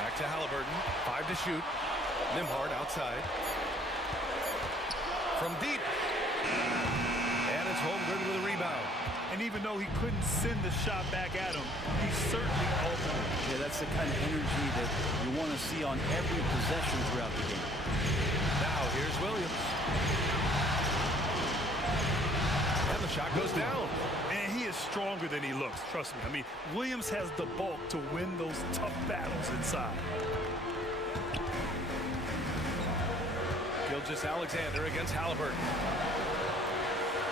Back to Haliburton. 5 to shoot. Nembhard outside. From deep. And it's Holmgren with a rebound. And even though he couldn't send the shot back at him, he certainly opened. Yeah, that's the kind of energy that you want to see on every possession throughout the game. Now here's Williams. And the shot goes down. And he is stronger than he looks, trust me. I mean, Williams has the bulk to win those tough battles inside. Gilgeous-Alexander against Haliburton.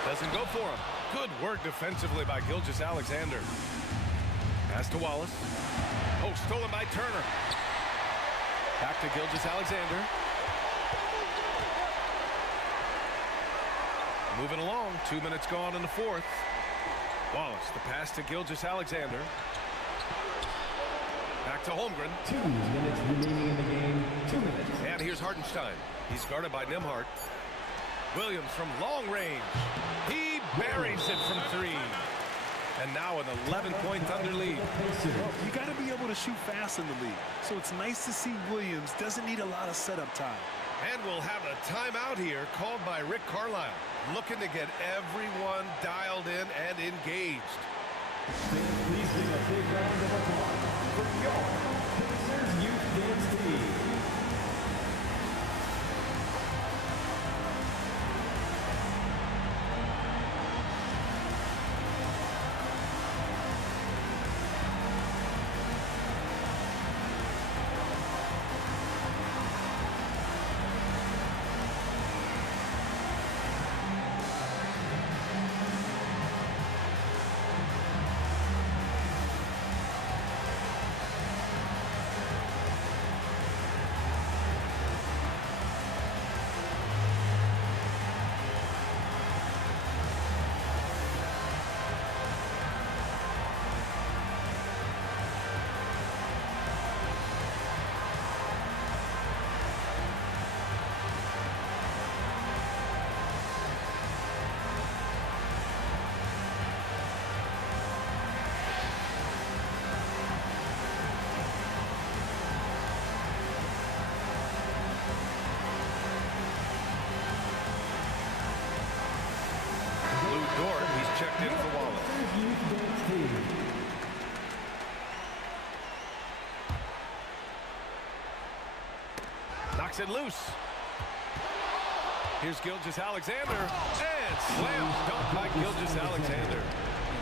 Doesn't go for him. Good work defensively by Gilgeous-Alexander. Pass to Wallace. Oh, stolen by Turner. Back to Gilgeous-Alexander. Moving along. 2 minutes gone in the fourth. Wallace, the pass to Gilgeous-Alexander. Back to Holmgren. 2 minutes remaining in the game. 2 minutes. And here's Hartenstein. He's guarded by Nembhard. Williams from long range. He buries it from 3. And now an 11-point Thunder lead. Well, you got to be able to shoot fast in the league. So it's nice to see Williams doesn't need a lot of setup time. And we'll have a timeout here called by Rick Carlisle. Looking to get everyone dialed in and engaged. Please give a big round of applause for your Pacers Youth Dance Team. Checked in for Wallace. Knocks it loose. Here's Gilgeous-Alexander. And slam dunk by Gilgeous-Alexander.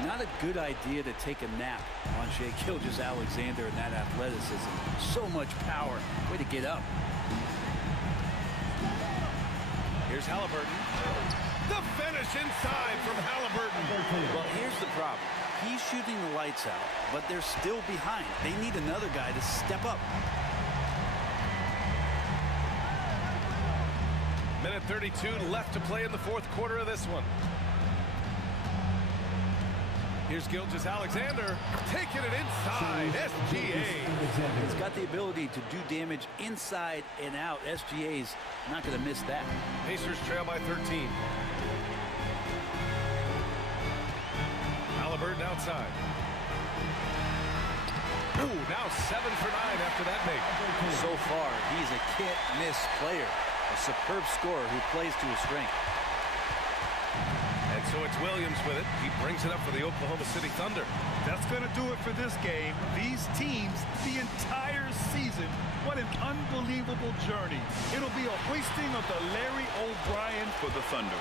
Not a good idea to take a nap on Shai Gilgeous-Alexander and that athleticism. So much power. Way to get up. Here's Haliburton. The finish inside from Haliburton. Well, here's the problem. He's shooting the lights out, but they're still behind. They need another guy to step up. Minute 32 left to play in the fourth quarter of this one. Here's Gilgeous-Alexander taking it inside. SGA. He's got the ability to do damage inside and out. SGA's not going to miss that. Pacers trail by 13. Haliburton outside. Ooh, now 7 for 9 after that make. So far, he's a can't-miss player. A superb scorer who plays to his strength. And so it's Williams with it. He brings it up for the Oklahoma City Thunder. That's going to do it for this game. These teams, the entire season, what an unbelievable journey. It'll be a hoisting of the Larry O'Brien for the Thunder.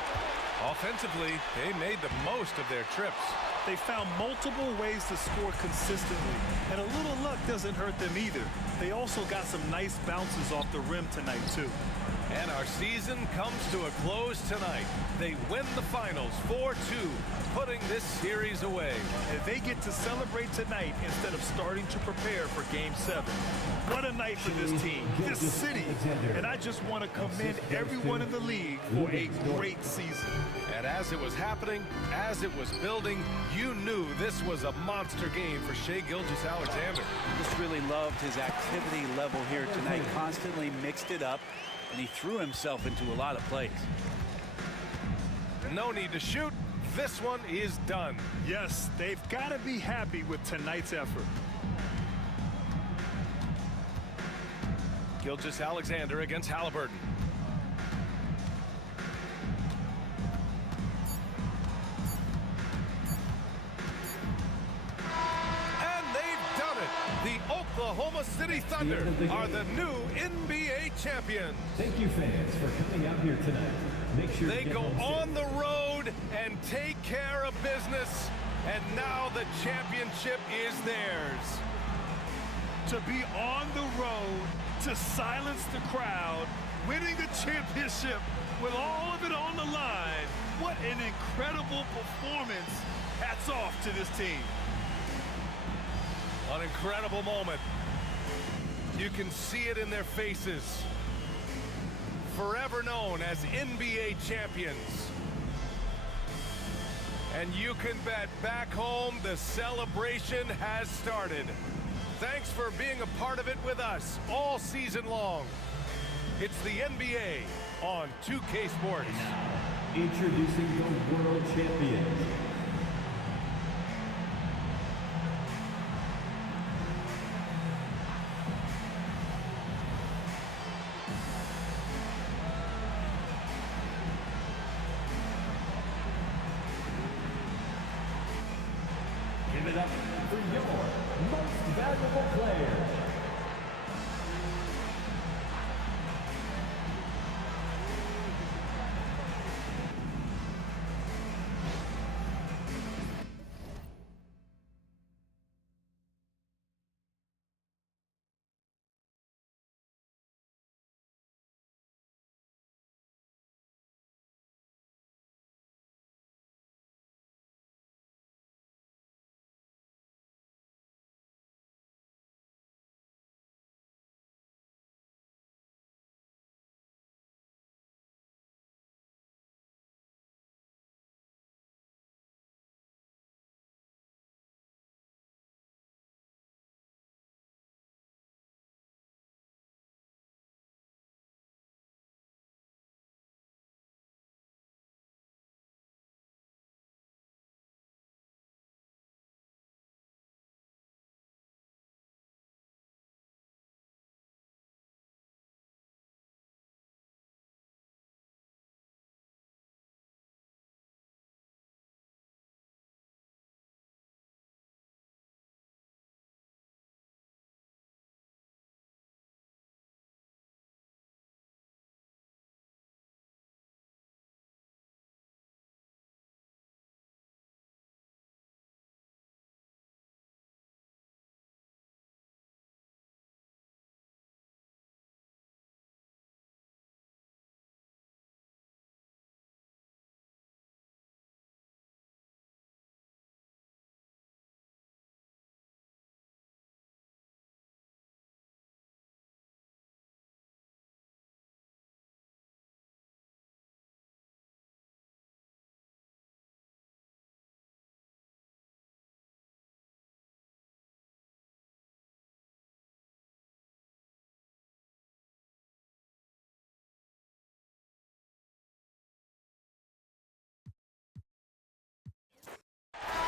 Offensively, they made the most of their trips. They found multiple ways to score consistently, and a little luck doesn't hurt them either. They also got some nice bounces off the rim tonight, too. And our season comes to a close tonight. They win the finals 4-2, putting this series away. And they get to celebrate tonight instead of starting to prepare for Game 7. What a night for this team, this city. And I just want to commend everyone in the league for a great season. And as it was happening, as it was building, you knew this was a monster game for Shai Gilgeous-Alexander. Just really loved his activity level here tonight. Constantly mixed it up, and he threw himself into a lot of plays. No need to shoot. This one is done. Yes, they've got to be happy with tonight's effort. Gilgeous-Alexander against Haliburton. And they've done it. The Oklahoma City Thunder are the new NBA champions. Thank you, fans, for coming out here tonight. Make sure they go on the road and take care of business, and now the championship is theirs. To be on the road, to silence the crowd, winning the championship with all of it on the line. What an incredible performance. Hats off to this team. An incredible moment. You can see it in their faces. Forever known as NBA champions. And you can bet back home the celebration has started. Thanks for being a part of it with us all season long. It's the NBA on 2K Sports. Introducing the world champions. Give it up for your most valuable player.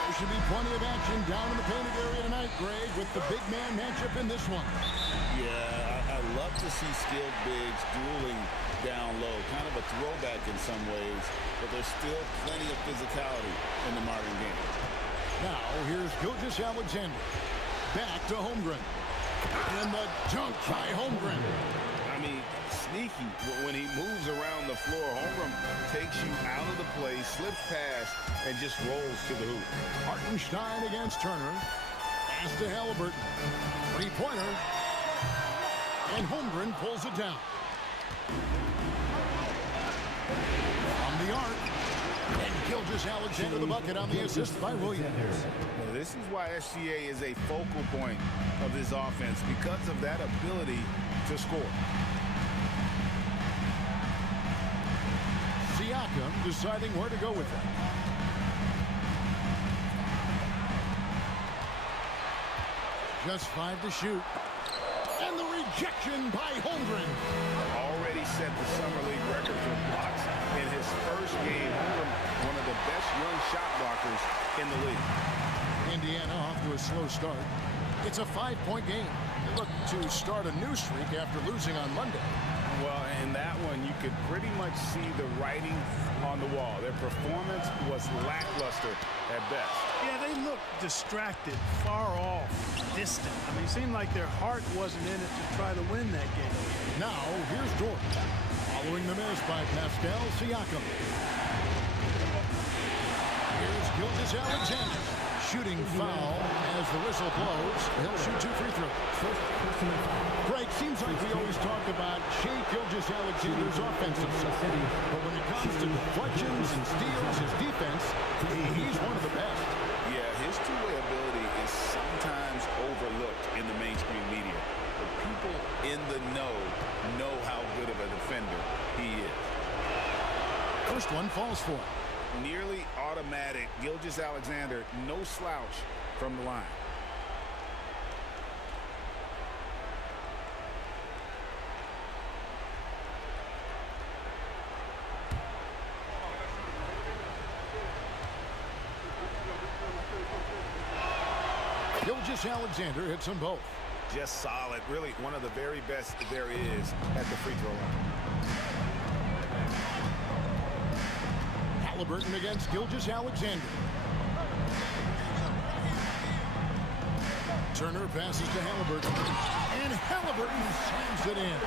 There should be plenty of action down in the painted area tonight, Greg, with the big man matchup in this one. Yeah, I love to see skilled bigs dueling down low. Kind of a throwback in some ways, but there's still plenty of physicality in the modern game. Now, here's Gilgeous-Alexander. Back to Holmgren. And the dunk by Holmgren. I mean, sneaky when he moves around the floor. Holmgren takes you out of the play, slips past, and just rolls to the hoop. Hartenstein against Turner. Pass to Haliburton. Three-pointer. And Holmgren pulls it down. Gilgeous-Alexander the bucket on the assist by Williams. Well, this is why SGA is a focal point of this offense, because of that ability to score. Siakam deciding where to go with it. Just 5 to shoot. And the rejection by Holmgren. Already set the Summer League record for blocks in his first game. Holmgren, one of the best young shot blockers in the league. Indiana off to a slow start. It's a 5-point game. They look to start a new streak after losing on Monday. Well, in that one, you could pretty much see the writing on the wall. Their performance was lackluster at best. Yeah, they looked distracted, far off, distant. I mean, it seemed like their heart wasn't in it to try to win that game. Now, here's Durant, following the miss by Pascal Siakam. Here's Gilgeous-Alexander, shooting foul as the whistle blows. He'll shoot 2 free throws. Greg, seems like we always talk about Shai Gilgeous-Alexander's offensive side, but when it comes to deflections and steals, his defense, he's one of the best. Yeah, his two-way ability is sometimes overlooked in the mainstream media. But people in the know how good of a defender he is. First one falls for him. Nearly automatic. Gilgeous-Alexander, no slouch from the line. Gilgeous-Alexander hits them both. Just solid. Really one of the very best there is at the free throw line. Haliburton against Gilgeous-Alexander. Turner passes to Haliburton. And Haliburton slams it in.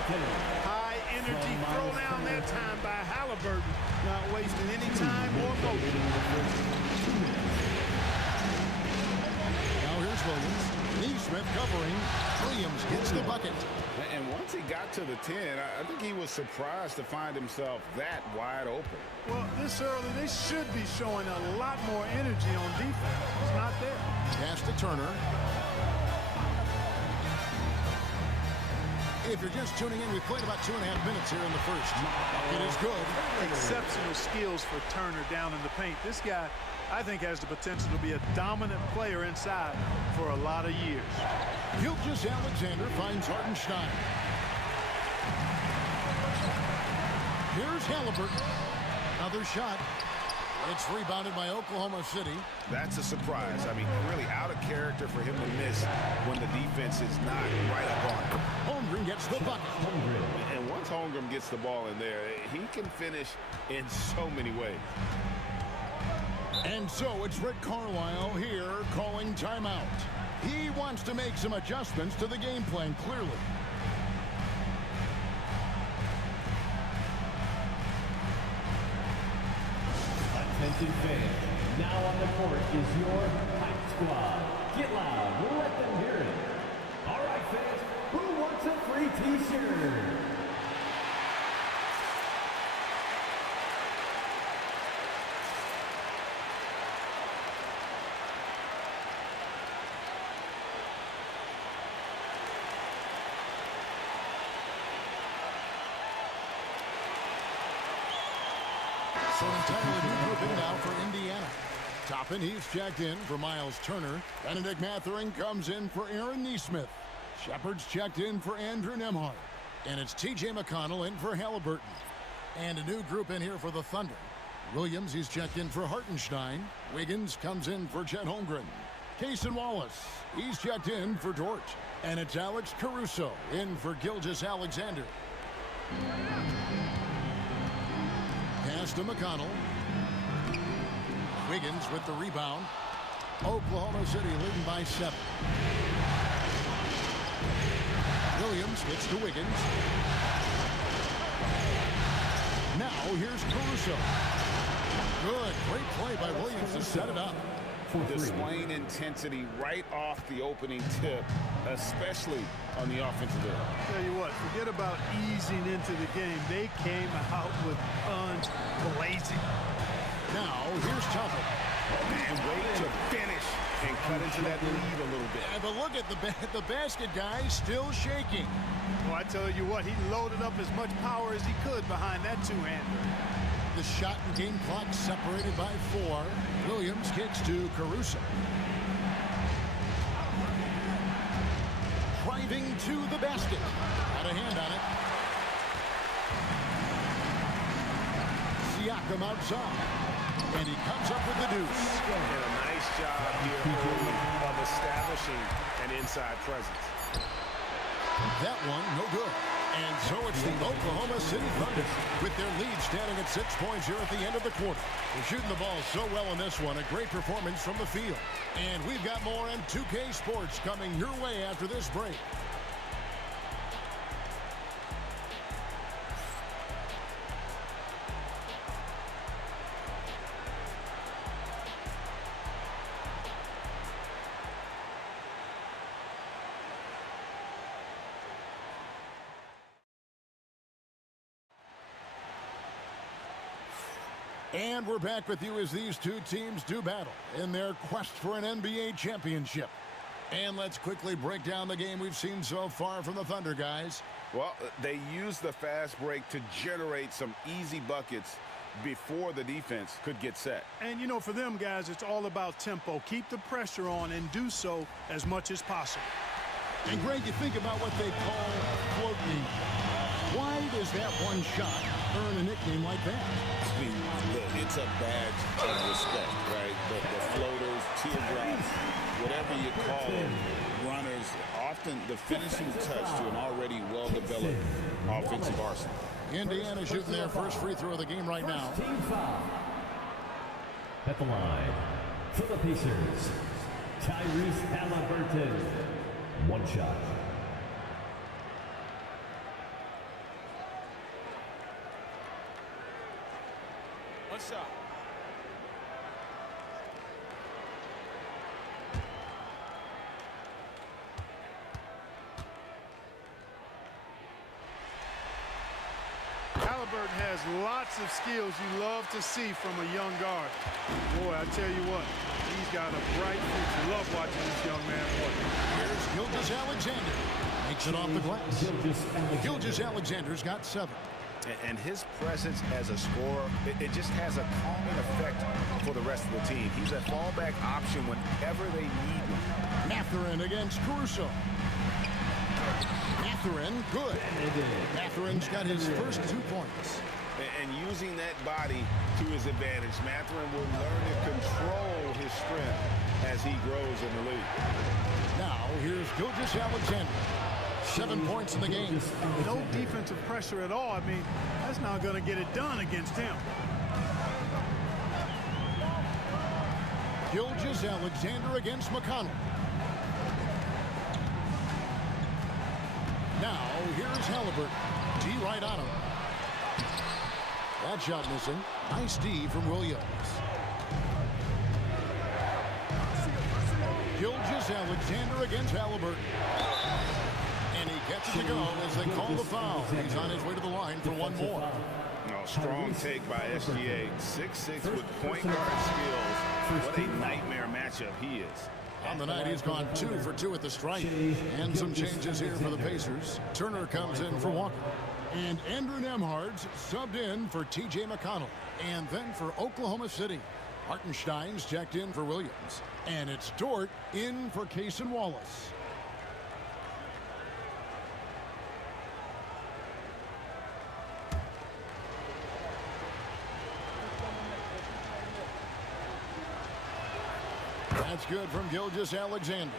High energy throwdown that time by Haliburton. Not wasting any time or motion. Now here's Williams. Neesmith covering. Williams gets the bucket. And once he got to the 10, I think he was surprised to find himself that wide open. Well, this early, they should be showing a lot more energy on defense. It's not there. Pass to Turner. If you're just tuning in, we played about 2.5 minutes here in the first. It is good. Exceptional skills for Turner down in the paint. This guy, I think, has the potential to be a dominant player inside for a lot of years. Gilgeous-Alexander finds Hartenstein. Here's Haliburton. Another shot. It's rebounded by Oklahoma City. That's a surprise. I mean, really out of character for him to miss when the defense is not right up on him. Holmgren gets the bucket. And once Holmgren gets the ball in there, he can finish in so many ways. And so it's Rick Carlisle here calling timeout. He wants to make some adjustments to the game plan, clearly. Attention fans, now on the court is your hype squad. Get loud, let them hear it. All right, fans, who wants a free t-shirt? So entirely new grouping now for Indiana. Toppin, he's checked in for Miles Turner. Benedict Mathurin comes in for Aaron Neesmith. Shepard's checked in for Andrew Nembhard. And it's T.J. McConnell in for Haliburton. And a new group in here for the Thunder. Williams, he's checked in for Hartenstein. Wiggins comes in for Chet Holmgren. Cason Wallace, he's checked in for Dort. And it's Alex Caruso in for Gilgeous-Alexander. Pass to McConnell. Wiggins with the rebound. Oklahoma City leading by 7. Williams gets to Wiggins. Now here's Caruso. Good, great play by Williams to set it up. Displaying intensity right off the opening tip, especially on the offensive end. Tell you what, forget about easing into the game. They came out with guns blazing. Now, here's Thompson. And wait to finish and cut into that lead a little bit. Yeah, but look at the basket, guys, still shaking. Well, I tell you what, he loaded up as much power as he could behind that two-hander. The shot and game clock separated by 4. Williams kicks to Caruso. Driving to the basket. Got a hand on it. Siakam outside. And he comes up with the deuce. And a nice job here early of establishing an inside presence. That one, no good. And so it's the Oklahoma City Thunder with their lead standing at 6 points here at the end of the quarter. They're shooting the ball so well in this one. A great performance from the field. And we've got more M2K Sports coming your way after this break. And we're back with you as these two teams do battle in their quest for an NBA championship. And let's quickly break down the game we've seen so far from the Thunder, guys. Well, they used the fast break to generate some easy buckets before the defense could get set. And, you know, for them, guys, it's all about tempo. Keep the pressure on and do so as much as possible. And, Greg, you think about what they call floating. Why does that one shot earn a nickname like that? I mean, it's a badge of respect, right? The floaters, teardrops, whatever you call them, runners, often the finishing touch to an already well-developed offensive arsenal. Indiana shooting their first free throw of the game right now. Team foul. At the line, for the Pacers, Tyrese Haliburton. One shot. One shot. Haliburton has lots of skills you love to see from a young guard. Boy, I tell you what, he's got a bright future. Love watching this young man play. Here's Gilgeous-Alexander. Makes it off the glass. Gilgeous-Alexander's got 7. And his presence as a scorer, it just has a calming effect for the rest of the team. He's a fallback option whenever they need him. Mathurin against Caruso. Mathurin, good. Mathurin's got his first 2 points. And using that body to his advantage, Mathurin will learn to control his strength as he grows in the league. Now, here's Gilgeous-Alexander. 7 points in the game. No defensive pressure at all. I mean, that's not going to get it done against him. Gilgeous-Alexander against McConnell. Now, here's Haliburton. D right on him. That shot missing. Nice D from Williams. Gilgeous-Alexander against Haliburton. And he gets it to go as they call the foul. He's on his way to the line for one more. No, strong take by SGA. 6'6" with point guard skills. What a nightmare matchup he is. On the night, he's gone 2 for 2 at the stripe. And some changes here for the Pacers. Turner comes in for Walker. And Andrew Nembhard's subbed in for T.J. McConnell. And then for Oklahoma City, Hartenstein's checked in for Williams. And it's Dort in for Cason Wallace. That's good from Gilgeous-Alexander.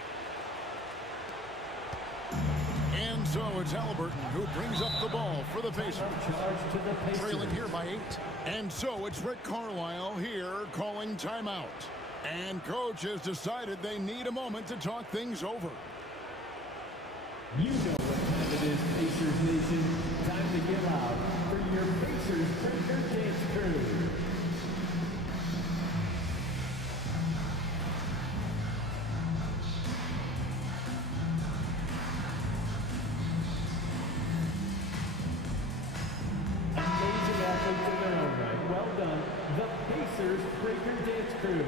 And so it's Haliburton who brings up the ball for the Pacers. Trailing here by 8. And so it's Rick Carlisle here calling timeout. And coach has decided they need a moment to talk things over. You know what time it is, Pacers Nation. Time to get loud for your Pacers Breaker Dance Crew. Amazing athletes in their own right. Well done. The Pacers Pacers Breaker Dance Crew.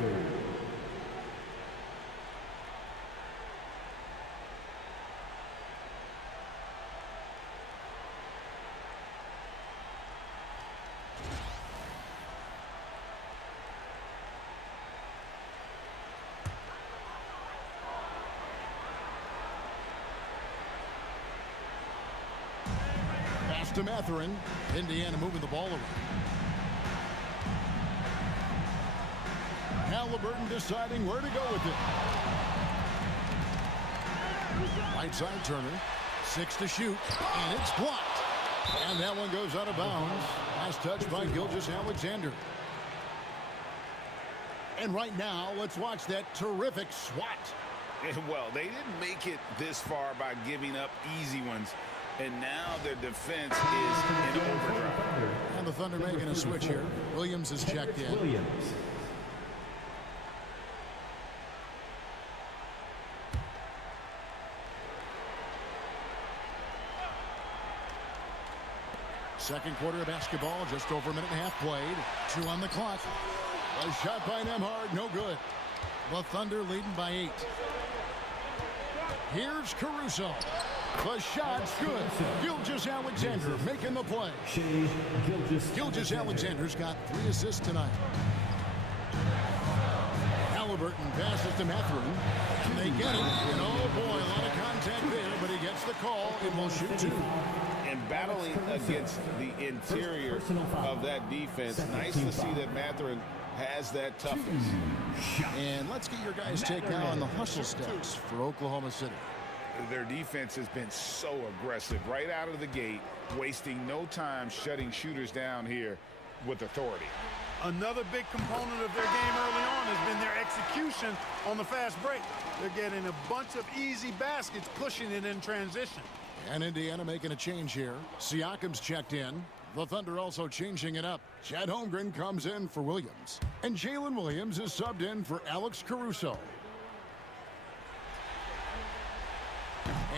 Pass to Mathurin. Indiana moving the ball around. Haliburton deciding where to go with it. Right side Turner. 6 to shoot. And it's blocked. And that one goes out of bounds. Last touch by Gilgeous-Alexander. And right now, let's watch that terrific swat. Well, they didn't make it this far by giving up easy ones. And now their defense is in overdrive. And the Thunder making a switch here. Williams is checked in. Williams. Second quarter of basketball, just over a minute and a half played. 2 on the clock. A shot by Nembhard, no good. The Thunder leading by 8. Here's Caruso. The shot's good. Gilgeous-Alexander making the play. Gilgeous-Alexander's got 3 assists tonight. Haliburton passes to Mathurin. And they get it. And oh boy, a lot of contact there, but he gets the call and will shoot 2. And battling against the interior of that defense, nice to see that Mathurin has that toughness. And let's get your guys' take now on the hustle stats for Oklahoma City. Their defense has been so aggressive right out of the gate, wasting no time shutting shooters down here with authority. Another big component of their game early on has been their execution on the fast break. They're getting a bunch of easy baskets, pushing it in transition. And Indiana making a change here. Siakam's checked in. The Thunder also changing it up. Chad Holmgren comes in for Williams. And Jalen Williams is subbed in for Alex Caruso.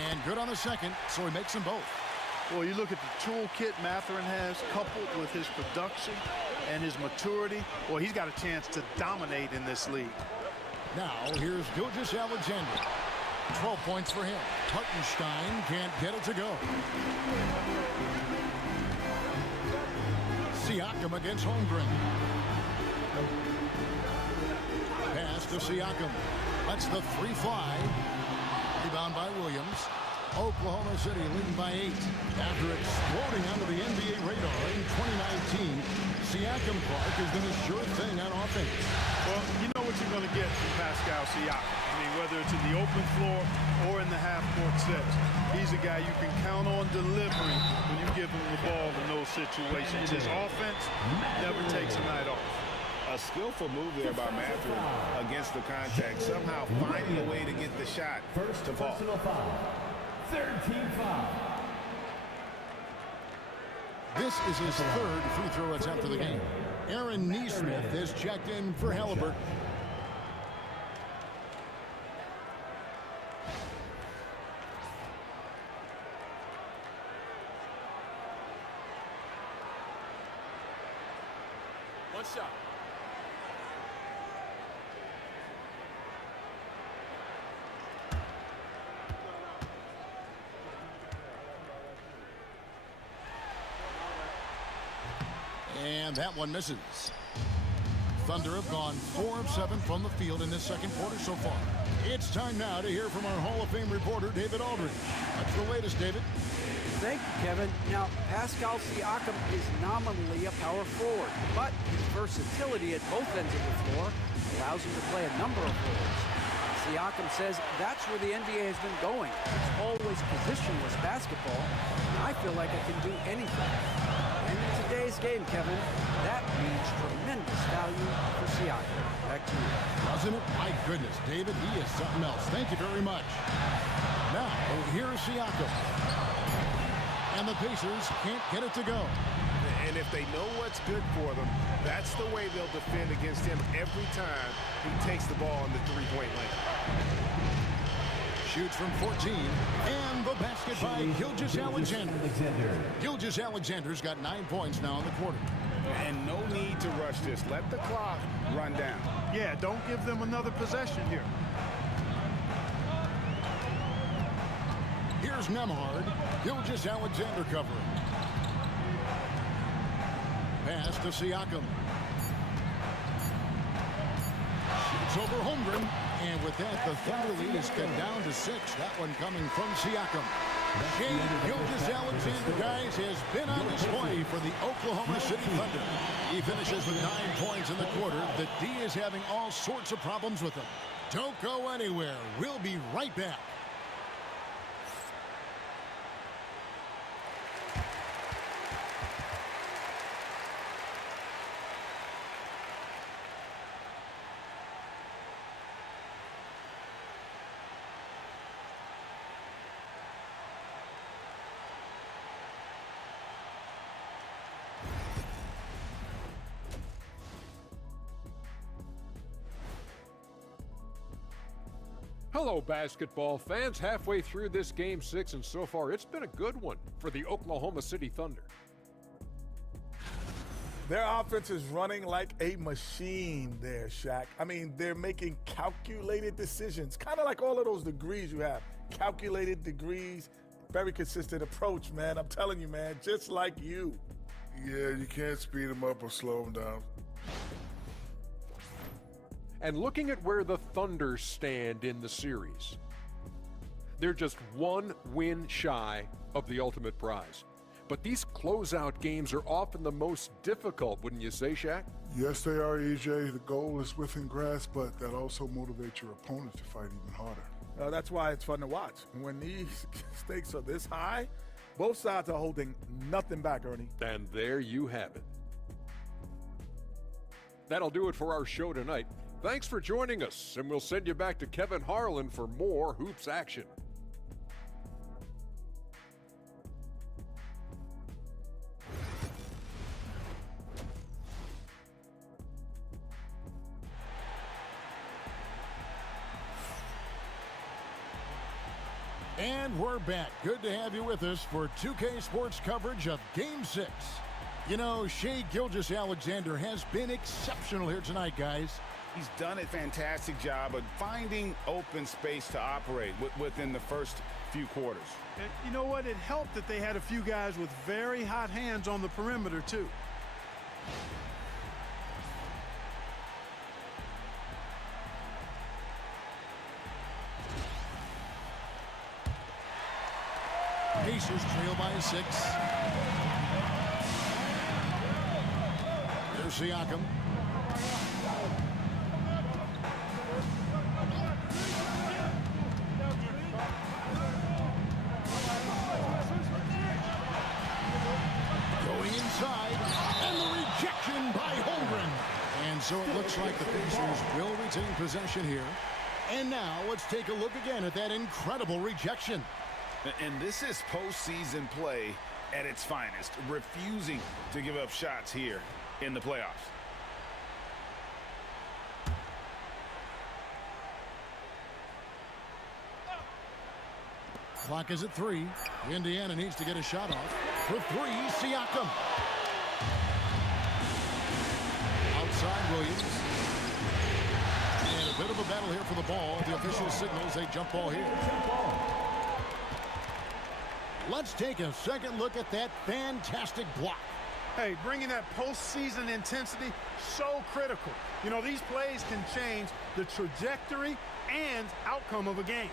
And good on the second, so he makes them both. Well, you look at the toolkit Mathurin has, coupled with his production and his maturity. Well, he's got a chance to dominate in this league. Now, here's Gilgeous-Alexander. 12 points for him. Hartenstein can't get it to go. Siakam against Holmgren. Pass to Siakam. Lets the 3 fly. Rebound by Williams. Oklahoma City leading by 8. After exploding onto the NBA radar in 2019, Siakam Clark has been a sure thing on offense. Well, you know what you're going to get from Pascal Siakam. I mean, whether it's in the open floor or in the half-court sets, he's a guy you can count on delivering when you give him the ball in those situations. His offense never takes a night off. A skillful move there by Mathurin against the contact, somehow finding a way to get the shot to fall. Personal foul. Third team foul. This is his 3rd free throw attempt of the game. Aaron Nesmith is checked in for Haliburton. One shot. And that one misses. Thunder have gone 4 of 7 from the field in this second quarter so far. It's time now to hear from our Hall of Fame reporter, David Aldridge. That's the latest, David. Thank you, Kevin. Now, Pascal Siakam is nominally a power forward, but his versatility at both ends of the floor allows him to play a number of roles. Siakam says that's where the NBA has been going. It's always positionless basketball, and I feel like I can do anything. And in today's game, Kevin, that means tremendous value for Siakam. Back to you. Doesn't it? My goodness, David, he is something else. Thank you very much. Now, here's Siakam. And the Pacers can't get it to go. And if they know what's good for them, that's the way they'll defend against him every time he takes the ball in the three-point lane. Shoots from 14. And the basket by Gilgeous-Alexander. Gilgeous-Alexander's got 9 points now in the quarter. And no need to rush this. Let the clock run down. Yeah, don't give them another possession here. Here's Nembhard. Gilgeous-Alexander covering. Pass to Siakam. Shoots over Holmgren. And with that, the Thunder lead is cut down to 6. That one coming from Siakam. Shai Gilgeous-Alexander, guys, has been on display for the Oklahoma City Thunder. He finishes with 9 points in the quarter. The D is having all sorts of problems with him. Don't go anywhere. We'll be right back. Hello, basketball fans. Halfway through this Game 6, and so far it's been a good one for the Oklahoma City Thunder. Their offense is running like a machine there, Shaq. I mean, they're making calculated decisions, kind of like all of those degrees you have. Calculated degrees, very consistent approach, man. I'm telling you, man, just like you. Yeah, you can't speed them up or slow them down. And looking at where the Thunder stand in the series, they're just 1 win shy of the ultimate prize. But these closeout games are often the most difficult, wouldn't you say, Shaq? Yes, they are, EJ. The goal is within grasp, but that also motivates your opponent to fight even harder. That's why it's fun to watch. When these stakes are this high, both sides are holding nothing back, Ernie. And there you have it. That'll do it for our show tonight. Thanks for joining us, and we'll send you back to Kevin Harlan for more hoops action. And we're back. Good to have you with us for 2K Sports coverage of Game 6. You know, Shai Gilgeous-Alexander has been exceptional here tonight, guys. He's done a fantastic job of finding open space to operate within the first few quarters. And you know what? It helped that they had a few guys with very hot hands on the perimeter, too. Pacers trail by 6. There's Siakam. Going inside, and the rejection by Holmgren. And so it looks like the Pacers will retain possession here. And now let's take a look again at that incredible rejection. And this is postseason play at its finest, refusing to give up shots here in the playoffs. Clock is at 3. Indiana needs to get a shot off. For 3, Siakam. Outside Williams. And a bit of a battle here for the ball. The official signals a jump ball here. Let's take a second look at that fantastic block. Hey, bringing that postseason intensity, so critical. You know, these plays can change the trajectory and outcome of a game.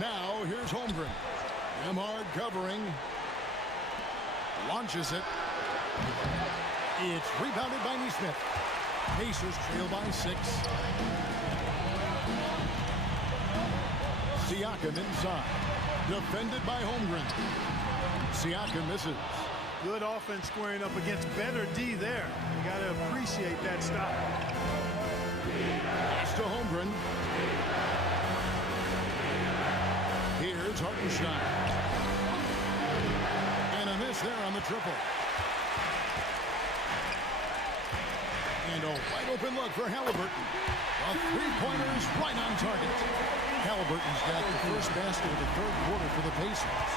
Now, here's Holmgren. Nembhard covering. Launches it. It's rebounded by Nesmith. Pacers trail by 6. Siakam inside. Defended by Holmgren. Siakam misses. Good offense squaring up against better D there. You got to appreciate that stop. Pass to Holmgren. Here's Hartenstein. And a miss there on the triple. And a wide open look for Haliburton. A three-pointer is right on target. Haliburton's got the first basket of the third quarter for the Pacers.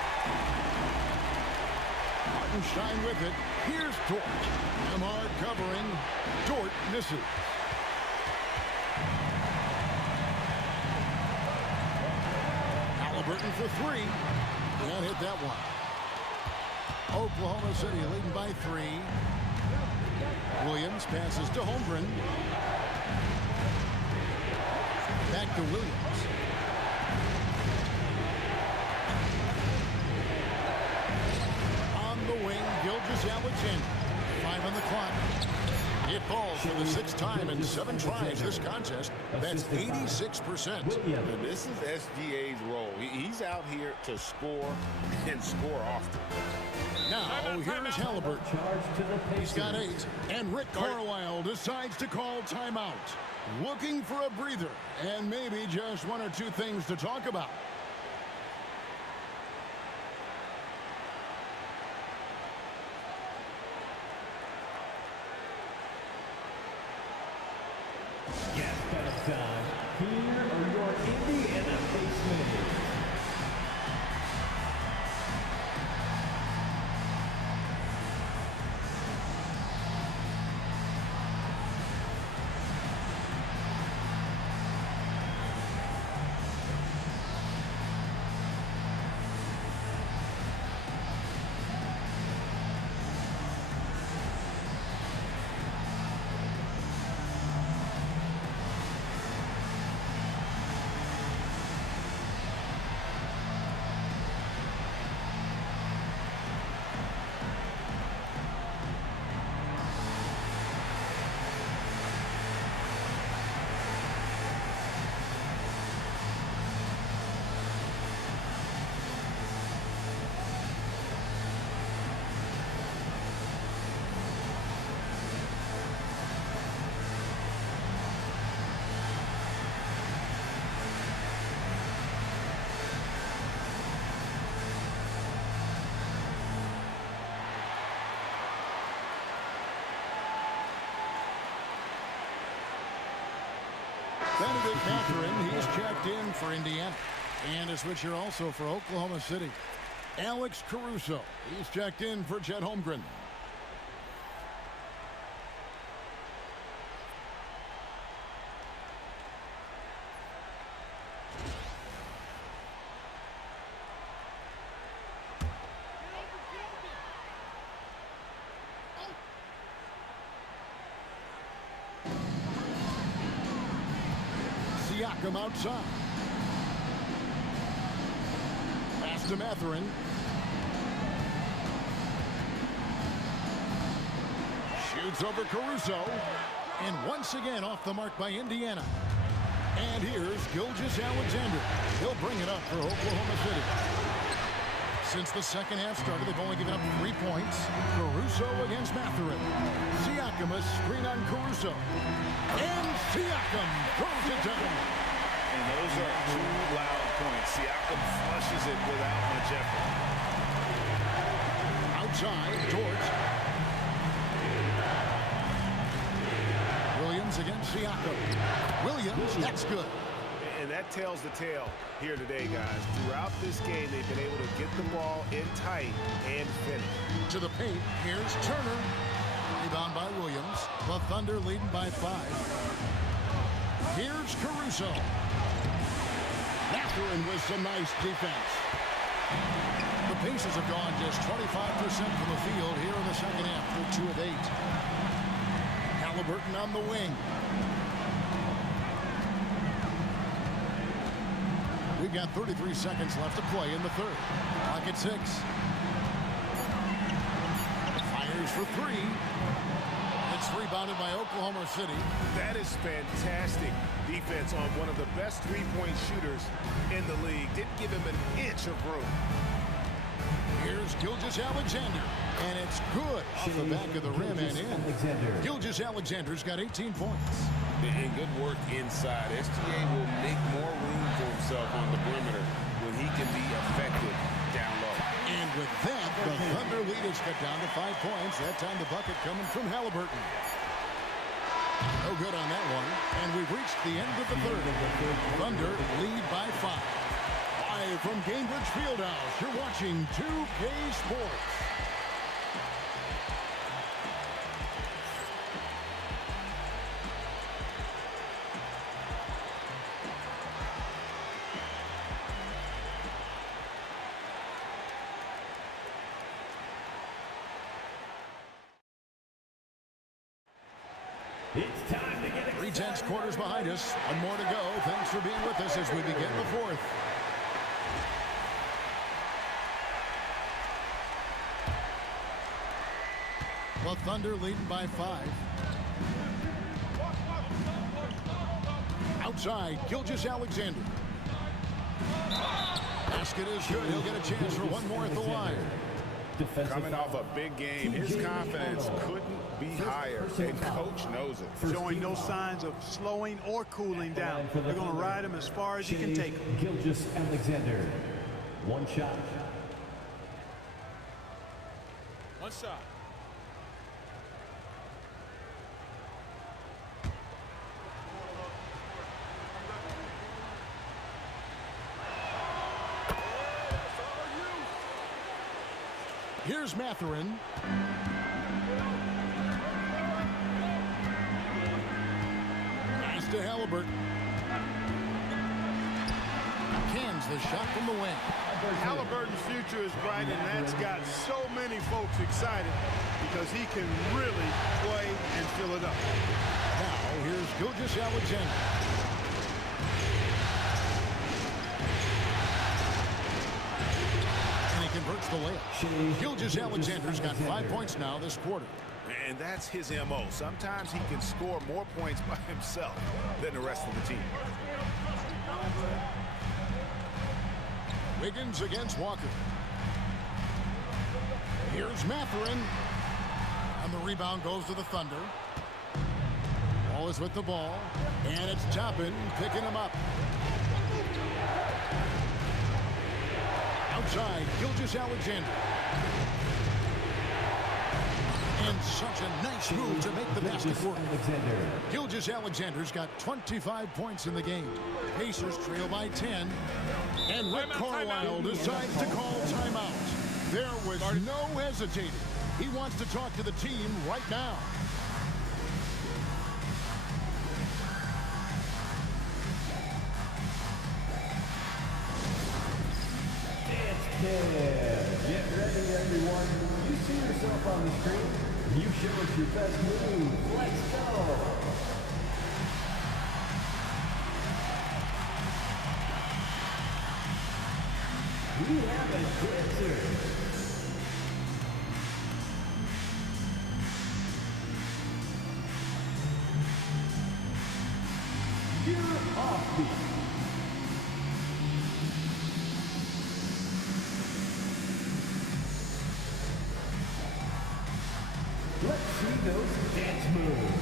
Hartenstein with it. Here's Dort. Lamar covering. Dort misses. Haliburton for three. Can't hit that one. Oklahoma City leading by 3. Williams passes to Holmgren. Back to Williams. On the wing, Gilgeous-Alexander. 5 on the clock. It falls for the 6th time in 7 tries this contest. That's 86%. And this is SGA's role. He's out here to score and score often. Now, here's Haliburton. He's got 8. And Rick Carlisle decides to call timeout. Looking for a breather and maybe just 1 or 2 things to talk about. Gas pedal time. Here are your Indiana Pacers. Benedict Mathurin, he's checked in for Indiana. And a switcher also for Oklahoma City. Alex Caruso, he's checked in for Chet Holmgren. Siakam outside. Pass to Mathurin. Shoots over Caruso. And once again off the mark by Indiana. And here's Gilgeous-Alexander. He'll bring it up for Oklahoma City. Since the second half started, they've only given up 3 points. Caruso against Mathurin. Siakam, a screen on Caruso. And Siakam throws it down. And those are 2 loud points. Siakam flushes it without much effort. Outside, Dort. Williams against Siakam. Williams, that's good. And that tells the tale here today, guys. Throughout this game, they've been able to get the ball in tight and finish. To the paint, here's Turner. Rebound by Williams. The Thunder leading by 5. Here's Caruso. Mathurin with some nice defense. The Pacers have gone just 25% from the field here in the second half. They're 2 of 8. Haliburton on the wing. We've got 33 seconds left to play in the third. Clock at 6. Fires for 3. It's rebounded by Oklahoma City. That is fantastic defense on one of the best three-point shooters in the league. Didn't give him an inch of room. Here's Gilgeous-Alexander. And it's good off the back of the rim and in. Gilgeous-Alexander's got 18 points. And good work inside. SGA will make more room for himself on the perimeter when he can be effective down low. And with that, the Thunder lead is cut down to 5 points. That time the bucket coming from Haliburton. No good on that one. And we've reached the end of the third. Thunder lead by 5. Live from Gainbridge Fieldhouse, you're watching 2K Sports. It's time to get it. 3/10 quarters behind us. One more to go. Thanks for being with us as we begin the fourth. The Thunder leading by 5. Outside, Gilgeous-Alexander. Basket is good. He'll get a chance for one more at the line. Coming off a big game, his confidence couldn't be higher, and coach knows it. Showing no signs of slowing or cooling down. They're going to ride him as far as he can take him. Gilgeous-Alexander. One shot. One shot. Here's Mathurin. Pass to Haliburton. Cans the shot from the wing. Haliburton's future is bright, and that's got so many folks excited because he can really play and fill it up. Now here's Gilgeous-Alexander. Converts the layup. Gilgeous-Alexander's got 5 points now this quarter. And that's his MO. Sometimes he can score more points by himself than the rest of the team. Wiggins against Walker. Here's Mathurin. And the rebound goes to the Thunder. Ball is with the ball. And it's Toppin picking him up. Outside, Gilgeous-Alexander. And such a nice move to make the basket work. Gilgeous-Alexander's got 25 points in the game. Pacers trail by 10. And Wright Colin decides to call timeout. There was no hesitating. He wants to talk to the team right now. Get ready, everyone. You see yourself on the screen. You show us your best move. Let's go. We have a dancer. You're off beat. Let's see those dance moves.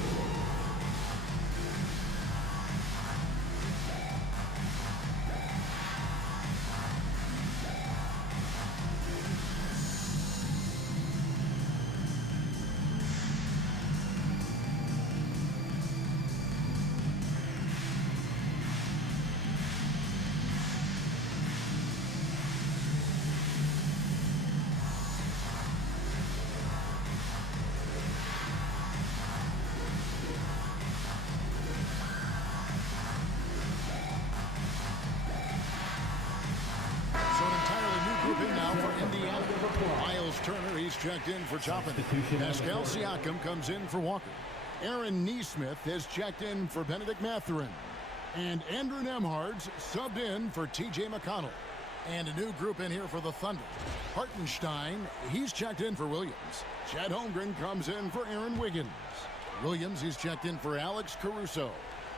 Checked in for Toppin. Pascal Siakam comes in for Walker. Aaron Nesmith has checked in for Benedict Mathurin. And Andrew Nembhard's subbed in for TJ McConnell. And a new group in here for the Thunder. Hartenstein, he's checked in for Williams. Chet Holmgren comes in for Aaron Wiggins. Williams, he's checked in for Alex Caruso.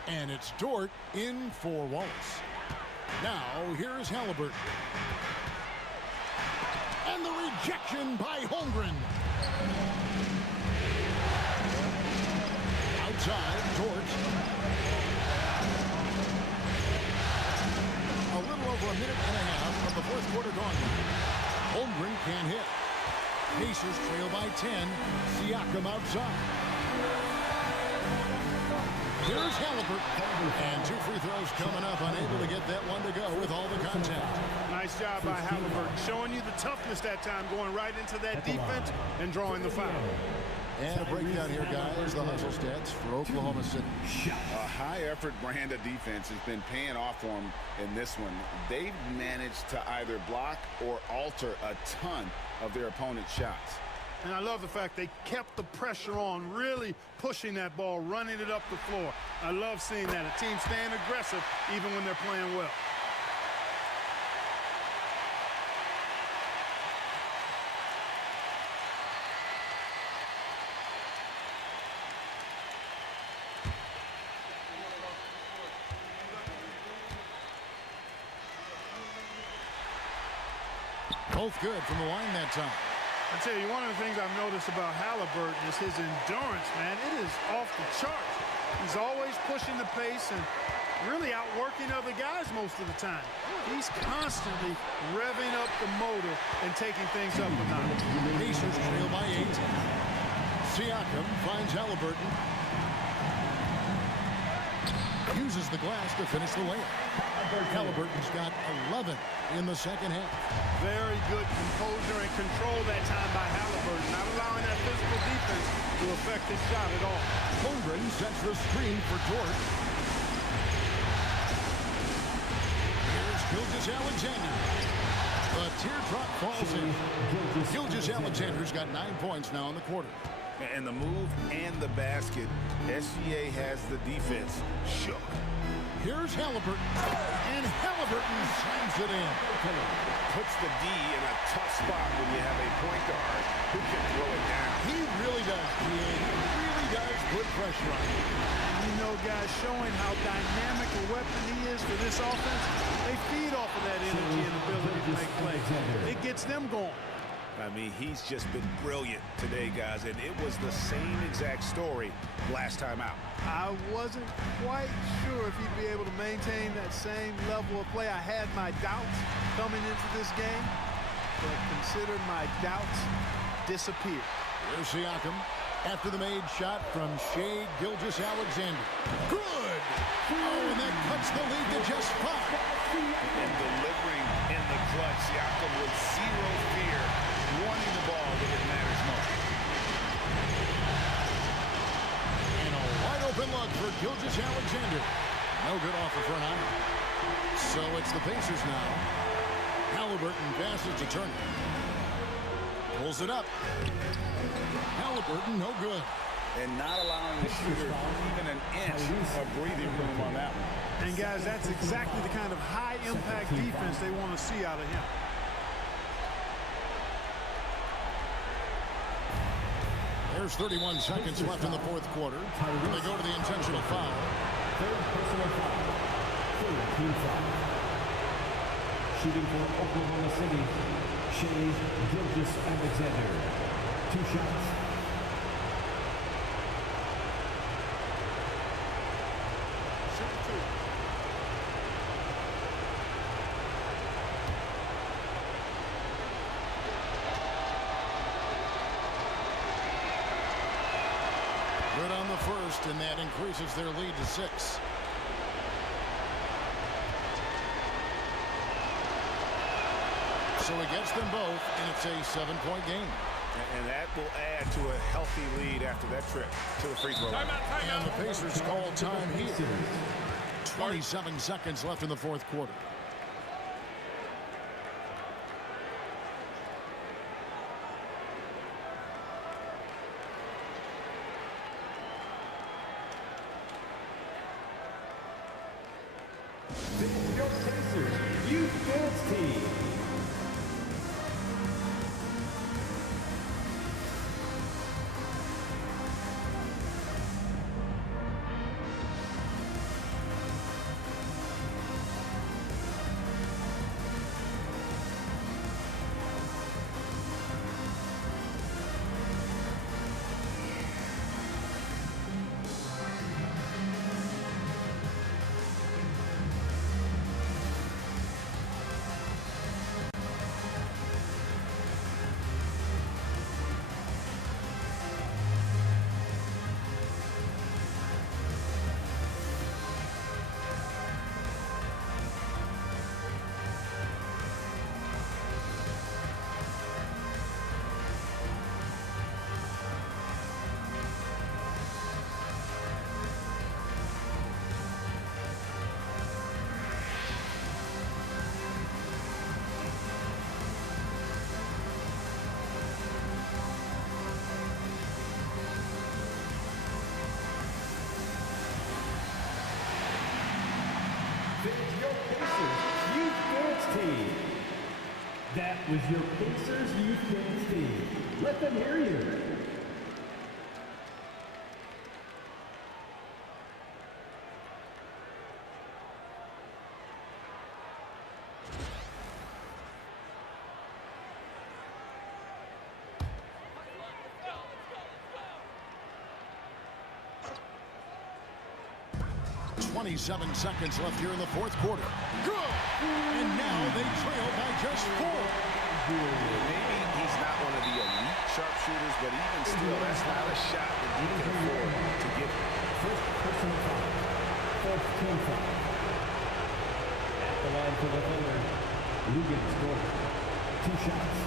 And it's Dort in for Wallace. Now, here's Haliburton. And the rejection by Holmgren. Outside, Dort. A little over a minute and a half of the fourth quarter gone. Holmgren can't hit. Pacers trail by 10. Siakam outside. Here's Haliburton. And 2 free throws coming up. Unable to get that one to go with all the contact. Nice job by Haliburton. Showing you the toughness that time. Going right into that defense and drawing the foul. And a breakdown here, guys. The hustle stats for Oklahoma City. A high-effort brand of defense has been paying off for them in this one. They've managed to either block or alter a ton of their opponent's shots. And I love the fact they kept the pressure on, really pushing that ball, running it up the floor. I love seeing that. A team staying aggressive even when they're playing well. Both good from the line that time. I tell you, one of the things I've noticed about Haliburton is his endurance, man. It is off the charts. He's always pushing the pace and really outworking other guys most of the time. He's constantly revving up the motor and taking things up a notch. Pacers trail by 8. Siakam finds Haliburton. Uses the glass to finish the layup. Haliburton's got 11 in the second half. Very good composure and control that time by Haliburton, not allowing that physical defense to affect his shot at all. Holmgren sets the screen for Dort. Here's Gilgeous-Alexander. The teardrop falls in. Gilgeous-Alexander's got 9 points now in the quarter. And the move and the basket, SGA has the defense shook. Here's Haliburton, and Haliburton slams it in. Puts the D in a tough spot when you have a point guard who can throw it down. He really does, he really does put pressure on him. You know, guys, showing how dynamic a weapon he is for this offense, they feed off of that energy and ability to make plays. It gets them going. I mean, he's just been brilliant today, guys, and it was the same exact story last time out. I wasn't quite sure if he'd be able to maintain that same level of play. I had my doubts coming into this game, but consider my doubts disappear. Here's Siakam after the made shot from Shai Gilgeous-Alexander. Good! Oh, and that cuts the lead to just 5. And delivering in the clutch, Siakam with zero fear, wanting the ball when it matters most. And a wide open look for Gilgeous-Alexander. No good offer for an iron. So it's the Pacers now. Haliburton passes to Turner. Pulls it up. Haliburton, no good. And not allowing the shooter even an inch of breathing room on that one. And guys, that's exactly the kind of high-impact defense they want to see out of him. There's 31 seconds left in the fourth quarter. And they go to the intentional foul. Third personal foul. Third team foul. Shooting for Oklahoma City, Shai Gilgeous-Alexander. 2 shots. Good on the first, and that increases their lead to 6. So he gets them both, and it's a 7-point game. And that will add to a healthy lead after that trip to the free throw line. And the Pacers call time here. 27 seconds left in the fourth quarter. Your Pacers Youth Dance Team. Pacers Youth Dance Team. That was your Pacers Youth Dance Team. Let them hear you. .27 seconds left here in the fourth quarter. Good! And now they trail by just 4. Maybe he's not one of the elite sharpshooters, but even still, that's not a shot that he can afford to give. First personal foul. Fourth team foul. At the line for the Thunder, Lugan scored 2 shots.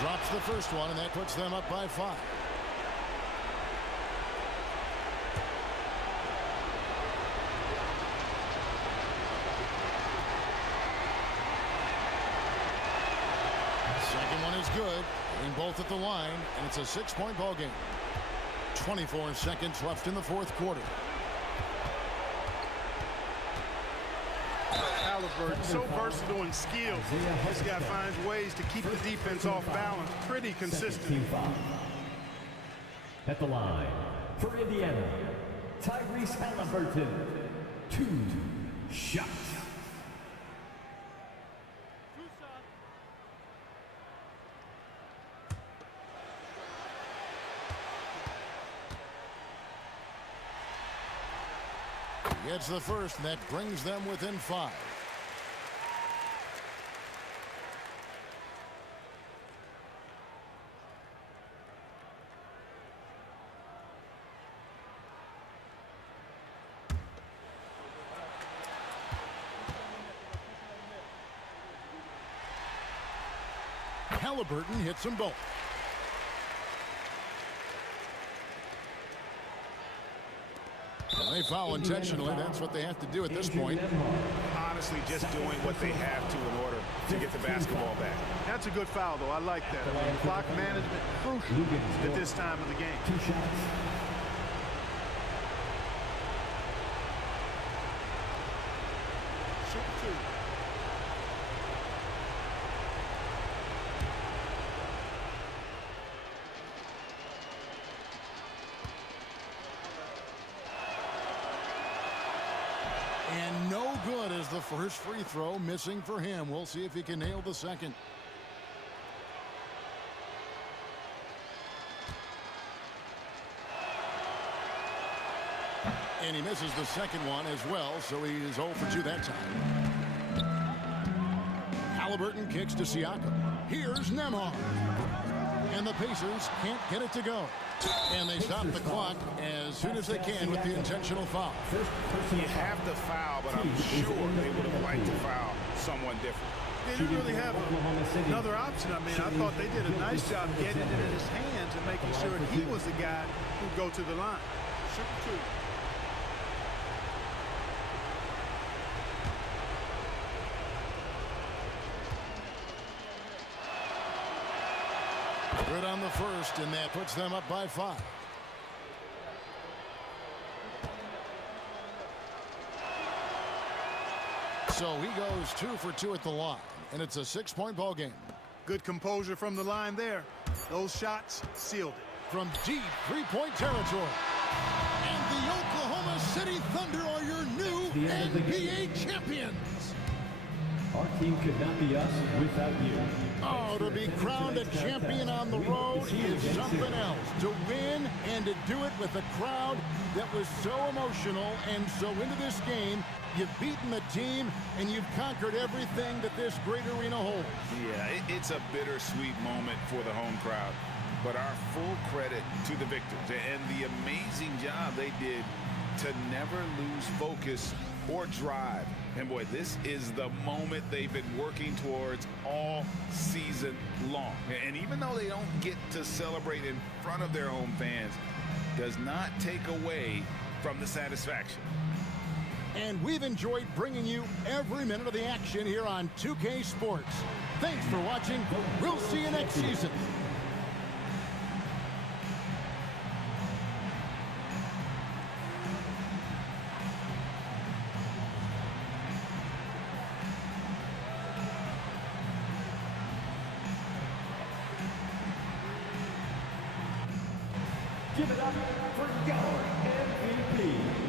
Drops the first one, and that puts them up by 5. Second one is good. Getting both at the line, and it's a 6-point ball game. 24 seconds left in the fourth quarter. Haliburton, so versatile and skilled. This guy finds ways to keep the defense off balance. Pretty consistent. At the line for Indiana, Tyrese Haliburton. 2 shots. Gets the first, and that brings them within 5. Haliburton hits them both. They foul intentionally. That's what they have to do at this point. Honestly, just doing what they have to in order to get the basketball back. That's a good foul, though. I like that. Clock management, crucial at this time of the game. 2 shots. And no good as the first free throw missing for him. We'll see if he can nail the second. And he misses the second one as well, so he is 0 for 2 that time. Haliburton kicks to Siakam. Here's Nembhard. And the Pacers can't get it to go. And they stop the clock as soon as they can with the intentional foul. You have to foul, but I'm sure they would have liked to foul someone different. They didn't really have another option. I mean, I thought they did a nice job getting it in his hands and making sure he was the guy who'd go to the line. Shoot 2. Good on the first, and that puts them up by 5. So he goes 2 for 2 at the line, and it's a 6-point ball game. Good composure from the line there. Those shots sealed it. From deep 3-point territory. And the Oklahoma City Thunder are your new NBA champions. Our team could not be us without you. Oh, to be crowned a champion on the road is something else. To win and to do it with a crowd that was so emotional and so into this game. You've beaten the team and you've conquered everything that this great arena holds. Yeah, it's a bittersweet moment for the home crowd. But our full credit to the victors and the amazing job they did to never lose focus or drive. And boy, this is the moment they've been working towards all season long. And even though they don't get to celebrate in front of their home fans, does not take away from the satisfaction. And we've enjoyed bringing you every minute of the action here on 2K Sports. Thanks for watching. We'll see you next season. Give it up for your MVP,